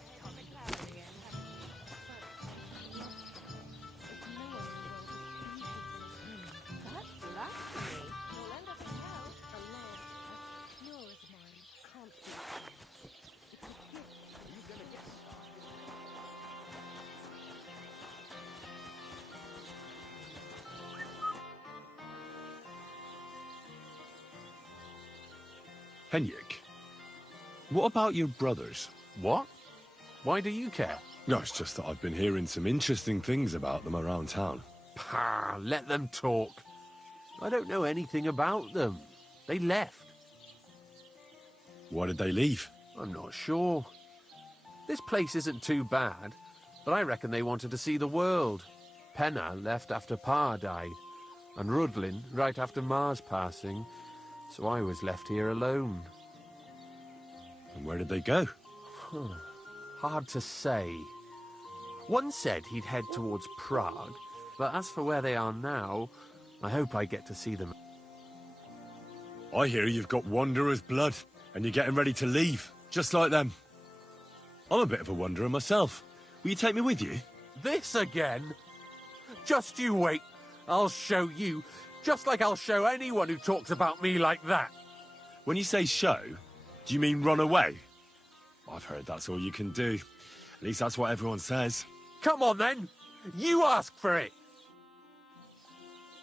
Henrik, what about your brothers? What? Why do you care? No, it's just that I've been hearing some interesting things about them around town. Pah, let them talk. I don't know anything about them. They left. Why did they leave? I'm not sure. This place isn't too bad, but I reckon they wanted to see the world. Penna left after Pa died, and Rudlin right after Ma's passing, so I was left here alone. And where did they go? Hard to say. One said he'd head towards Prague, but as for where they are now, I hope I get to see them. I hear you've got Wanderer's blood, and you're getting ready to leave, just like them. I'm a bit of a wanderer myself. Will you take me with you? This again? Just you wait. I'll show you, just like I'll show anyone who talks about me like that. When you say show, do you mean run away? I've heard that's all you can do. At least that's what everyone says. Come on then. You ask for it.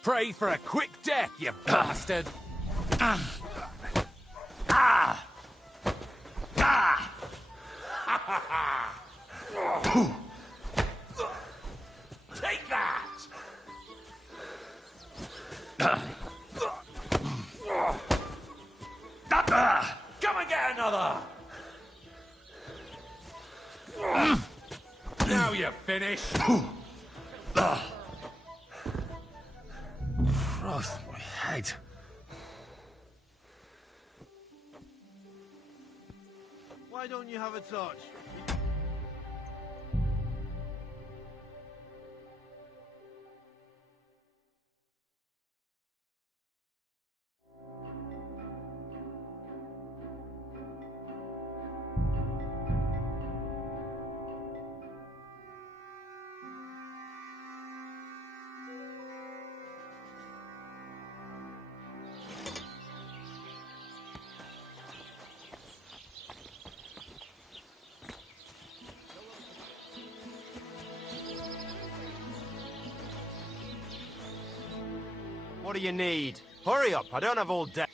Pray for a quick death, you bastard. Take that! another! Now you're finished! Cross my head. Why don't you have a torch? What do you need? Hurry up, I don't have all day.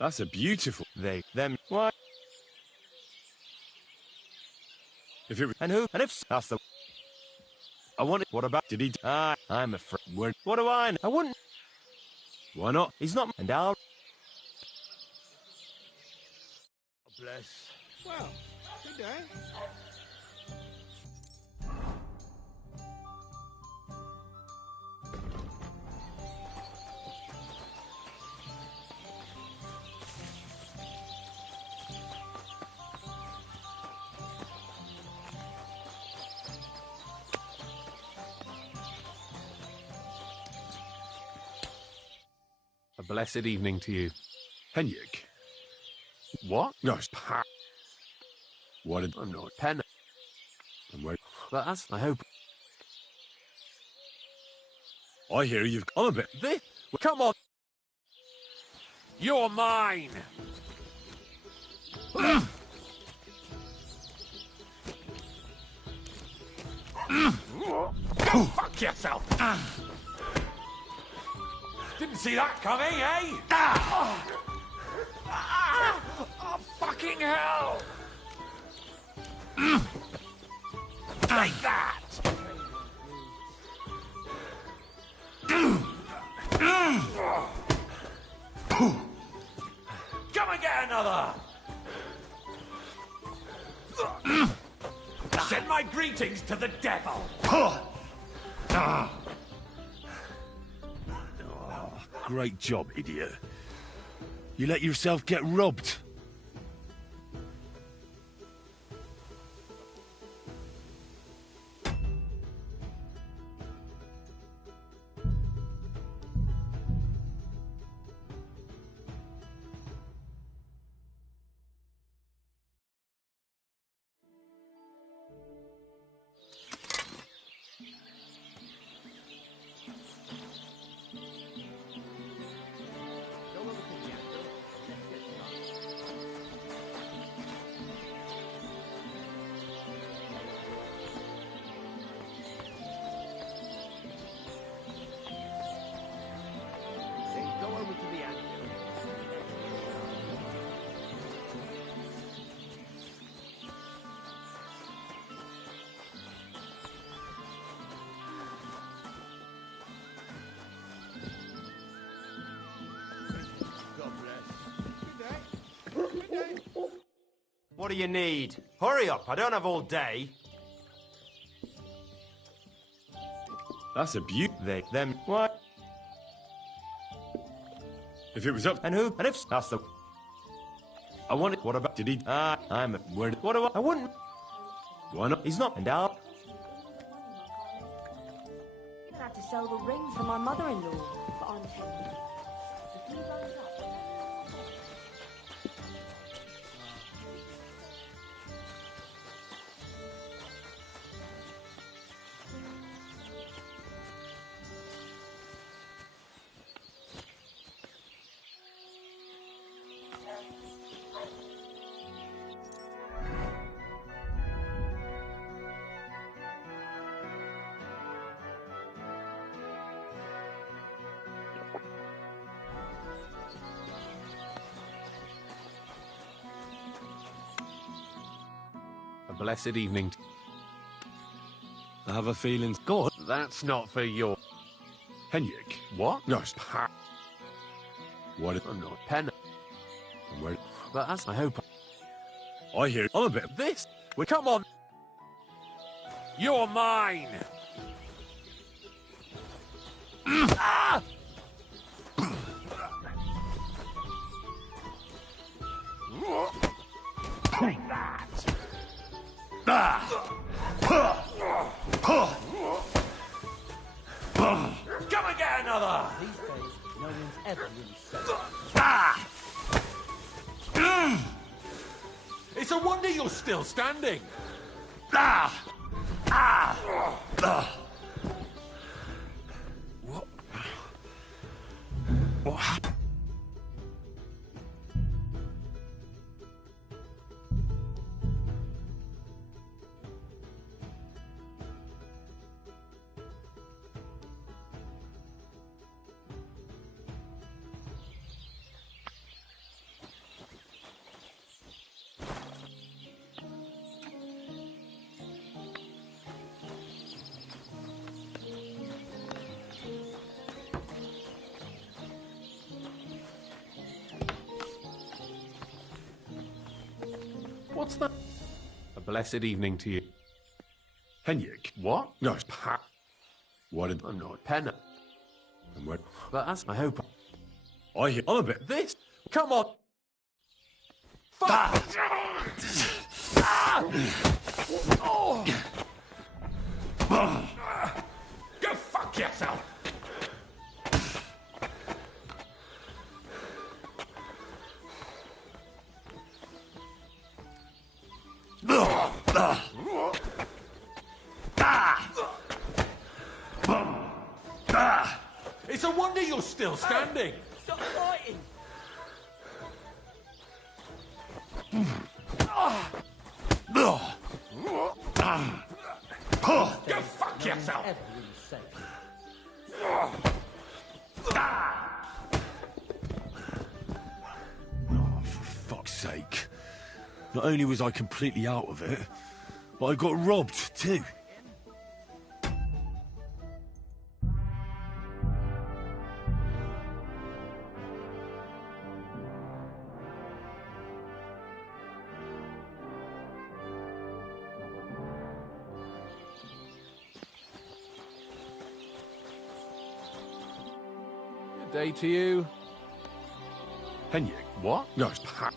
That's a beautiful... Them, what? If it was... And who? And if... That's the... I want it. What about... Did he... I'm afraid... What do I know? I wouldn't... Why not? He's not... And I'll... Bless. Well, good day. A blessed evening to you. Henrik. What? No, what did... I'm not pen. I'm waiting. But as I hope... I hear you've gone a bit. This? Come on! You're mine! Go fuck yourself! Didn't see that coming, eh? Oh, fucking hell! Take that! Come and get another! Send my greetings to the devil! Great job, idiot. You let yourself get robbed. What do you need? Hurry up, I don't have all day. That's a beaut. Them, what? If it was up... And who? And if... That's the... I want it. What about... Did he... I'm a... Where... What do I wouldn't... Why not? He's not... And I'll... I had to sell the ring for my mother-in-law, but I'm telling you, if he runs up... A blessed evening. I have a feeling... God, that's not for your... Henrik. What? No, What? I'm not pen. And where? But as I hope. I hear. I'm a bit of this. Well, come on. You're mine! Ah! Take that! Come and get another! These days, no one's ever really safe. It's a wonder you're still standing! What happened? What's that? A blessed evening to you. Henrik? What? No, it's Pat. What? I'm not pen. And where? But as I hope. I hear. I'm a bit of this. Come on. Fuck! Oh! Go fuck yourself! It's a wonder you're still standing! Stop fighting! Go fuck yourself! Ever really safe. Oh, for fuck's sake. Not only was I completely out of it, but I got robbed too. Good day to you. Henrik? What? No, it's Pat.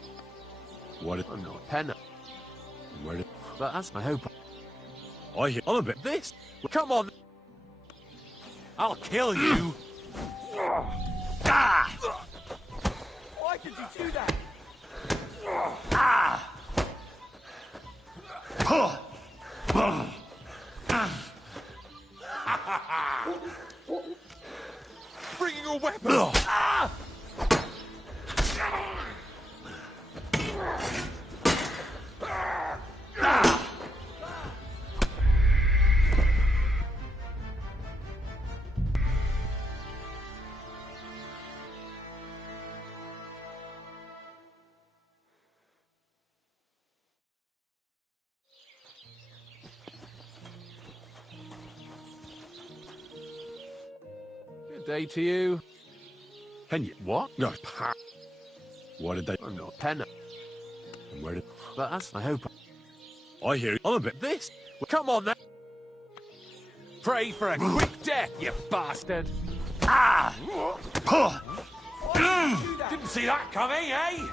What? I'm not pen. And where? But as I hope. I hear. I'm a bit of this. Come on. I'll kill you! Why did you do that? Bring your weapon! Good day to you. Henrik? What? No, it's Pat. What did they? I'm not pen. And where? But as I hope. I hear. I'm a bit of this. Come on then. Pray for a quick death, you bastard! Didn't see that coming, eh?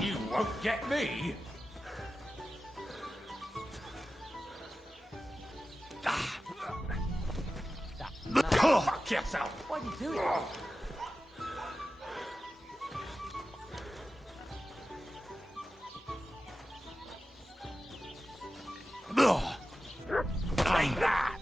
You won't get me! Go fuck yourself! Why do you do it? Take that!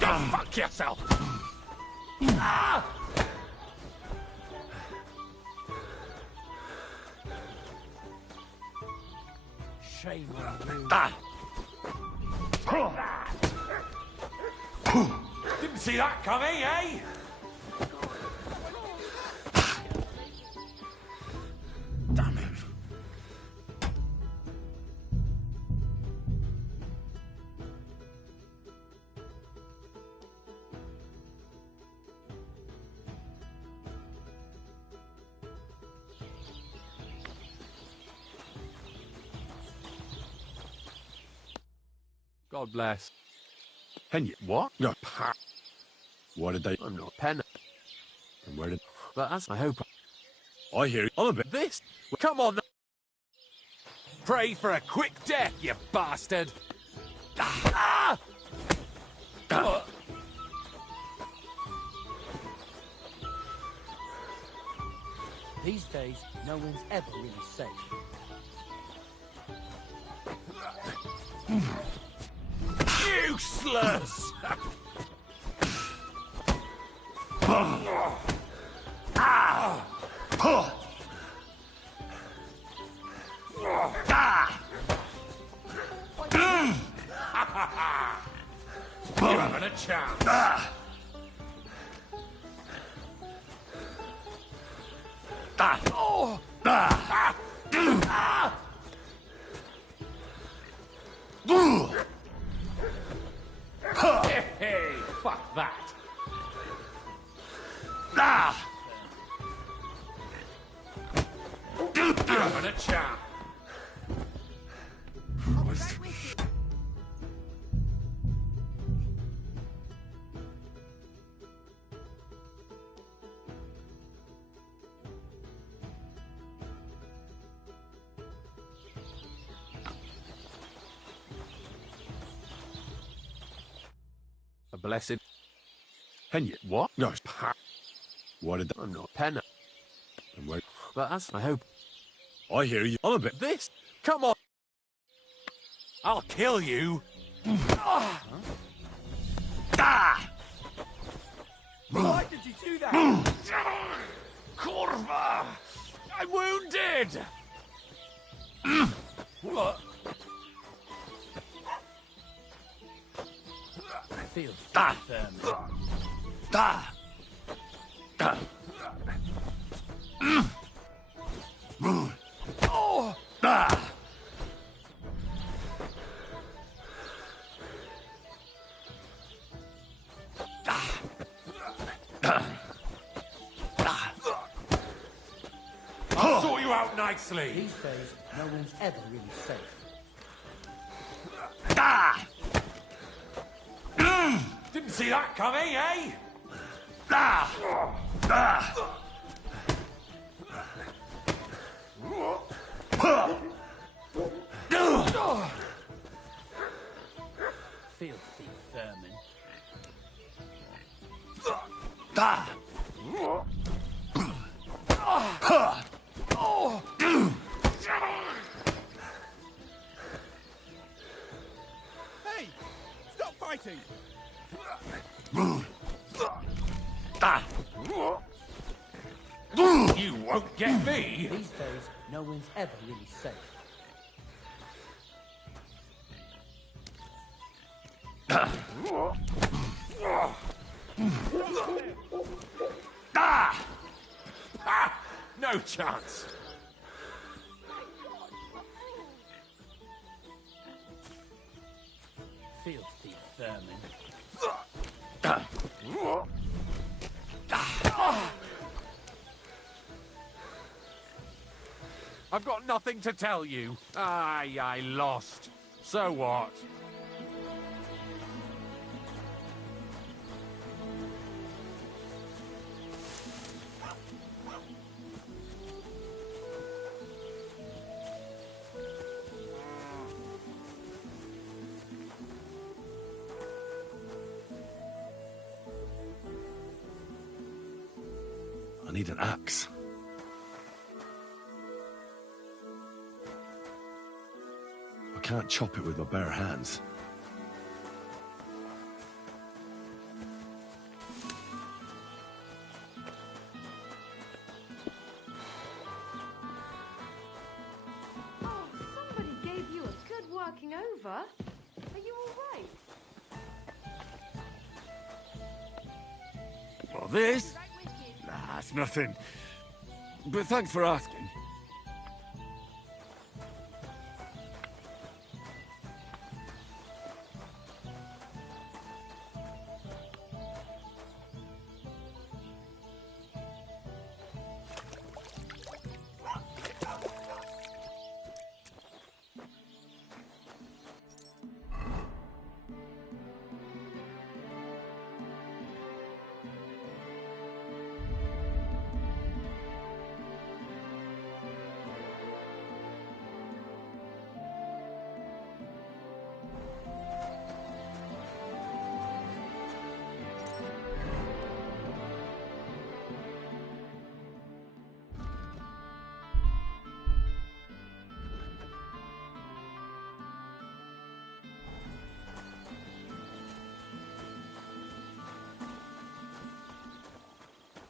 Go fuck yourself! Shame on you. Didn't see that coming, eh? Damn it. God bless. Henry, what? No, pa. What did they... I'm not pen. And where did... But as I hope... I hear you. I'm a bit... This... Come on! Pray for a quick death, you bastard! Ah! Ah! These days, no one's ever really safe. Useless! You haven't a chance. Hey, fuck that. You haven't a chance. A blessed... Henry, what? No, pa. What did... I'm not pen. And where... But as I hope... I hear you. I'm a bit... This... Come on! I'll kill you. Why did you do that? Corva! I'm wounded! What? Feel Ah. firm. Oh! I'll sort you out nicely. These days, no one's ever really safe. Didn't see that coming, eh? Filthy vermin. Hey! Stop fighting! You won't get me. These days, no one's ever really safe. No chance. Filthy vermin. I've got nothing to tell you. Aye, I lost. So what? I need an axe. I can't chop it with my bare hands. Oh, somebody gave you a good working over. Are you all right? this? Nah, it's nothing. But thanks for asking.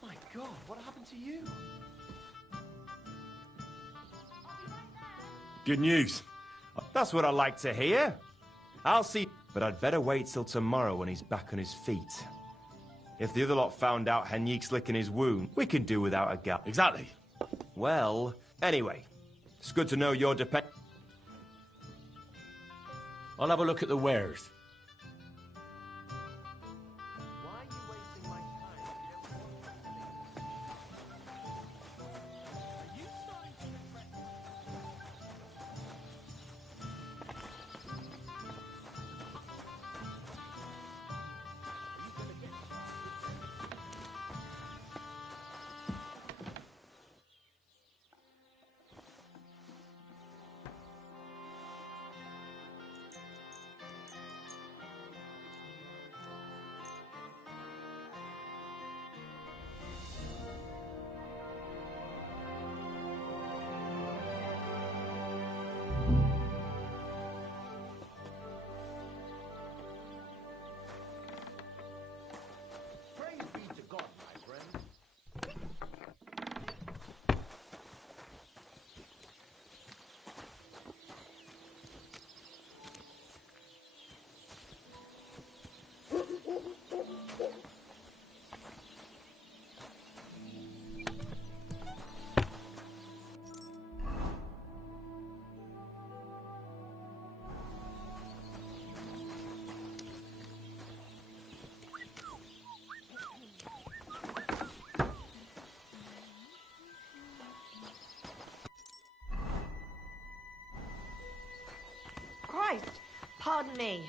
My God, what happened to you? Good news. That's what I like to hear. I'll see, but I'd better wait till tomorrow when he's back on his feet. If the other lot found out Henrik's licking his wound, we can do without a gap. Exactly. Well, anyway, it's good to know you're I'll have a look at the wares. Praise be to God, my friend. Christ, pardon me.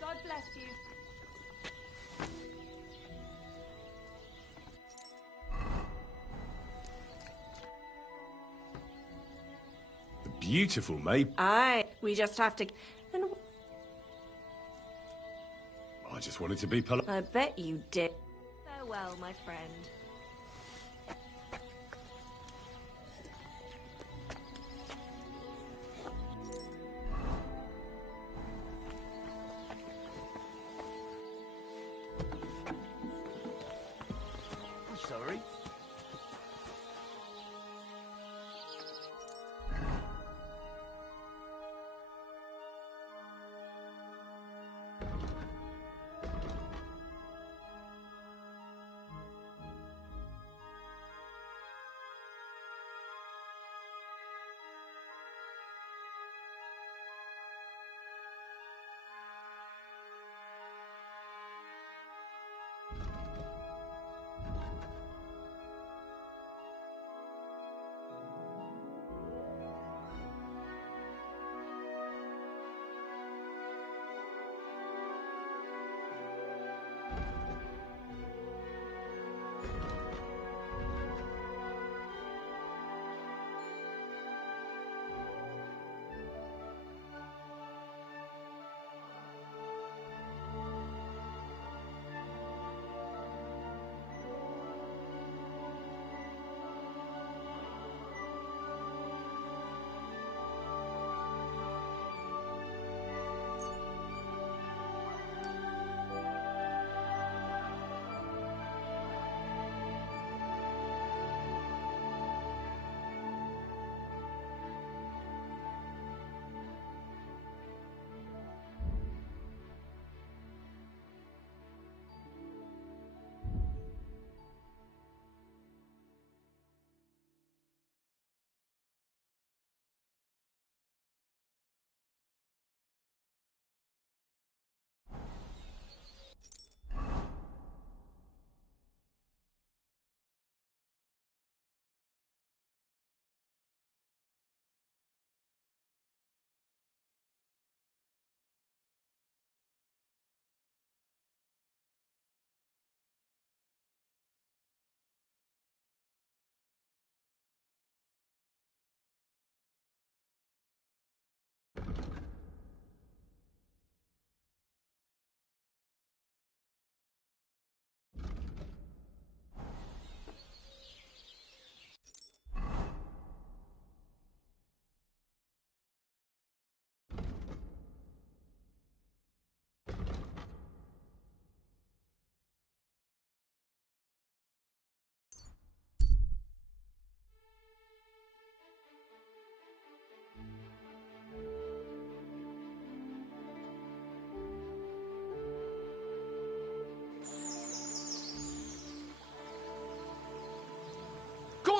God bless you. Beautiful, mate. Aye, we just have to... And I just wanted to be polite. I bet you did. Farewell, my friend. I'm sorry.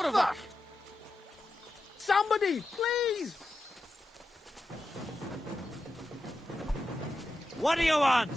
of it! Somebody, please! What do you want?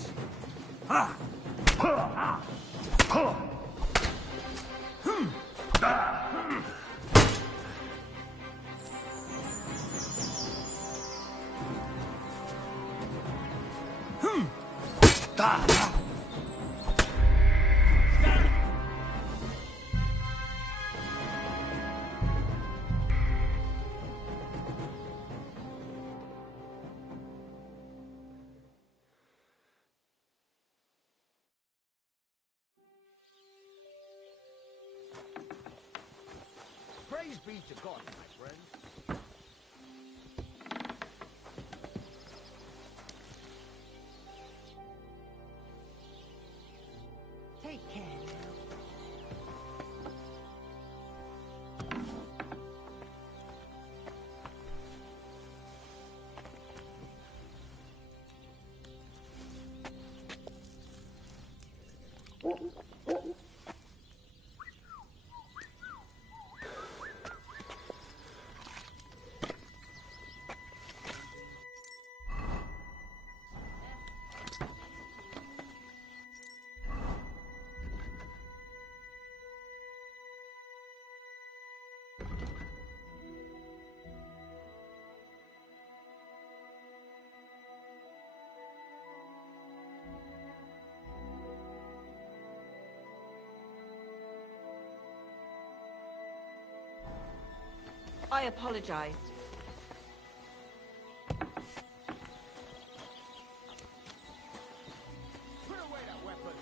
Praise be to God, my friend. Take care now. I apologize. Put away that weapon.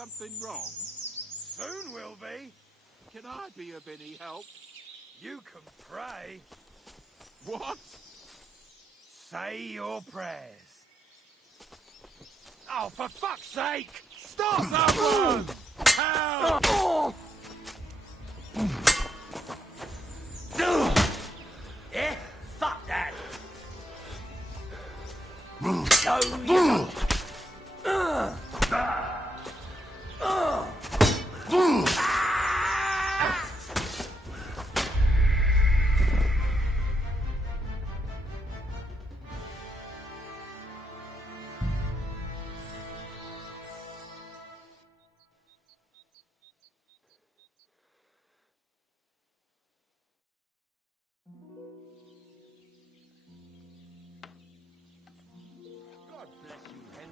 something wrong? Soon will be. Can I be of any help? You can pray. What? Say your prayers. Oh, for fuck's sake! Stop! Someone! Help! Yeah? Fuck that! No, you God bless you,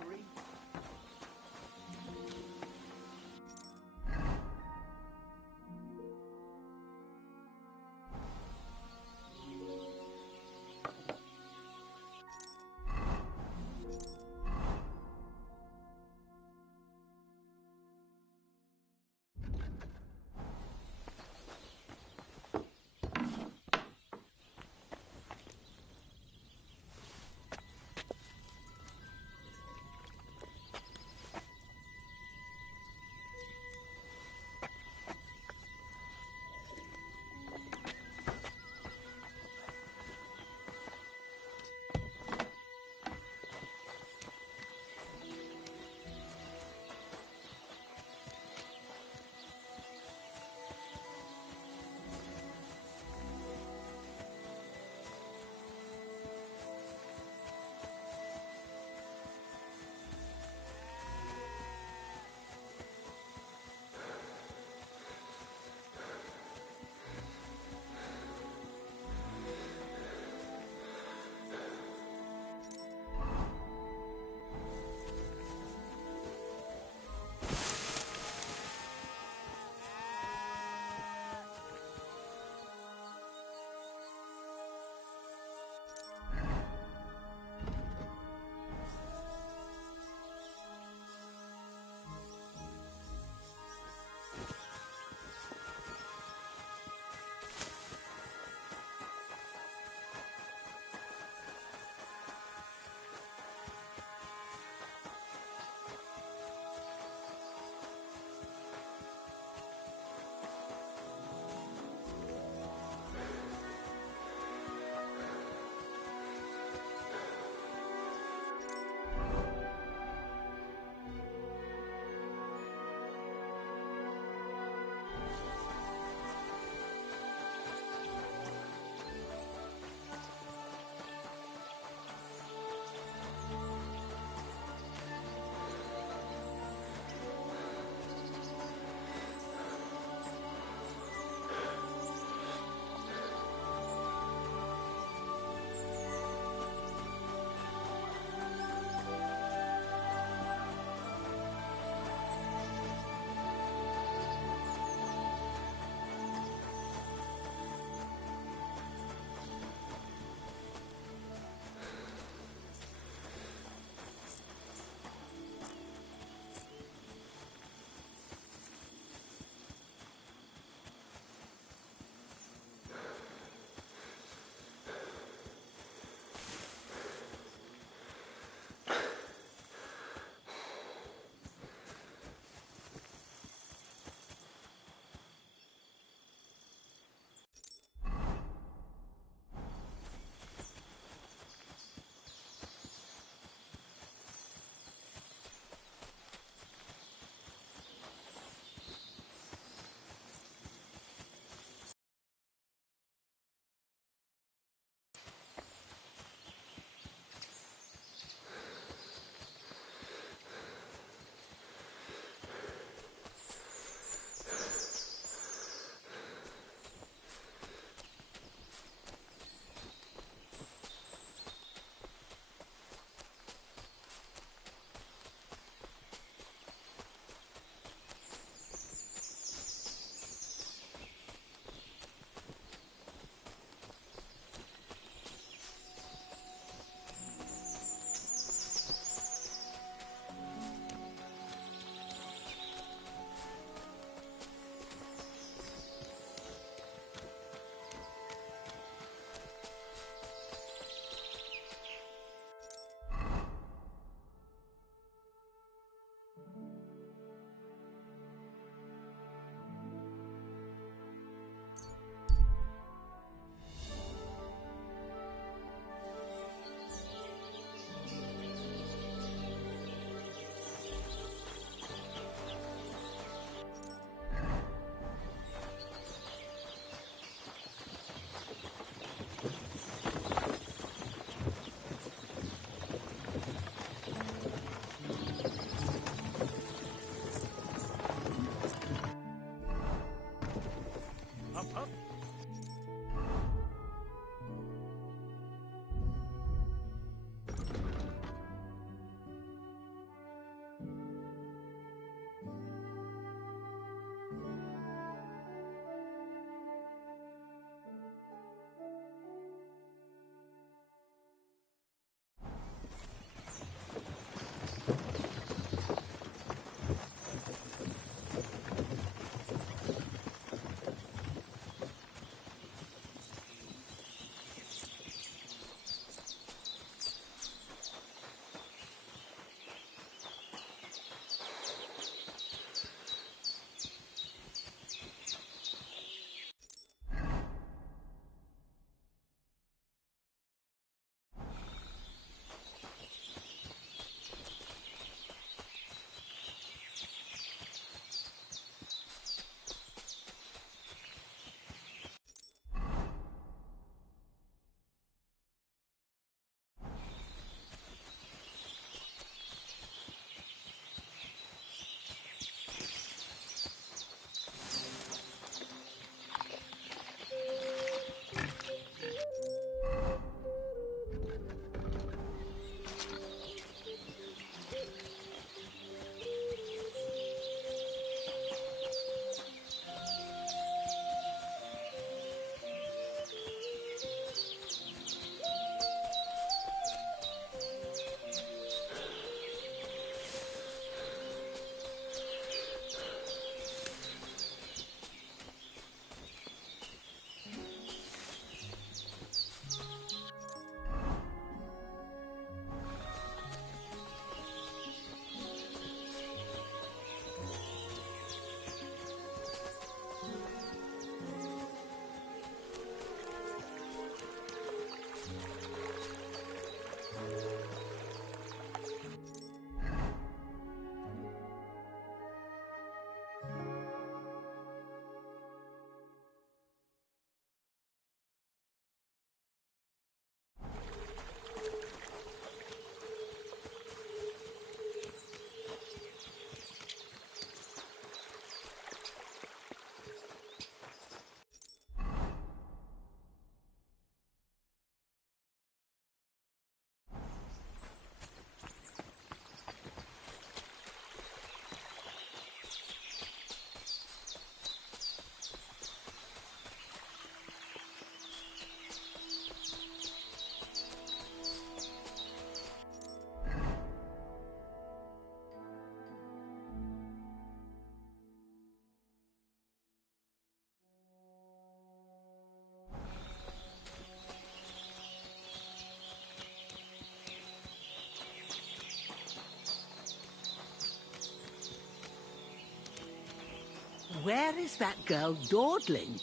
where is that girl dawdling?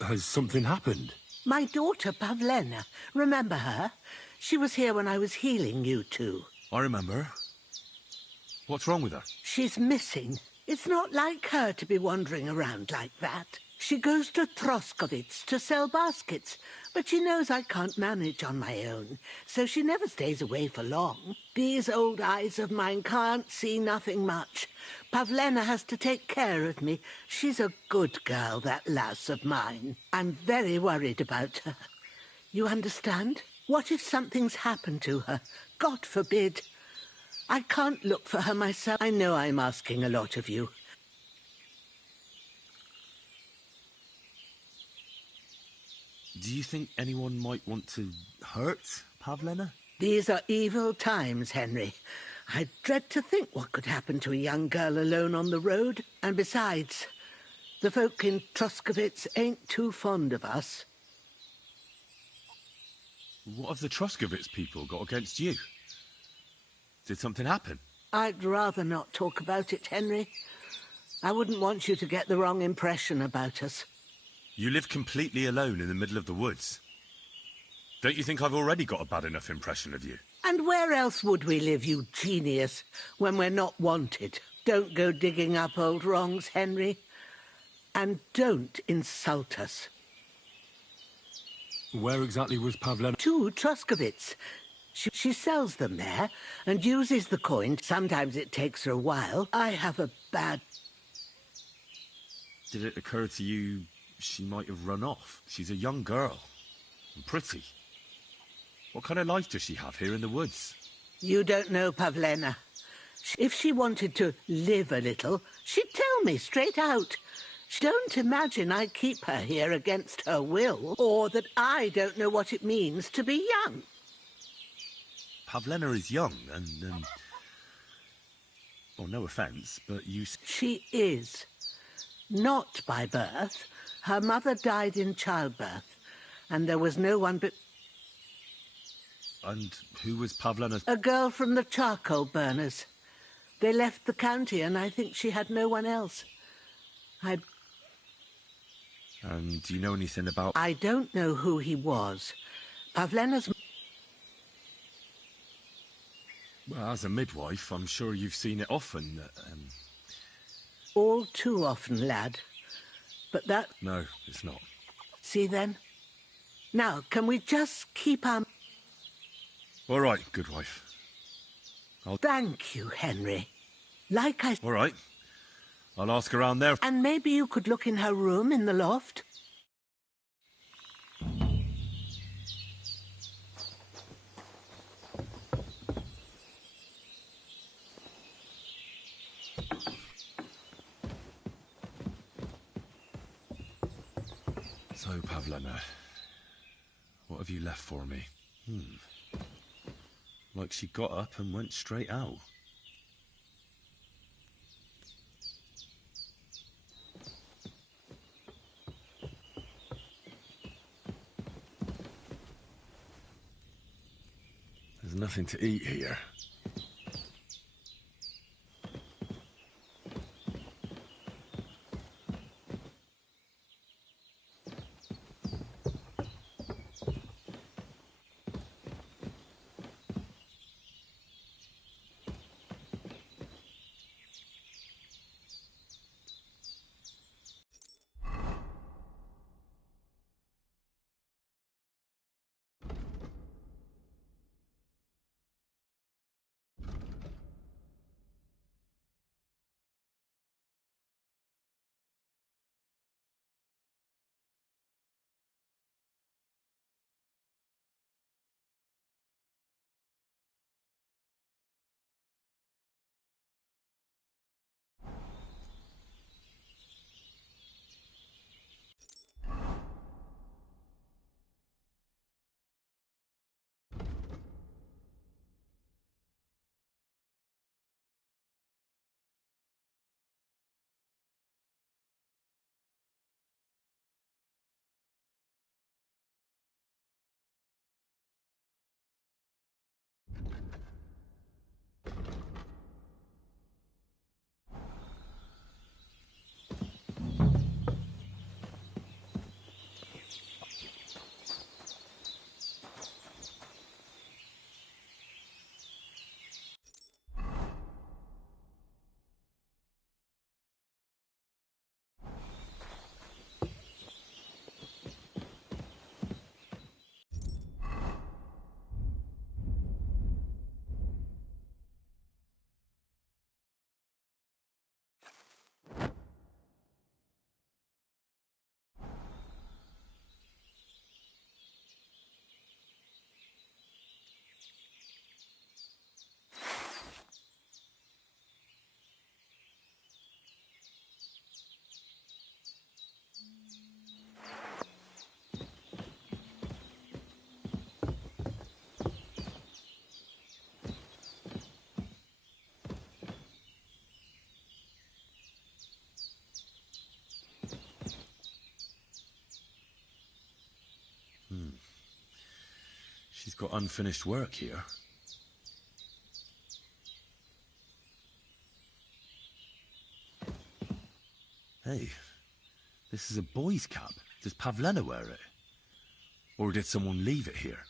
Has something happened? My daughter, Pavlena. Remember her? She was here when I was healing you two. I remember. What's wrong with her? She's missing. It's not like her to be wandering around like that. She goes to Troskovitz to sell baskets, but she knows I can't manage on my own, so she never stays away for long. These old eyes of mine can't see nothing much. Pavlena has to take care of me. She's a good girl, that lass of mine. I'm very worried about her. You understand? What if something's happened to her? God forbid. I can't look for her myself. I know I'm asking a lot of you. Do you think anyone might want to hurt Pavlena? These are evil times, Henry. I dread to think what could happen to a young girl alone on the road. And besides, the folk in Troskovitz ain't too fond of us. What have the Troskovitz people got against you? Did something happen? I'd rather not talk about it, Henry. I wouldn't want you to get the wrong impression about us. You live completely alone in the middle of the woods. Don't you think I've already got a bad enough impression of you? And where else would we live, you genius, when we're not wanted? Don't go digging up old wrongs, Henry. And don't insult us. Where exactly was Pavlena? To Troskovitz. She sells them there and uses the coin. Sometimes it takes her a while. I have a bad... Did it occur to you she might have run off? She's a young girl. And pretty. What kind of life does she have here in the woods? You don't know Pavlena. If she wanted to live a little, she'd tell me straight out. Don't imagine I keep her here against her will, or that I don't know what it means to be young. Pavlena is young and, well, no offence, but you... She is. Not by birth. Her mother died in childbirth, and there was no one but... And who was Pavlena? A girl from the charcoal burners. They left the county, and I think she had no one else. And do you know anything about... I don't know who he was. Pavlena's... Well, as a midwife, I'm sure you've seen it often. All too often, lad. But that... No, it's not. See, then? Now, can we just keep our... All right, good wife. Thank you, Henry. Like I... All right. I'll ask around there. And maybe you could look in her room in the loft? So, Pavlena, what have you left for me? Like she got up and went straight out. There's nothing to eat here. he's got unfinished work here. Hey, this is a boy's cap. Does Pavlena wear it? Or did someone leave it here?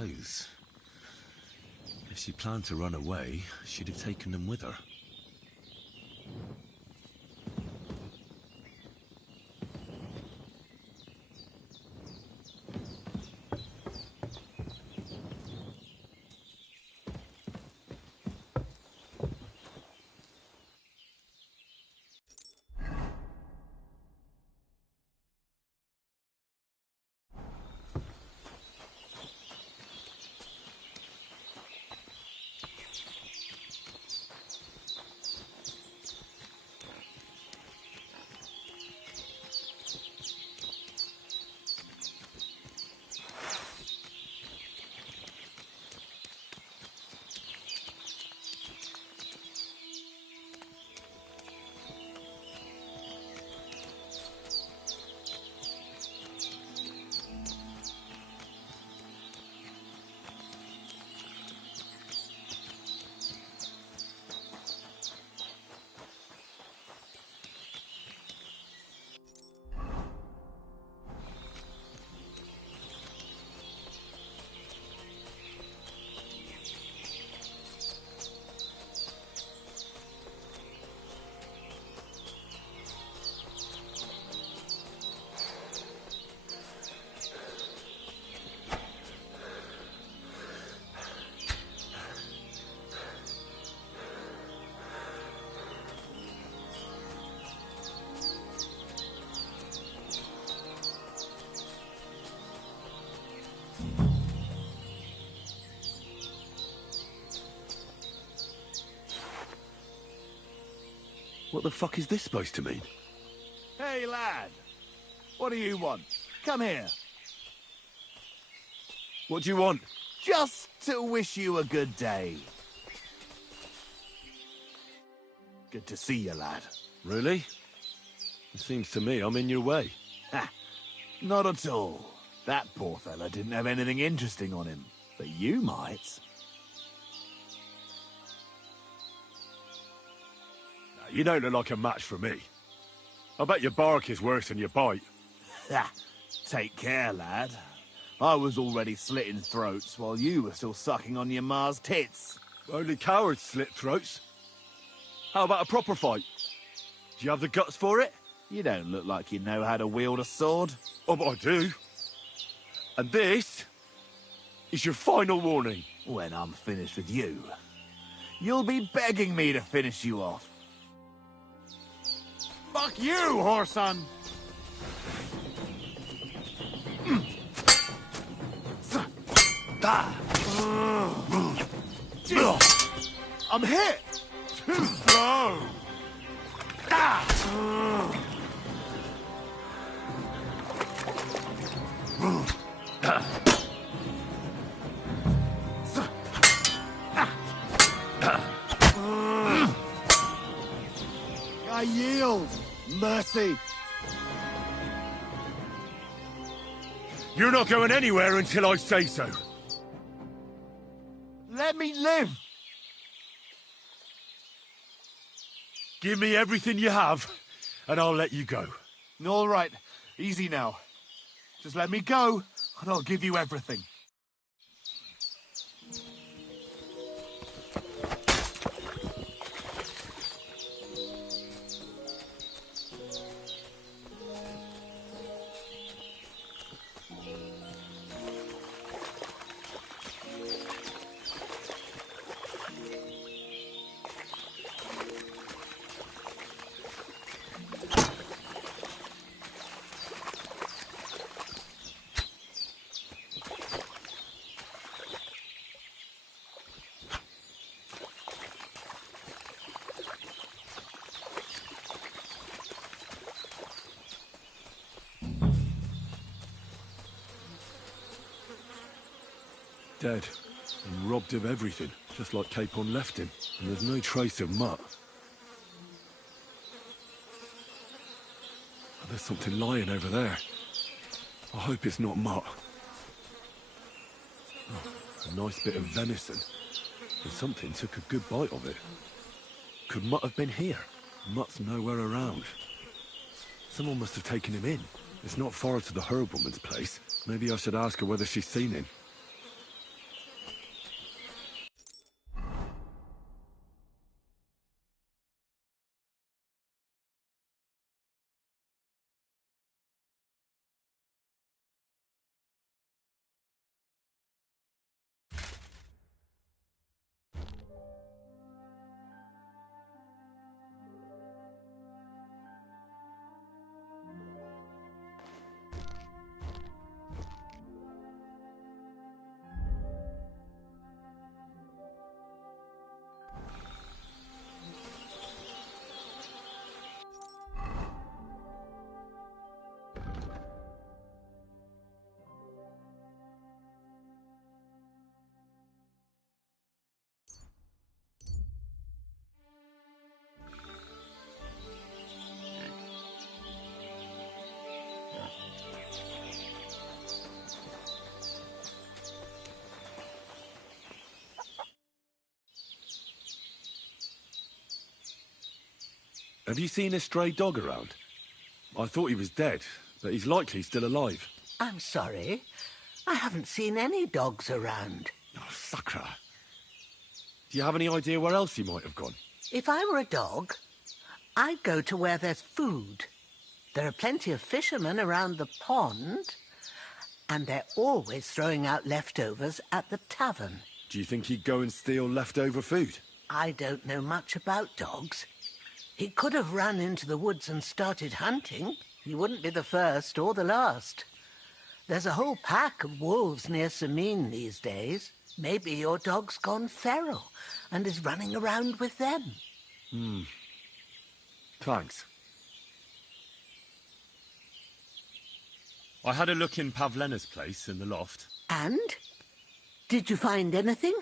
suppose. If she planned to run away, she'd have taken them with her. What the fuck is this supposed to mean? Hey, lad. What do you want? Come here. What do you want? Just to wish you a good day. Good to see you, lad. Really? It seems to me I'm in your way. Ha! Not at all. That poor fella didn't have anything interesting on him. But you might. You don't look like a match for me. I bet your bark is worse than your bite. Ha! Take care, lad. I was already slitting throats while you were still sucking on your ma's tits. Only cowards slit throats. How about a proper fight? Do you have the guts for it? You don't look like you know how to wield a sword. Oh, but I do. And this is your final warning. When I'm finished with you, you'll be begging me to finish you off. Fuck you, whoreson! I'm hit! Too slow! I yield! Mercy! You're not going anywhere until I say so. Let me live! Give me everything you have, and I'll let you go. All right, easy now. Just let me go, and I'll give you everything. Dead. And robbed of everything, just like Capon left him. And there's no trace of Mutt. Oh, there's something lying over there. I hope it's not Mutt. Oh, a nice bit of venison. And something took a good bite of it. Could Mutt have been here? Mutt's nowhere around. Someone must have taken him in. It's not far to the herb woman's place. Maybe I should ask her whether she's seen him. Have you seen a stray dog around? I thought he was dead, but he's likely still alive. I'm sorry. I haven't seen any dogs around. Oh, Sakra. Do you have any idea where else he might have gone? If I were a dog, I'd go to where there's food. There are plenty of fishermen around the pond, and they're always throwing out leftovers at the tavern. Do you think he'd go and steal leftover food? I don't know much about dogs. He could have run into the woods and started hunting. He wouldn't be the first or the last. There's a whole pack of wolves near Samin these days. Maybe your dog's gone feral and is running around with them. Thanks. I had a look in Pavlena's place in the loft. And? Did you find anything?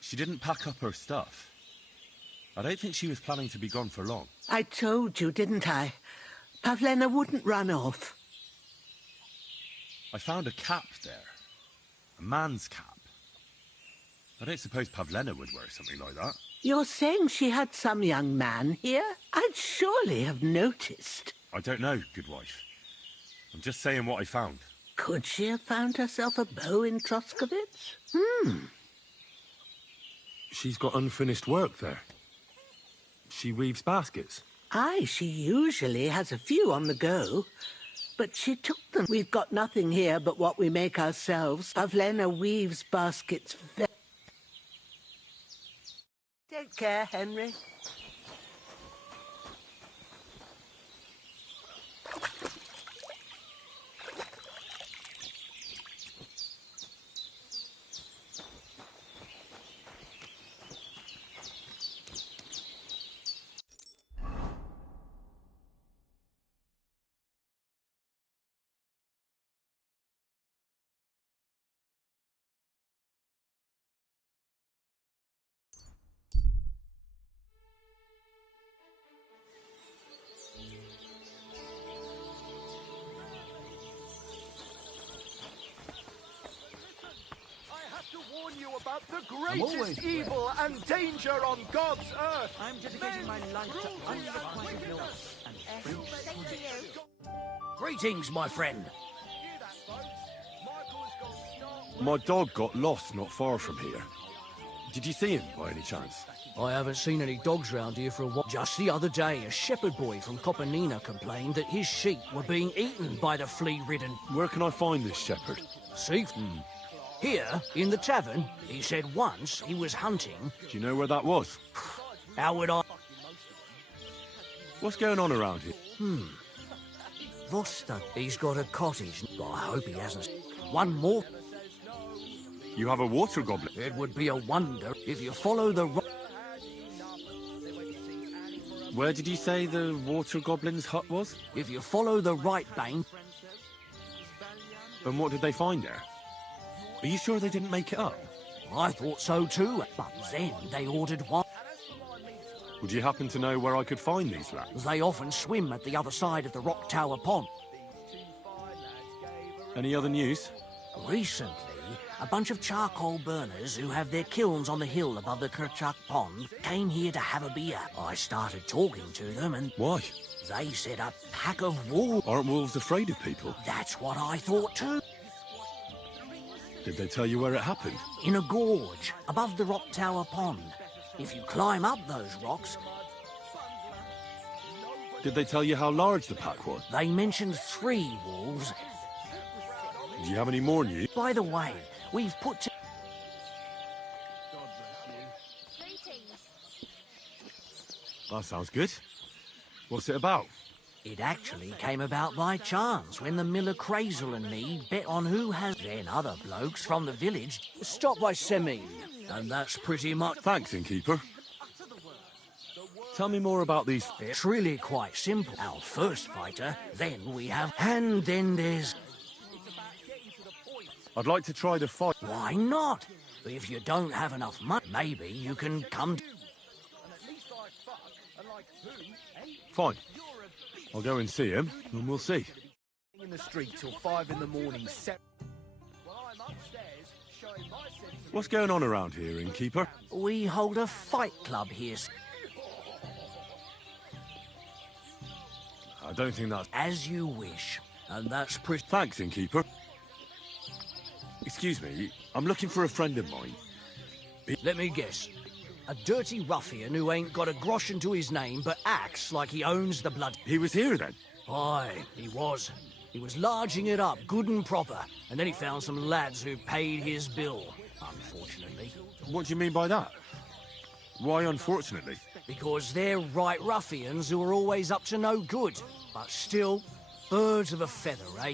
She didn't pack up her stuff. I don't think she was planning to be gone for long. I told you, didn't I? Pavlena wouldn't run off. I found a cap there. A man's cap. I don't suppose Pavlena would wear something like that. You're saying she had some young man here? I'd surely have noticed. I don't know, good wife. I'm just saying what I found. Could she have found herself a beau in Troskovitz? She's got unfinished work there. She weaves baskets. Aye, she usually has a few on the go. But she took them. We've got nothing here but what we make ourselves. Pavlena weaves baskets very... Take care, Henry. You about the greatest evil and danger on God's earth. I'm dedicating my life to unrequited love and Greetings, my friend. My dog got lost not far from here. Did you see him by any chance? I haven't seen any dogs round here for a while. Just the other day, a shepherd boy from Kopanina complained that his sheep were being eaten by the flea-ridden... Where can I find this shepherd? See? Here, in the tavern, he said once he was hunting... Do you know where that was? How would I... What's going on around here? Vosta, he's got a cottage. I hope he hasn't... One more... You have a water goblet? It would be a wonder if you follow the... Where did you say the water goblin's hut was? If you follow the right bank... And what did they find there? Are you sure they didn't make it up? I thought so too, but then they ordered one. Would you happen to know where I could find these lads? They often swim at the other side of the Rock Tower Pond. Any other news? Recently, a bunch of charcoal burners who have their kilns on the hill above the Kerchak Pond came here to have a beer. I started talking to them and... Why? They said a pack of wolves... Aren't wolves afraid of people? That's what I thought too. Did they tell you where it happened? In a gorge, above the Rock Tower Pond. If you climb up those rocks... Did they tell you how large the pack was? They mentioned 3 wolves. Do you have any more news? By the way, we've put to... That sounds good. What's it about? It actually came about by chance when the miller Crazel and me bet on who has... Then other blokes from the village stopped by Semin. And that's pretty much... Thanks, innkeeper. Tell me more about these... It's really quite simple. Our first fighter, then we have... And then there's... I'd like to try the fight. Why not? If you don't have enough money, maybe you can come... Fine. I'll go and see him, and we'll see. In the street till 5 in the morning. Well, I'm upstairs showing my sense of What's going on around here, innkeeper? We hold a fight club here. I don't think that's... As you wish. And that's pretty... Thanks, innkeeper. Excuse me, I'm looking for a friend of mine. Let me guess. A dirty ruffian who ain't got a groschen to his name but acts like he owns the blood. He was here then? Aye, he was. He was larging it up, good and proper, and then he found some lads who paid his bill, unfortunately. What do you mean by that? Why unfortunately? Because they're right ruffians who are always up to no good, but still, birds of a feather, eh?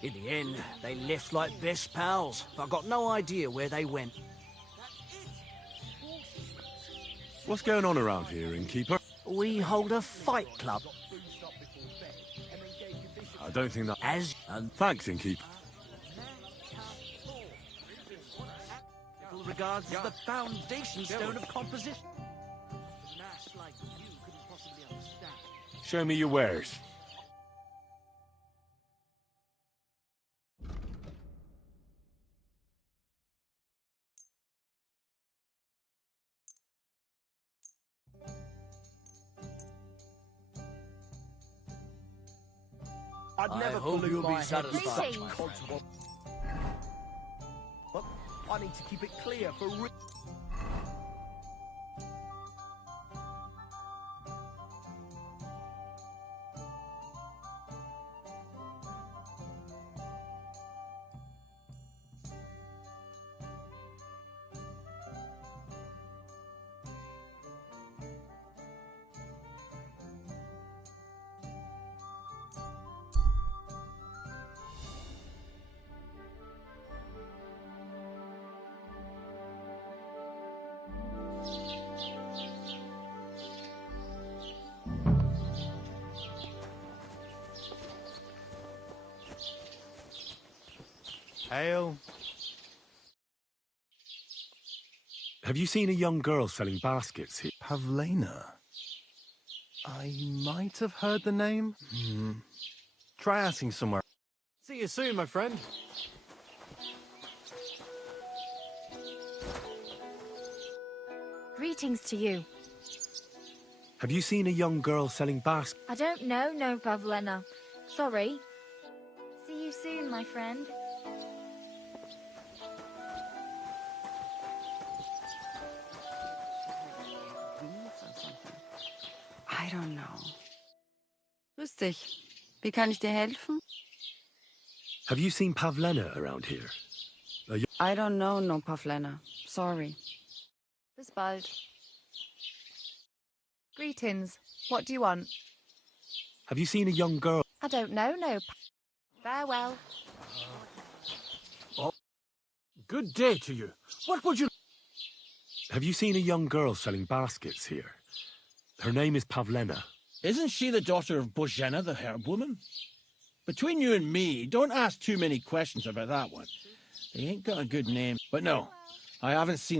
In the end, they left like best pals, but I've got no idea where they went. What's going on around here, innkeeper? We hold a fight club. I don't think that... As... Thanks, innkeeper. Regards as the foundation stone of composition. Show me your wares. I'd never hope you'll be satisfied. But I need to keep it clear for Ale. Have you seen a young girl selling baskets here? Pavlena. I might have heard the name. Try asking somewhere. See you soon, my friend. Greetings to you. Have you seen a young girl selling baskets? I don't know, no, Pavlena. Sorry. See you soon, my friend. I don't know. Grüß dich. Wie kann ich dir helfen? Have you seen Pavlena around here? I don't know no Pavlena. Sorry. Bis bald. Greetings. What do you want? Have you seen a young girl? I don't know, no. Farewell. Oh. Good day to you. What would you... Have you seen a young girl selling baskets here? Her name is Pavlena. Isn't she the daughter of Bozhena, the herb woman? Between you and me, don't ask too many questions about that one. They ain't got a good name. But no, I haven't seen...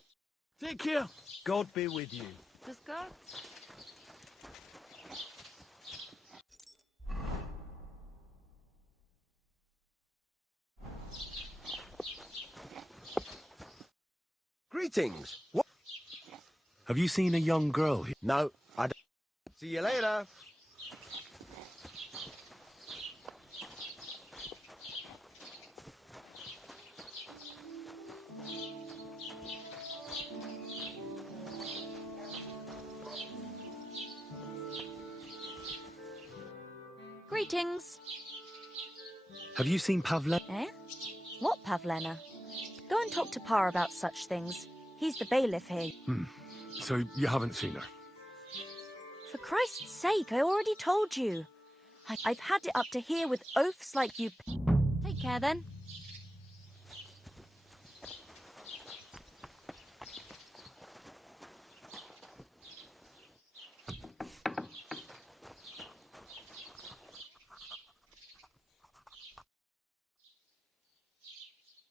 Take care. God be with you. Bis Gott. Greetings. What? Have you seen a young girl here? No, I don't. See you later. Greetings. Have you seen Pavlena? Eh? What Pavlena? Go and talk to Pa about such things. He's the bailiff here. So you haven't seen her? For Christ's sake, I already told you. I've had it up to here with oafs like you. Take care then.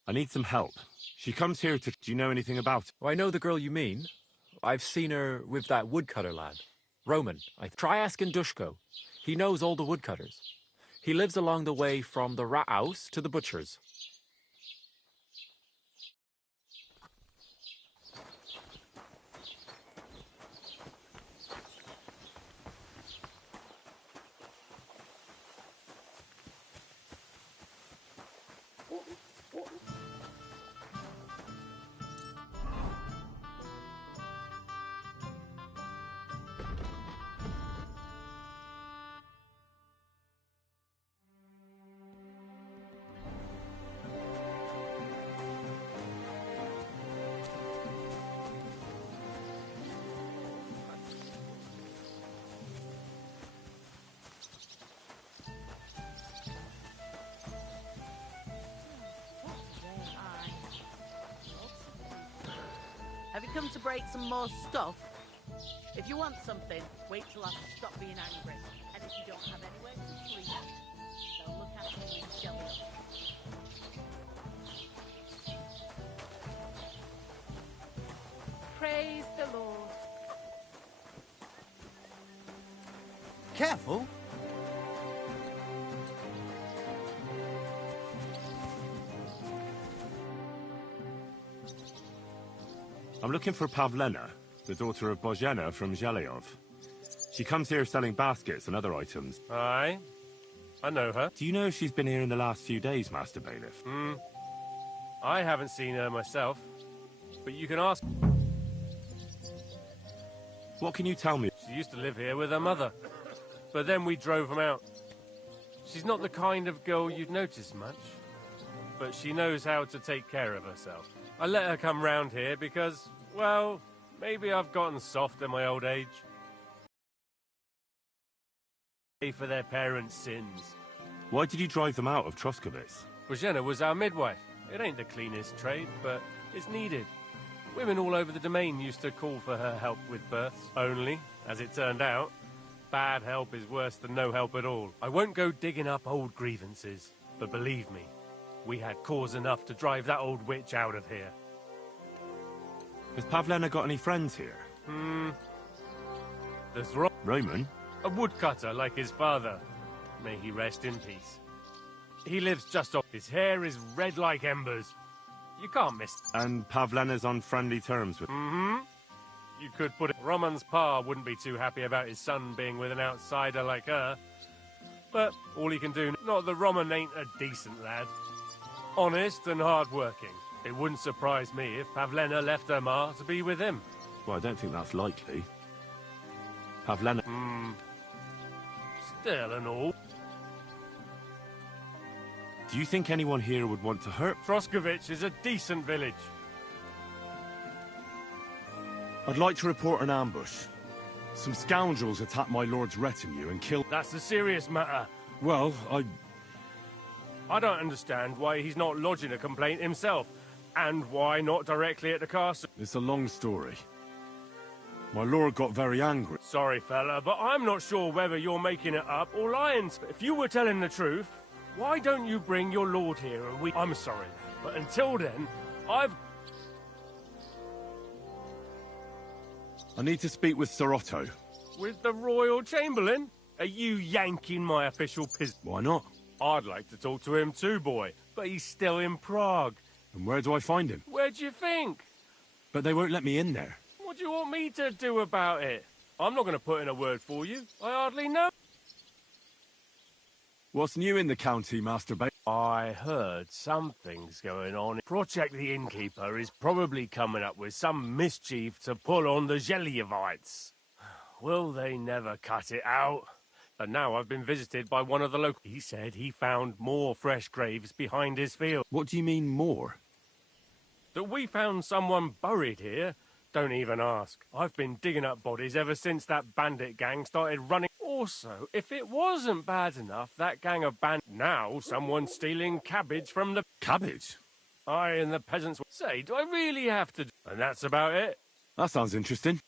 I need some help. She comes here to... Do you know anything about her? Oh, I know the girl you mean. I've seen her with that woodcutter lad. Roman. Try asking Dushko. He knows all the woodcutters. He lives along the way from the rat house to the butcher's. come to break some more stuff? If you want something, wait till I stop being angry. And if you don't have anywhere to sleep, they'll look after you in shelter. Praise the Lord. Careful. I'm looking for Pavlena, the daughter of Bozhena from Zhelyov. She comes here selling baskets and other items. Aye, I know her. Do you know if she's been here in the last few days, Master Bailiff? I haven't seen her myself, but you can ask. What can you tell me? She used to live here with her mother, but then we drove them out. She's not the kind of girl you'd notice much, but she knows how to take care of herself. I let her come round here because, well, maybe I've gotten soft in my old age. Pay for their parents' sins. Why did you drive them out of Troskovitz? Bozhena was our midwife. It ain't the cleanest trade, but it's needed. Women all over the domain used to call for her help with births. Only, as it turned out, bad help is worse than no help at all. I won't go digging up old grievances, but believe me, we had cause enough to drive that old witch out of here. Has Pavlena got any friends here? There's Roman? A woodcutter like his father. May he rest in peace. He lives just off. His hair is red like embers. You can't miss. And Pavlena's on friendly terms with... You could put it... Roman's pa wouldn't be too happy about his son being with an outsider like her. But all he can do... Not that Roman ain't a decent lad. Honest and hard-working. It wouldn't surprise me if Pavlena left her ma to be with him. Well, I don't think that's likely. Pavlena... Still and all. Do you think anyone here would want to hurt... Troskovitz is a decent village. I'd like to report an ambush. Some scoundrels attacked my lord's retinue and killed... That's a serious matter. Well, I don't understand why he's not lodging a complaint himself. And why not directly at the castle. It's a long story. My lord got very angry. Sorry, fella, but I'm not sure whether you're making it up or lying. If you were telling the truth, why don't you bring your lord here and we... I'm sorry, but until then, I need to speak with Sir Otto. With the Royal Chamberlain? Are you yanking my official Why not? I'd like to talk to him too, boy, but he's still in Prague. And where do I find him? Where do you think? But they won't let me in there. What do you want me to do about it? I'm not going to put in a word for you. I hardly know. What's new in the county, Master Bailiff? I heard something's going on. Project the Innkeeper is probably coming up with some mischief to pull on the Zhelyevites. Will they never cut it out? And now I've been visited by one of the local... He said he found more fresh graves behind his field. What do you mean, more? That we found someone buried here? Don't even ask. I've been digging up bodies ever since that bandit gang started running. Also, if it wasn't bad enough, that gang of now someone's stealing cabbage from the... Cabbage? I and the peasants say, do I really have to... And that's about it. That sounds interesting.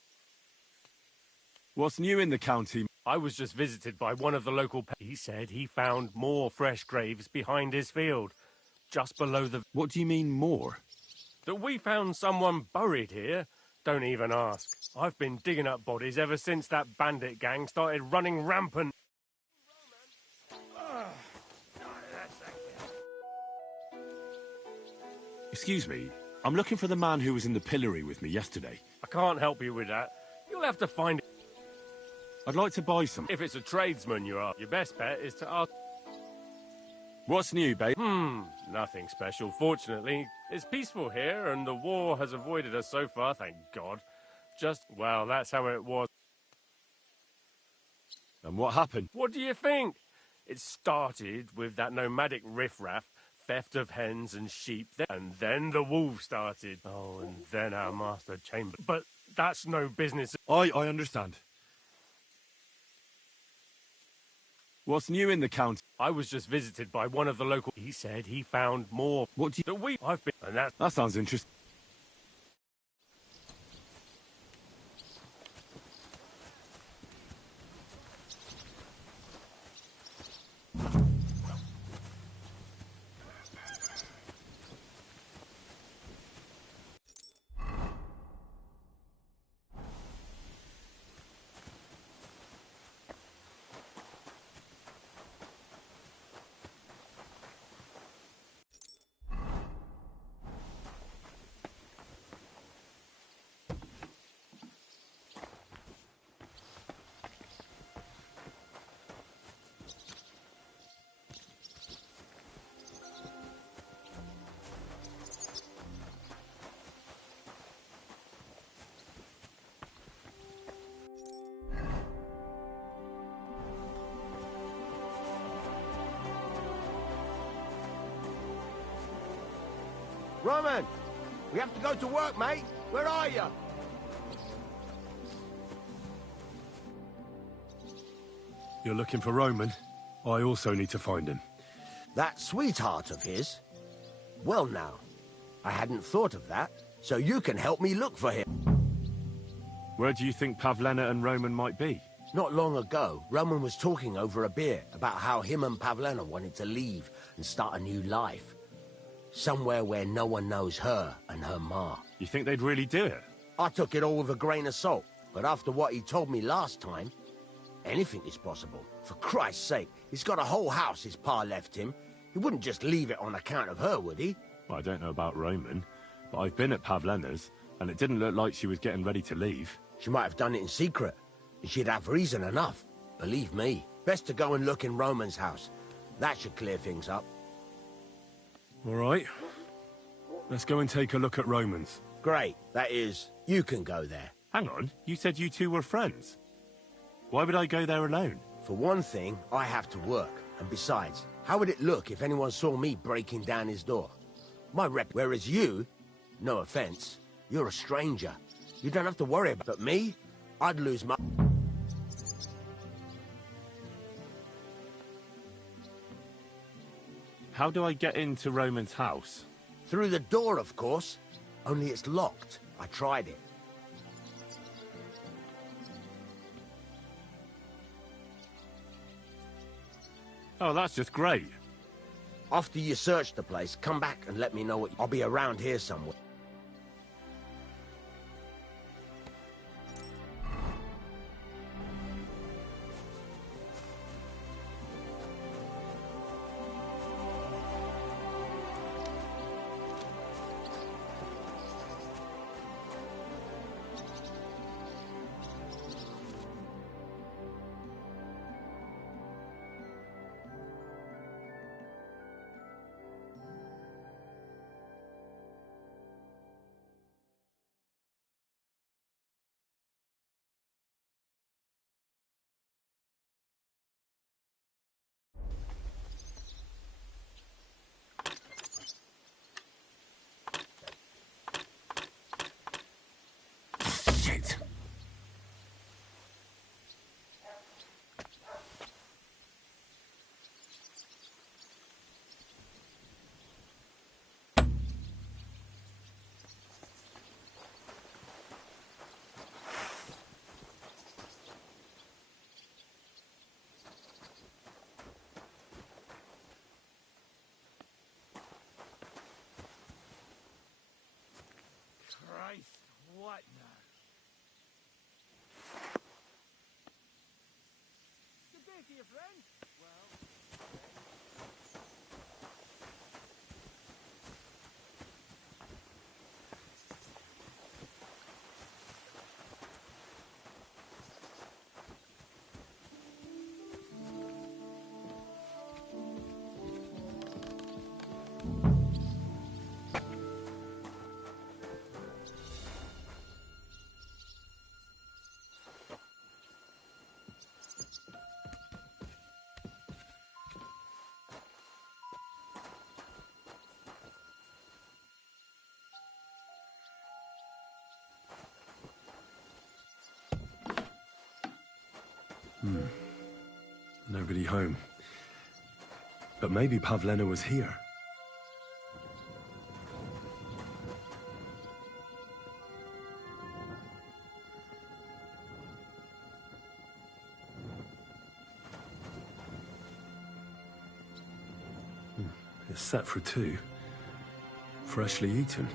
What's new in the county? I was just visited by one of the local... He said he found more fresh graves behind his field, just below the... What do you mean, more? That we found someone buried here? Don't even ask. I've been digging up bodies ever since that bandit gang started running rampant. Excuse me, I'm looking for the man who was in the pillory with me yesterday. I can't help you with that. You'll have to find it. I'd like to buy some. If it's a tradesman you're after, your best bet is to ask... What's new, babe? Nothing special, fortunately. It's peaceful here, and the war has avoided us so far, thank God. Well, that's how it was. And what happened? What do you think? It started with that nomadic riffraff, theft of hens and sheep, and then the wolves started. Oh, and then our master chamber. But that's no business. I understand. What's new in the county? I was just visited by one of the local... He said he found more... What do you... I've been... And that sounds interesting. Roman! We have to go to work, mate! Where are you? You're looking for Roman? I also need to find him. That sweetheart of his? Well now, I hadn't thought of that, so you can help me look for him. Where do you think Pavlena and Roman might be? Not long ago, Roman was talking over a beer about how him and Pavlena wanted to leave and start a new life. Somewhere where no one knows her and her ma. You think they'd really do it? I took it all with a grain of salt, but after what he told me last time, anything is possible. For Christ's sake, he's got a whole house his pa left him. He wouldn't just leave it on account of her, would he? Well, I don't know about Roman, but I've been at Pavlena's, and it didn't look like she was getting ready to leave. She might have done it in secret, and she'd have reason enough. Believe me. Best to go and look in Roman's house. That should clear things up. All right. Let's go and take a look at Roman's. Great. That is, you can go there. Hang on, you said you two were friends. Why would I go there alone? For one thing, I have to work. And besides, how would it look if anyone saw me breaking down his door? My rep. Whereas you, no offense, you're a stranger. You don't have to worry about it. But me, I'd lose my... How do I get into Roman's house? Through the door, of course. Only it's locked. I tried it. Oh, that's just great. After you search the place, come back and let me know what... I'll be around here somewhere. Shit. Christ, what now? Good day to you, friend. Nobody home. But maybe Pavlena was here. It's set for two. Freshly eaten.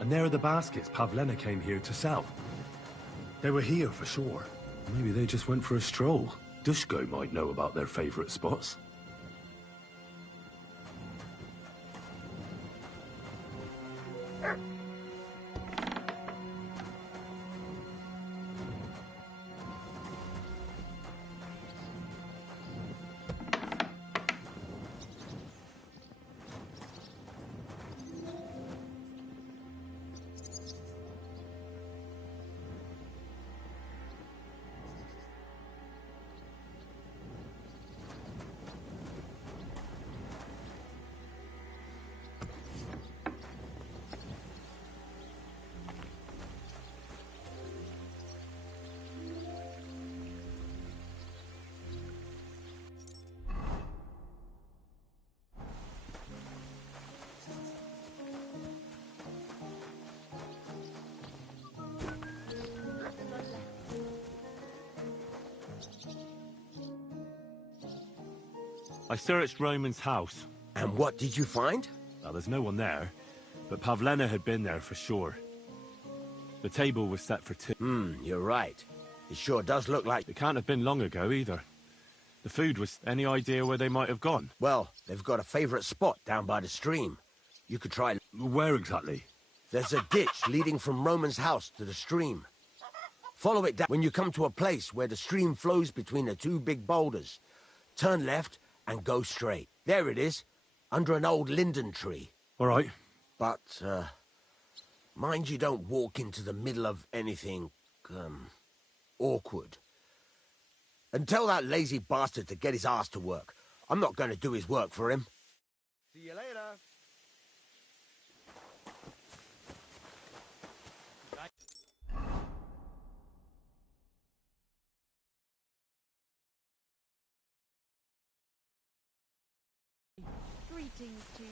And there are the baskets Pavlena came here to sell. They were here for sure. Maybe they just went for a stroll. Dushko might know about their favorite spots. I searched Roman's house. And what did you find? Well, there's no one there, but Pavlena had been there for sure. The table was set for 2. You're right. It sure does look like... It can't have been long ago, either. The food was... Any idea where they might have gone? Well, they've got a favourite spot down by the stream. You could try... Where exactly? There's a ditch leading from Roman's house to the stream. Follow it down. When you come to a place where the stream flows between the 2 big boulders, turn left and go straight. There it is, under an old linden tree. All right. But, mind you don't walk into the middle of anything, awkward. And tell that lazy bastard to get his ass to work. I'm not going to do his work for him. See you later. Greetings to you.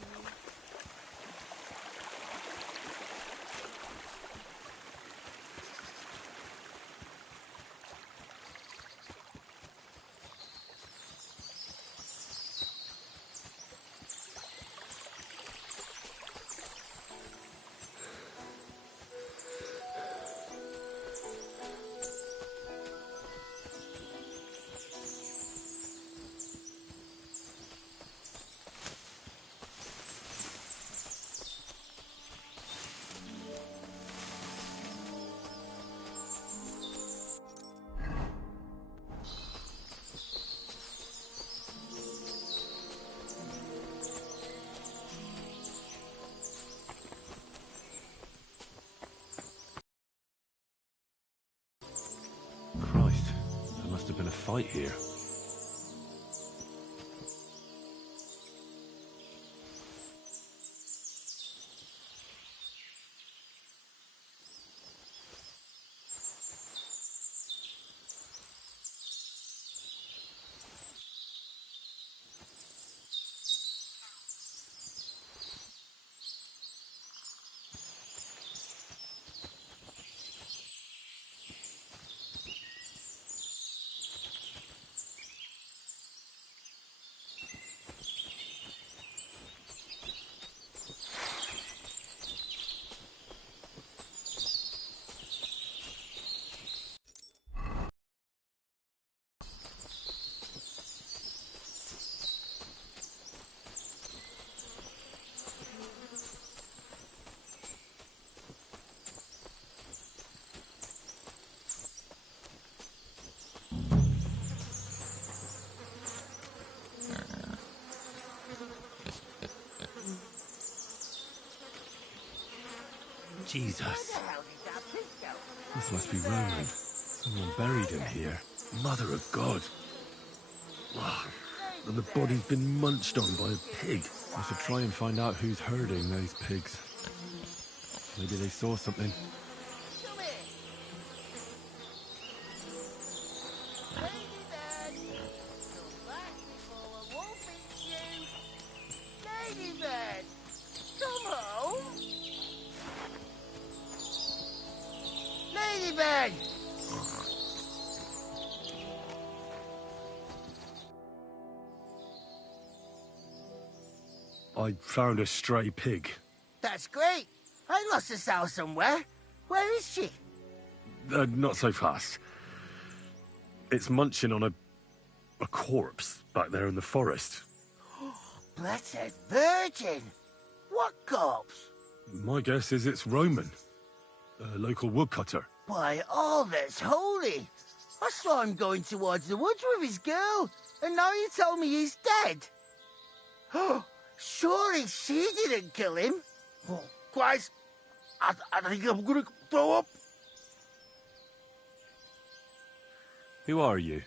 Christ, there must have been a fight here. Jesus. This must be Roman. Someone buried him here. Mother of God. Wow. And the body's been munched on by a pig. I should try and find out who's herding those pigs. Maybe they saw something. I found a stray pig. That's great. I lost a sow somewhere. Where is she? Not so fast. It's munching on a corpse back there in the forest. Blessed Virgin! What corpse? My guess is it's Roman, a local woodcutter. By all that's holy! I saw him going towards the woods with his girl, and now you tell me he's dead. Surely she didn't kill him. Oh, Christ, I think I'm gonna throw up. Who are you?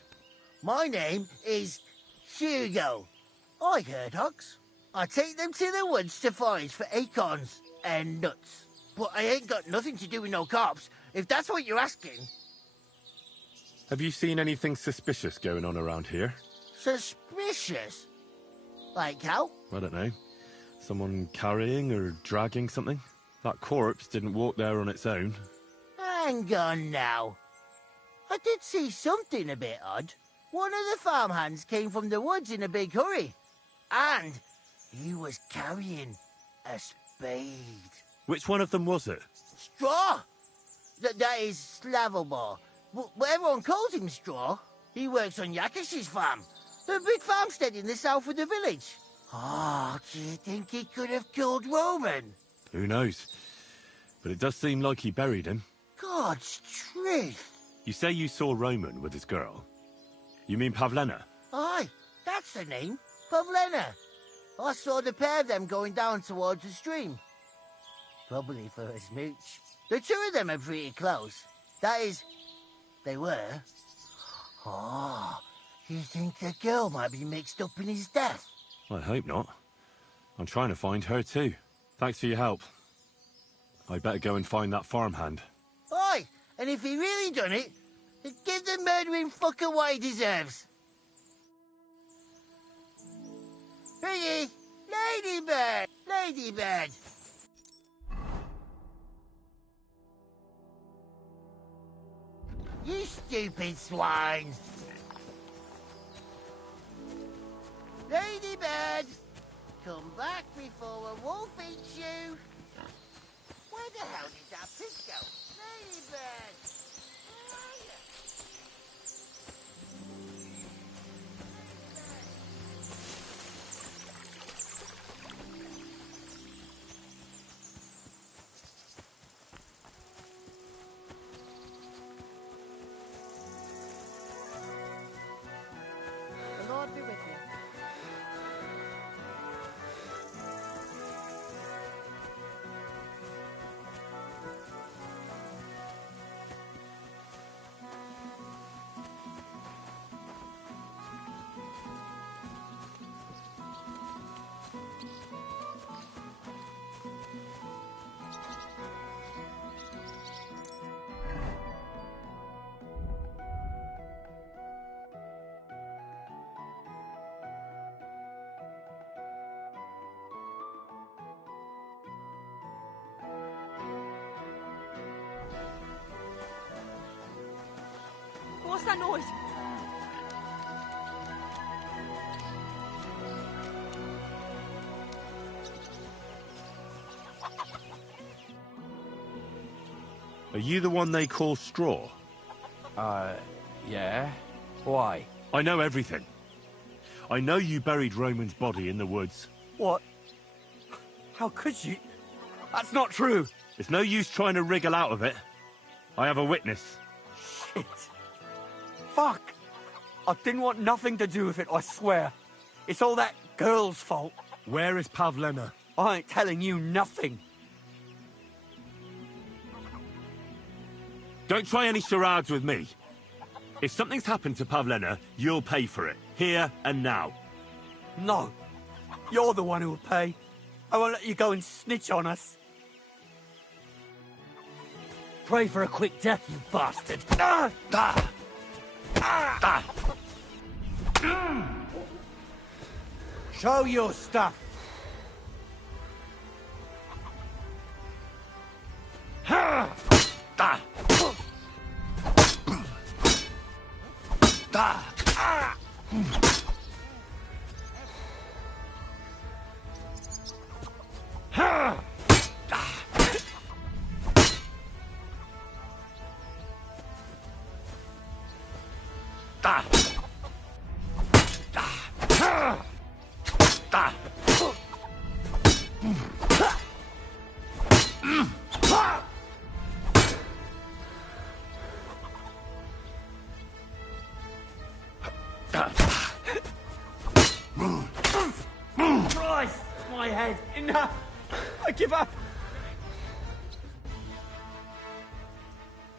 My name is Hugo. I herd hogs. I take them to the woods to forage for acorns and nuts. But I ain't got nothing to do with no cops, if that's what you're asking. Have you seen anything suspicious going on around here? Suspicious? Like how? I don't know. Someone carrying or dragging something? That corpse didn't walk there on its own. Hang on now. I did see something a bit odd. One of the farmhands came from the woods in a big hurry. And he was carrying a spade. Which one of them was it? Straw! That is Slavomir. But everyone calls him Straw. He works on Yakish's farm. The big farmstead in the south of the village. Oh, do you think he could have killed Roman? Who knows? But it does seem like he buried him. God's truth. You say you saw Roman with his girl. You mean Pavlena? Aye, that's the name. Pavlena. I saw the pair of them going down towards the stream. Probably for a smooch. The two of them are pretty close. That is, they were. Oh, you think the girl might be mixed up in his death? I hope not. I'm trying to find her too. Thanks for your help. I better go and find that farmhand. Aye, and if he really done it, give the murdering fucker what he deserves. Pretty, ladybird, ladybird. You stupid swine. Ladybird, come back before a wolf eats you. Where the hell did that pig go? Ladybird, where are you? The Lord be with you. What's that noise? Are you the one they call Straw? Yeah. Why? I know everything. I know you buried Roman's body in the woods. What? How could you? That's not true. It's no use trying to wriggle out of it. I have a witness. Shit. Fuck! I didn't want nothing to do with it, I swear. It's all that girl's fault. Where is Pavlena? I ain't telling you nothing. Don't try any charades with me. If something's happened to Pavlena, you'll pay for it. Here and now. No. You're the one who will pay. I won't let you go and snitch on us. Pray for a quick death, you bastard. Show your stuff. Christ, my head. Enough! I give up!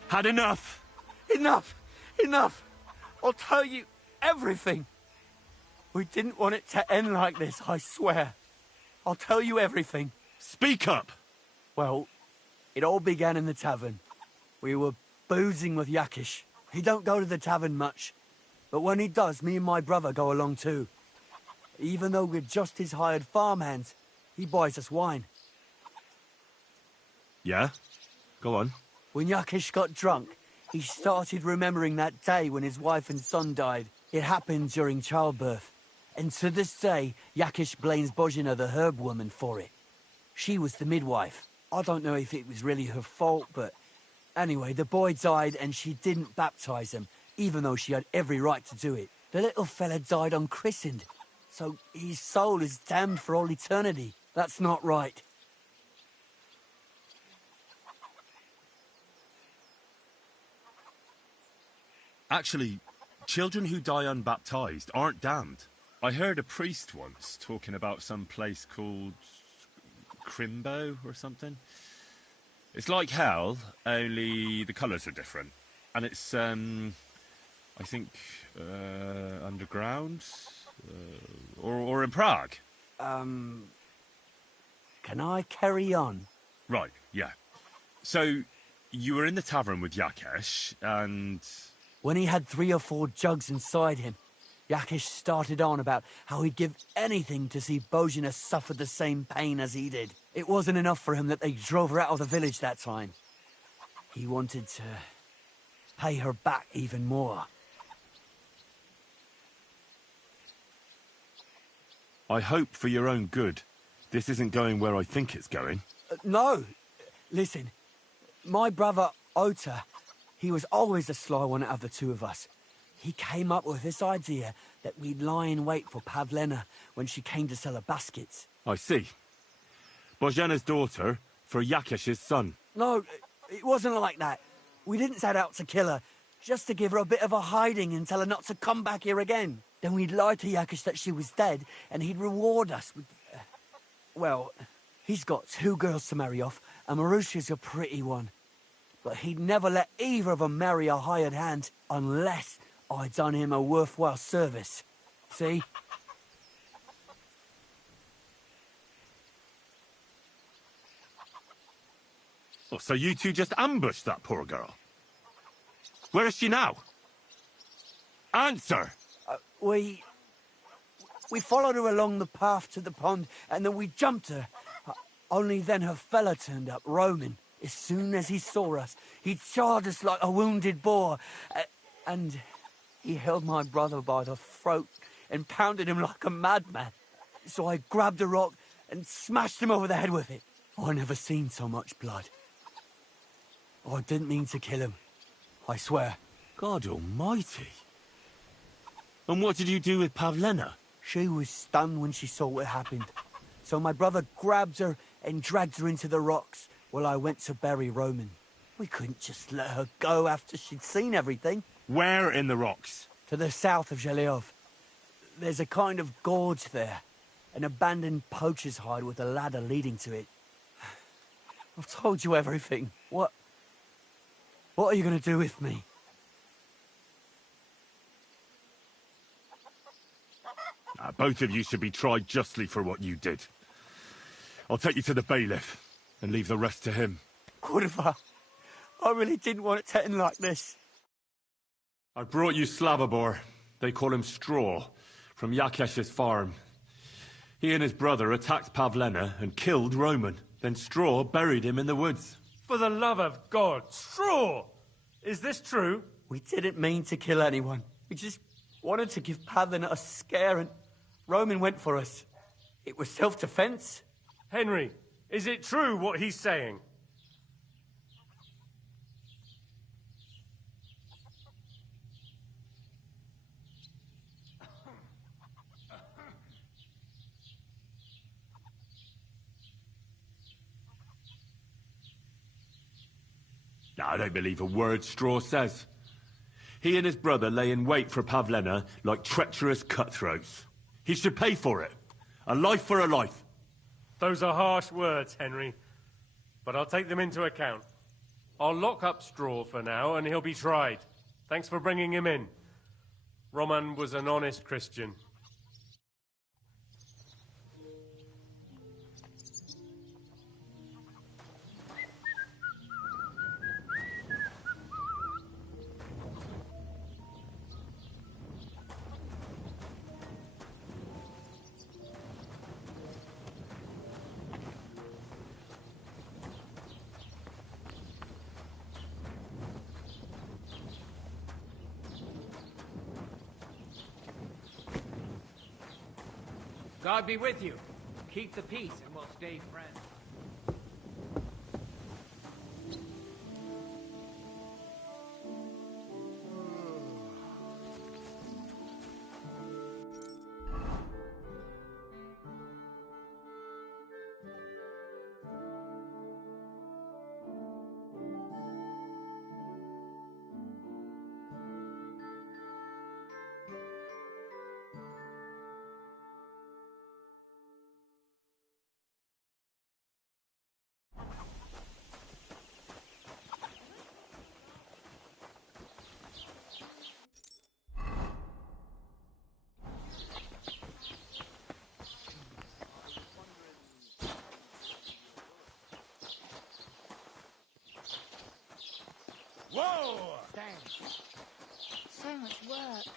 Had enough? Enough! Enough! I'll tell you everything. We didn't want it to end like this, I swear. I'll tell you everything. Speak up! Well, it all began in the tavern. We were boozing with Yakish. He don't go to the tavern much, but when he does, me and my brother go along too. Even though we're just his hired farmhands, he buys us wine. Yeah? Go on. When Yakish got drunk, he started remembering that day when his wife and son died. It happened during childbirth, And to this day, Yakish blames Bozhina, the herb woman, for it. She was the midwife. I don't know if it was really her fault, but anyway, the boy died and she didn't baptize him, even though she had every right to do it. The little fella died unchristened, so his soul is damned for all eternity. That's not right. Actually, children who die unbaptized aren't damned. I heard a priest once talking about some place called Crimbo or something. It's like hell, only the colours are different. And it's, I think, underground? Or in Prague. Can I carry on? Right, yeah. So, you were in the tavern with Yakesh, and... When he had 3 or 4 jugs inside him, Yakish started on about how he'd give anything to see Bozhina suffer the same pain as he did. It wasn't enough for him that they drove her out of the village that time. He wanted to pay her back even more. I hope for your own good, this isn't going where I think it's going. No. Listen, my brother Ota, he was always the sly one out of the two of us. He came up with this idea that we'd lie in wait for Pavlena when she came to sell her baskets. I see. Bozhena's daughter for Yakesh's son. No, it wasn't like that. We didn't set out to kill her, just to give her a bit of a hiding and tell her not to come back here again. Then we'd lie to Yakesh that she was dead, and he'd reward us with... well, he's got 2 girls to marry off, and Marusha's a pretty one. But he'd never let either of them marry a hired hand unless I'd done him a worthwhile service. See? Oh, so you two just ambushed that poor girl? Where is she now? Answer! We followed her along the path to the pond, and then we jumped her. Only then her fella turned up, Roman. As soon as he saw us, he charged us like a wounded boar. And he held my brother by the throat and pounded him like a madman. So I grabbed a rock and smashed him over the head with it. I never seen so much blood. I didn't mean to kill him. I swear. God almighty. And what did you do with Pavlena? She was stunned when she saw what happened. So my brother grabbed her and dragged her into the rocks while I went to bury Roman. We couldn't just let her go after she'd seen everything. Where in the rocks? To the south of Zheleov. There's a kind of gorge there. An abandoned poacher's hide with a ladder leading to it. I've told you everything. What are you going to do with me? Both of you should be tried justly for what you did. I'll take you to the bailiff and leave the rest to him. Kurva, I really didn't want it to end like this. I brought you Slavobor. They call him Straw, from Yakesh's farm. He and his brother attacked Pavlena and killed Roman. Then Straw buried him in the woods. For the love of God, Straw! Is this true? We didn't mean to kill anyone. We just wanted to give Pavlena a scare, and Roman went for us. It was self-defense. Henry, is it true what he's saying? No, I don't believe a word Straw says. He and his brother lay in wait for Pavlena like treacherous cutthroats. He should pay for it. A life for a life. Those are harsh words, Henry. But I'll take them into account. I'll lock up Straw for now, and he'll be tried. Thanks for bringing him in. Roman was an honest Christian. God be with you. Keep the peace and we'll stay friends. Whoa! Thanks. So much work.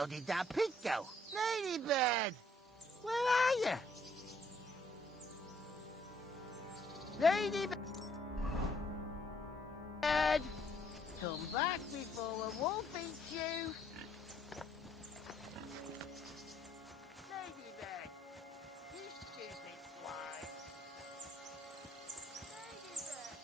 hell did that pig go? Ladybird! Where are you? Ladybird! Come back before a wolf eats you! Ladybird! You stupid swine! Ladybird!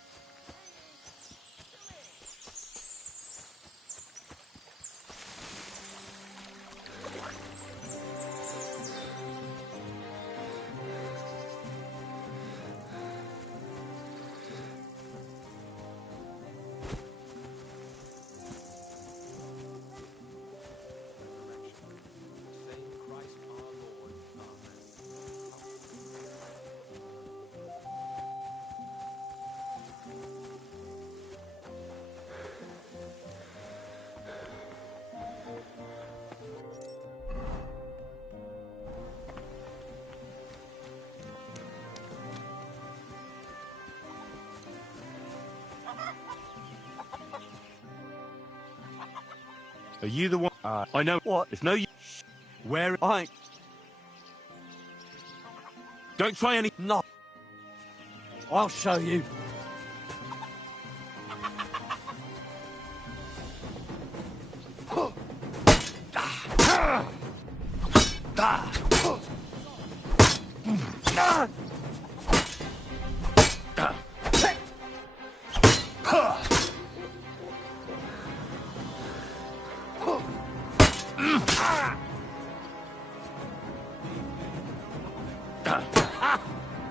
Are you the one? I know. What? It's no use. Where? I. Don't try any. No. I'll show you.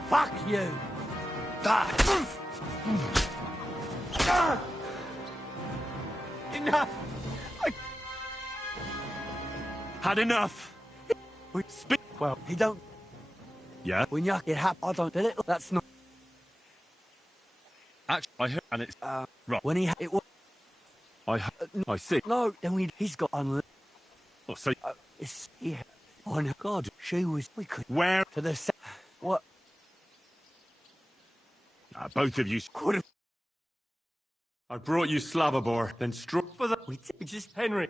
Fuck you! Enough! Had enough! We speak well. He don't. Yeah? When you it happened, I don't did it. That's not. Actually, I heard, and it's right. When he it was. I see. No, then he's got unlimited. Oh, so It's yeah. Oh no, God, she was. We could. where? To the what? Both of you could have. I brought you Slavobor, then straw for the. We just Henry.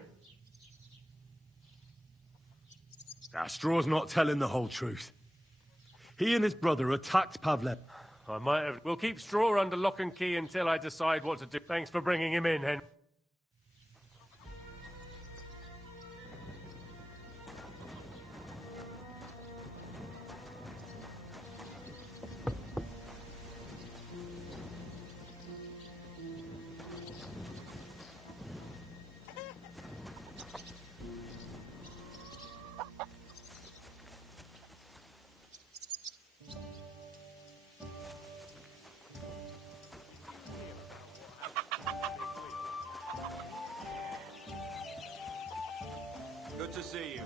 Straw's not telling the whole truth. He and his brother attacked Pavle. I might have. We'll keep Straw under lock and key until I decide what to do. Thanks for bringing him in, Henry. Good to see you.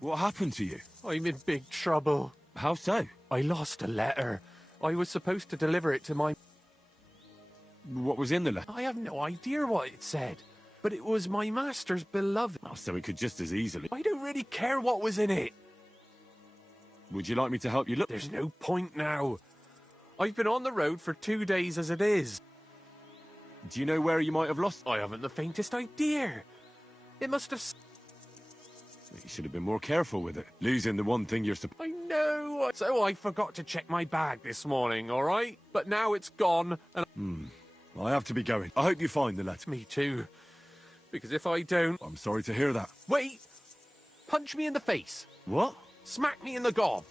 What happened to you? I'm in big trouble. How so? I lost a letter. I was supposed to deliver it to my... What was in the letter? I have no idea what it said, but it was my master's beloved. Oh, so it could just as easily. I don't really care what was in it. Would you like me to help you look? There's no point now. I've been on the road for 2 days as it is. Do you know where you might have lost? I haven't the faintest idea. It must have... You should have been more careful with it. Losing the one thing you're supposed... I know. So I forgot to check my bag this morning, all right? But now it's gone, and... I have to be going. I hope you find the letter. Me too. Because if I don't... I'm sorry to hear that. Wait! Punch me in the face. What? Smack me in the gob.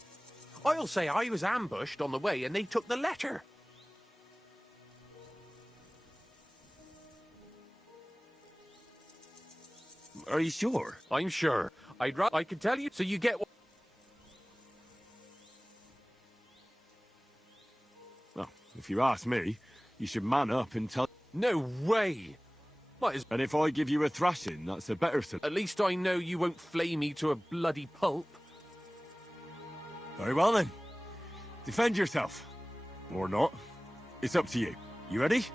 I'll say I was ambushed on the way and they took the letter. Are you sure? I'm sure. I could tell you so you get what... Well, if you ask me, you should man up and tell... No way! And if I give you a thrashing, that's a better solution. At least I know you won't flay me to a bloody pulp. Very well then. Defend yourself. Or not. It's up to you. You ready?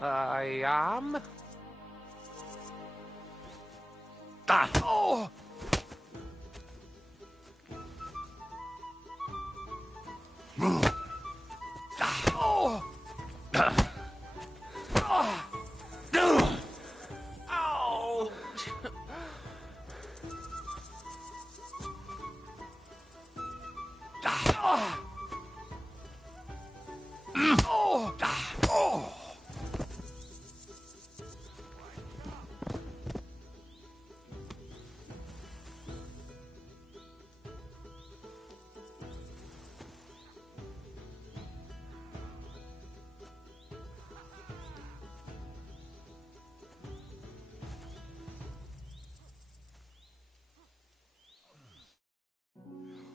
I am. Ah! Oh! Oh! Ow! Oh!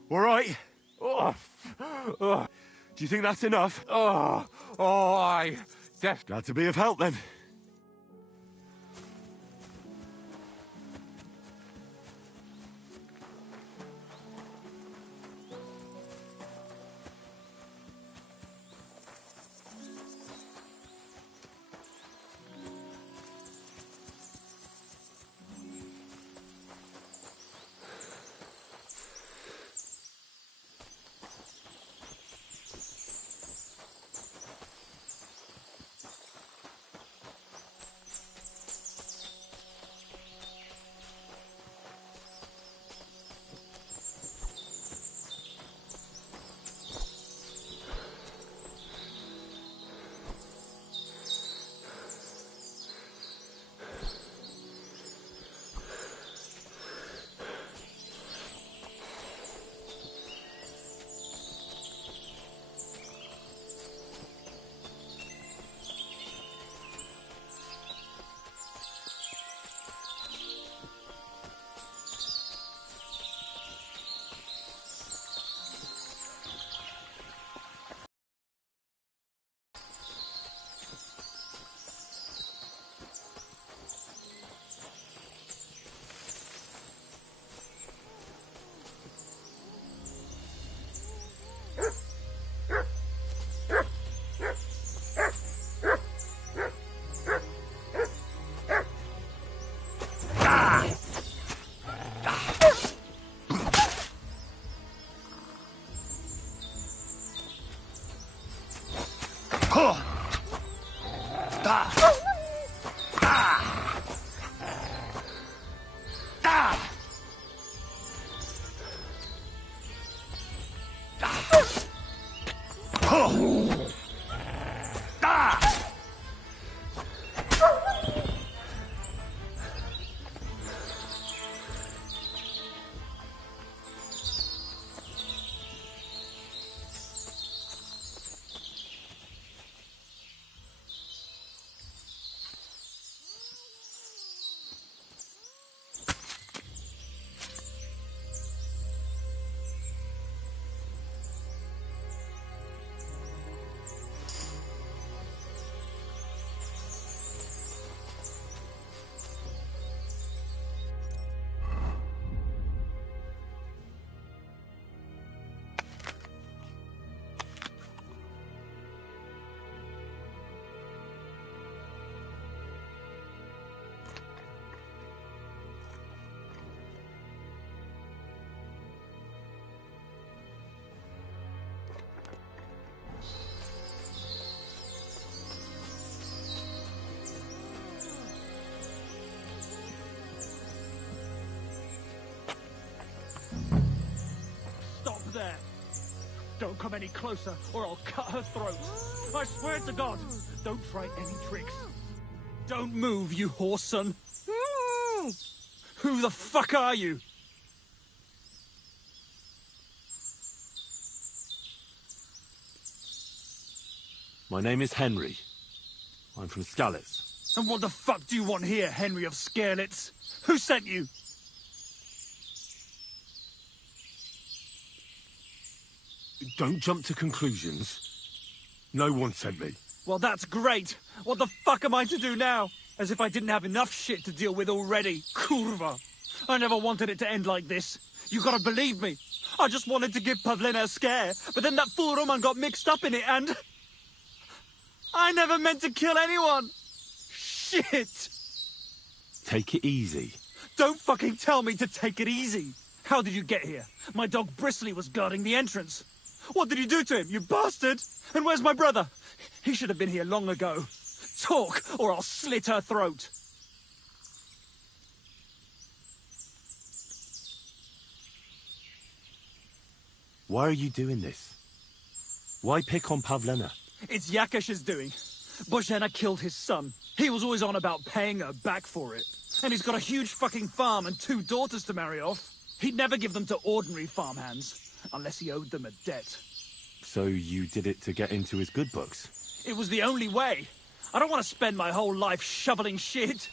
All right. Oh. Oh. Do you think that's enough? Oh. Oh, I... Glad to be of help then. Don't come any closer, or I'll cut her throat. I swear to God, don't try any tricks. Don't move, you horse son. Who the fuck are you? My name is Henry. I'm from Skalitz. And what the fuck do you want here, Henry of Skalitz? Who sent you? Don't jump to conclusions. No one sent me. Well, that's great. What the fuck am I to do now? As if I didn't have enough shit to deal with already. Kurva. I never wanted it to end like this. You gotta believe me. I just wanted to give Pavlena a scare, but then that fool Roman got mixed up in it and... I never meant to kill anyone. Shit. Take it easy. Don't fucking tell me to take it easy. How did you get here? My dog Bristly was guarding the entrance. What did you do to him, you bastard? And where's my brother? He should have been here long ago. Talk, or I'll slit her throat. Why are you doing this? Why pick on Pavlena? It's Yakash's doing. Bozhena killed his son. He was always on about paying her back for it. And he's got a huge fucking farm and 2 daughters to marry off. He'd never give them to ordinary farmhands, unless he owed them a debt. So you did it to get into his good books? It was the only way. I don't want to spend my whole life shoveling shit.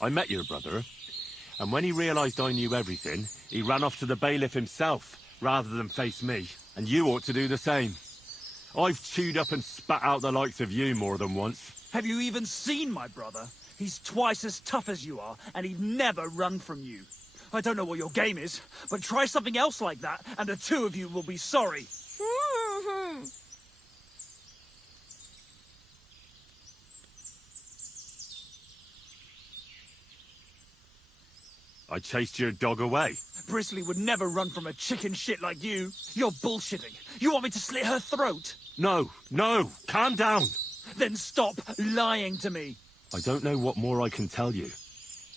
I met your brother, and when he realized I knew everything, he ran off to the bailiff himself, rather than face me. And you ought to do the same. I've chewed up and spat out the likes of you more than once. Have you even seen my brother? He's twice as tough as you are, and he'd never run from you. I don't know what your game is, but try something else like that, and the 2 of you will be sorry. I chased your dog away. Bristly would never run from a chicken shit like you. You're bullshitting. You want me to slit her throat? No, calm down. Then stop lying to me. I don't know what more I can tell you.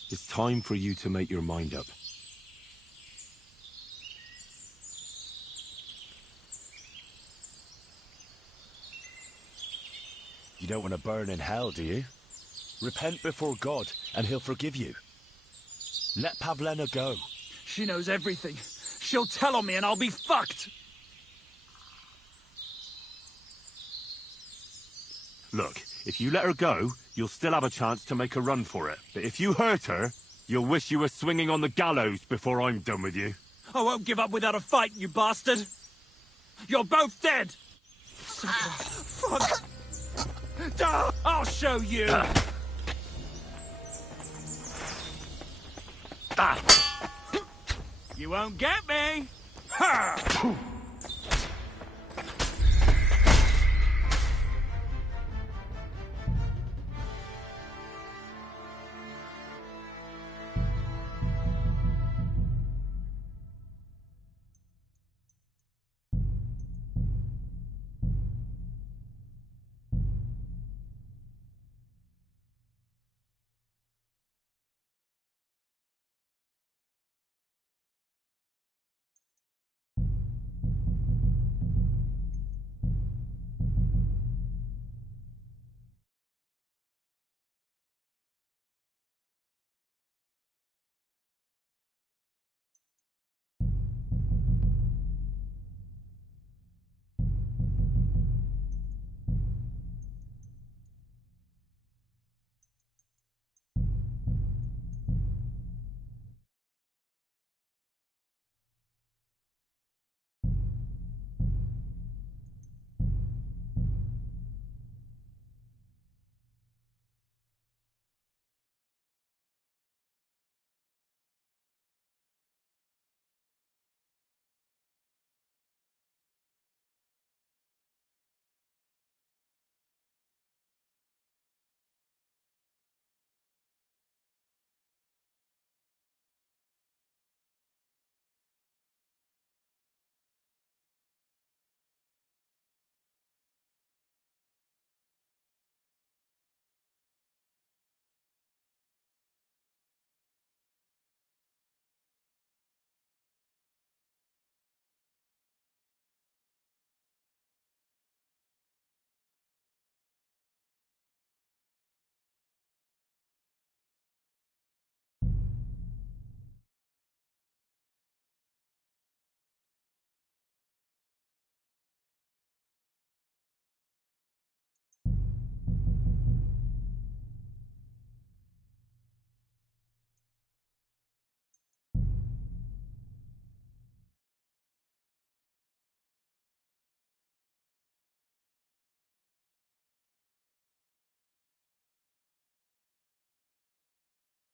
It's time for you to make your mind up. You don't want to burn in hell, do you? Repent before God, and he'll forgive you. Let Pavlena go. She knows everything. She'll tell on me and I'll be fucked. Look, if you let her go, you'll still have a chance to make a run for it. But if you hurt her, you'll wish you were swinging on the gallows before I'm done with you. I won't give up without a fight, you bastard. You're both dead. Fuck. I'll show you. You won't get me! Ha!